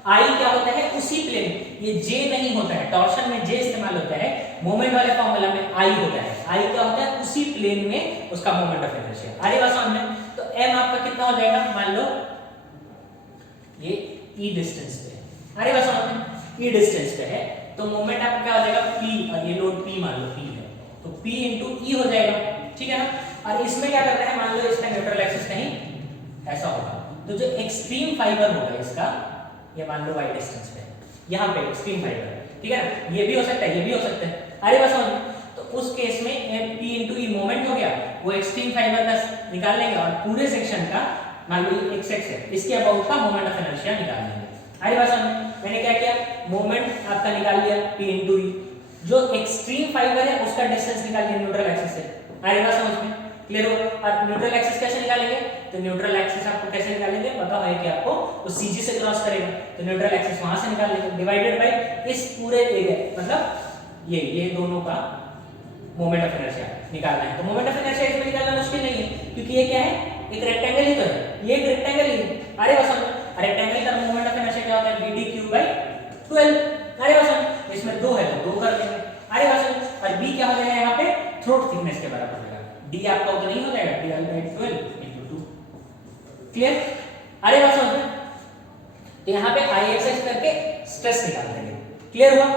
आई क्या होता है, उसी प्लेन, ये जे नहीं होता है, टॉर्शन में जे इस्तेमाल होता है, मोमेंट वाले फॉर्मूला में आई होता है, आई क्या होता है उसी प्लेन में उसका मोमेंट ऑफ इनर्शिया। अरे बस तो एम आपका कितना हो जाएगा, मान लो ये ई डिस्टेंस पे है, अरे बस ई डिस्टेंस पे है तो मोमेंट आपका क्या हो जाएगा पी, और ये लोड पी मान लो पी है तो P इंटू ई हो जाएगा, ठीक है ना। और इसमें क्या करना है, मान लो इसका न्यूट्रल एक्सिस कहीं ऐसा होगा तो जो एक्सट्रीम फाइबर होगा इसका, ये मान लो y डिस्टेंस पे यहाँ पे एक्सट्रीम फाइबर, ठीक है ना, ये भी हो सकता है ये भी हो सकता है। अरे बस तो उस केस में P इंटू ई मोमेंट हो गया, वो एक्सट्रीम फाइबर का निकाल लेंगे और पूरे सेक्शन का मान लो x एक्स है, इसके अबाउट का मोमेंट ऑफ इनर्शिया निकाल लेंगे। अरे बस मैंने क्या किया, मोमेंट आपका निकाल लिया P इंटू ई, जो एक्सट्रीम फाइबर है उसका डिस्टेंस निकाल लिया न्यूट्रल एक्सिस से। आएगा समझ में, क्लियर हो। और न्यूट्रल एक्सिस कैसे निकालेंगे, तो न्यूट्रल एक्सिस आपको कैसे निकालेंगे पता है कि आपको वो सीजी से क्रॉस करेगा तो न्यूट्रल एक्सिस वहां से निकाल लेंगे, डिवाइडेड बाय इस पूरे एरिया, मतलब ये दोनों का मोमेंट ऑफ इनर्शिया निकालना है। तो मोमेंट ऑफ इनर्शिया इसमें निकालना मुश्किल नहीं है, क्योंकि ये क्या है, एक रेक्टेंगल ही तो है, ये एक रेक्टेंगल ही है। अरे बस रेक्टेंगल का मोमेंट ऑफ इनर्शिया क्या होता है, Vd/12। अरे बस इसमें 2 है तो 2 कर देंगे। अरे बस और b क्या हो जाएगा यहाँ पे, थ्रोट थिकनेस के बराबर हो जाएगा। d आपका उतना ही हो जाएगा, 12/12 × 2। क्लियर? अरे बस तो यहाँ पे आई एक्सएस करके स्ट्रेस निकाल देंगे। क्लियर हुआ?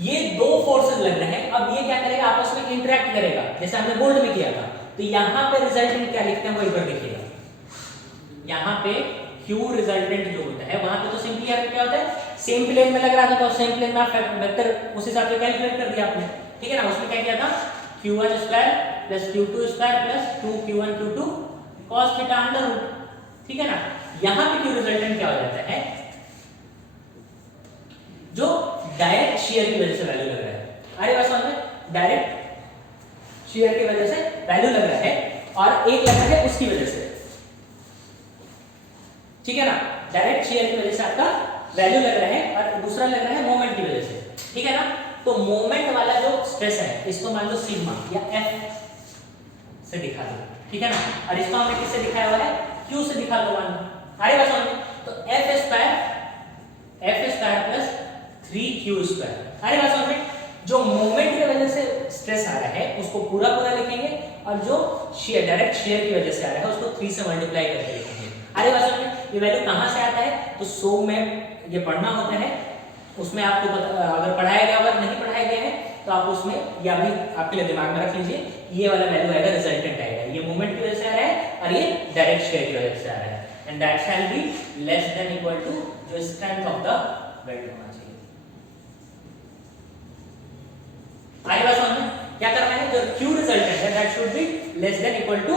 ये दो फोर्सेस लग रहे हैं, अब ये क्या करेगा, आपस में इंटरेक्ट करेगा, जैसे हमने बोल्ड में किया था। तो यहाँ पे रिजल्टेंट क्या लिखते हैं वो इधर देखिएगा। यहाँ पे Q रिजल्टेंट जो होता है वहां पे तो सिंपली यहाँ पे क्या होता है, सेम प्लेन में लग रहा था तो सेम प्लेन में आप वेक्टर उस हिसाब से कैलकुलेट कर दिया आपने, ठीक है ना। उसमें क्या किया था, q1² + q2² + 2q1 q2 cos theta under root, ठीक है ना। यहाँ पे Q रिजल्टेंट क्या हो जाता है, जो डायरेक्ट शियर की वजह से वैल्यू लग रहा है। अरे बस समझ, डायरेक्ट शियर की वजह से वैल्यू लग रहा है और एक लग रहा है उसकी वजह से, ठीक है ना। डायरेक्ट शियर की वजह से आपका वैल्यू लग रहा है और दूसरा लग रहा है मोमेंट की वजह से, ठीक है ना। तो मोमेंट वाला जो स्ट्रेस है इसको मान लो सिग्मा या F से दिखा दो, ठीक है ना। और इसको हमने किससे दिखाया हुआ है, Q से दिखा दो मान लो। अरे बस समझ, तो F² + 3q²। अरे बस समझ, जो मोमेंट की वजह से स्ट्रेस आ रहा है उसको पूरा लिखेंगे और जो शेयर डायरेक्ट शेयर की वजह से आ रहा है उसको 3 से मल्टीप्लाई करके लिखेंगे। अरे बस ये वैल्यू कहां से आता है, तो 100 में ये पढ़ना होता है, उसमें आपको अगर पढ़ाया गया अगर नहीं पढ़ाया गया है तो आप उसमें या भी आपके लिए दिमाग में रख लीजिए, ये वाला वैल्यू आएगा, रिजल्टेंट आएगा, ये मोमेंट की वजह से आ रहा है और ये डायरेक्ट शेयर की वजह से आ रहा है। And that shall be less than equal to जो स्ट्रेंथ ऑफ द वेल्ड होना चाहिए। आगे बात समझ, क्या करना है, जो Q रिजल्टेंट है that should be less than equal to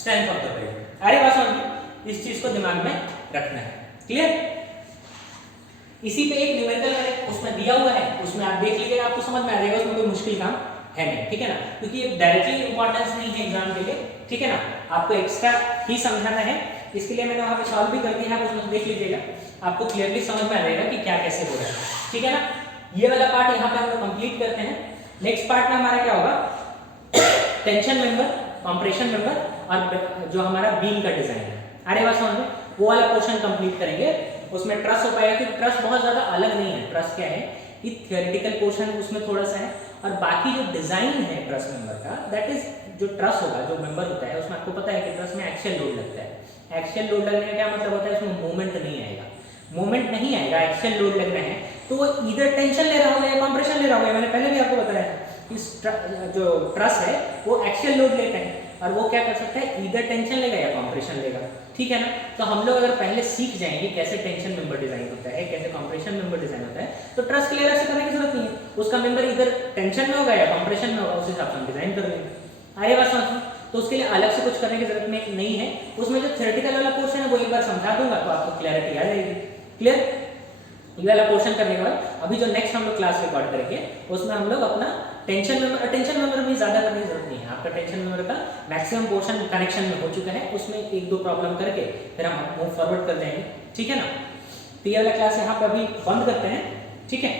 strength of the weld. अरे बात समझ, इस चीज को दिमाग में रखना है। क्लियर? इसी पे एक न्यूमेरिकल उसमें दिया हुआ है, उसमें आप देख लीजिएगा, आपको समझ में आ जाएगा, उसमें कोई मुश्किल काम है नहीं, ठीक है ना, क्योंकि ये डायरेक्टली इंपॉर्टेंस नहीं है एग्जाम के लिए, ठीक है ना। आपको एक्स्ट्रा ही समझाना है, इसके लिए मैंने वहां पे सॉल्व भी कर दिया है, आप उसमें देख लीजिएगा, आपको क्लियरली समझ में आ जाएगा कि क्या कैसे हो रहा है, ठीक है ना। ये वाला पार्ट यहाँ पे हम लोग कंप्लीट करते हैं। नेक्स्ट पार्ट में हमारा क्या होगा, टेंशन मेंबर, कंप्रेशन मेंबर और जो हमारा बीम का डिजाइन है। अरे बात समझ, वो वाला पोर्शन कंप्लीट करेंगे, उसमें ट्रस हो पाएगा, क्योंकि ट्रस बहुत ज्यादा अलग नहीं है। ट्रस क्या है, ये थियोरेटिकल पोर्शन उसमें थोड़ा सा है, और बाकी जो डिजाइन है ट्रस मेंबर का, दैट इज जो ट्रस होगा, जो मेंबर होता है उसमें आपको पता है कि ट्रस में एक्सियल लोड लगता है। एक्सियल लोड लगने का क्या मतलब होता है, उसमें मूवमेंट नहीं आएगा, मूवमेंट नहीं आएगा, एक्सियल लोड लग रहे हैं, तो वो इधर टेंशन ले रहा होगा या कंप्रेशन ले रहा होगा। मैंने पहले भी आपको बताया कि जो ट्रस है वो एक्सियल लोड लेते हैं, और वो क्या कर सकता है, इधर टेंशन लेगा या कंप्रेशन लेगा, ठीक है ना। तो हम लोग अगर पहले सीख जाएंगे कैसे टेंशन मेंबर डिजाइन होता है, कैसे कंप्रेशन मेंबर डिजाइन होता है, तो ट्रस के लिए अलग से करने की जरूरत नहीं है, उसका मेंबर इधर टेंशन में होगा या कंप्रेशन में होगा, उस हिसाब से हम डिजाइन कर लेंगे। अरे बात समझो, तो उसके लिए अलग से कुछ करने की जरूरत नहीं है। उसमें जो थ्योरेटिकल वाला पोर्शन है वो एक बार समझा दूंगा तो आपको क्लैरिटी आ जाएगी। क्लियर? ये वाला पोर्शन करने के बाद अभी जो नेक्स्ट हम लोग क्लास रिकॉर्ड करेंगे उसमें हम लोग अपना टेंशन मेंबर भी ज्यादा करने की जरूरत नहीं है, आपका टेंशन मेंबर का मैक्सिमम पोर्शन कनेक्शन में हो चुका है, उसमें 1-2 प्रॉब्लम करके फिर हम मूव फॉरवर्ड कर देंगे, ठीक है ना। तो ये वाला क्लास यहाँ पे अभी बंद करते हैं, ठीक है।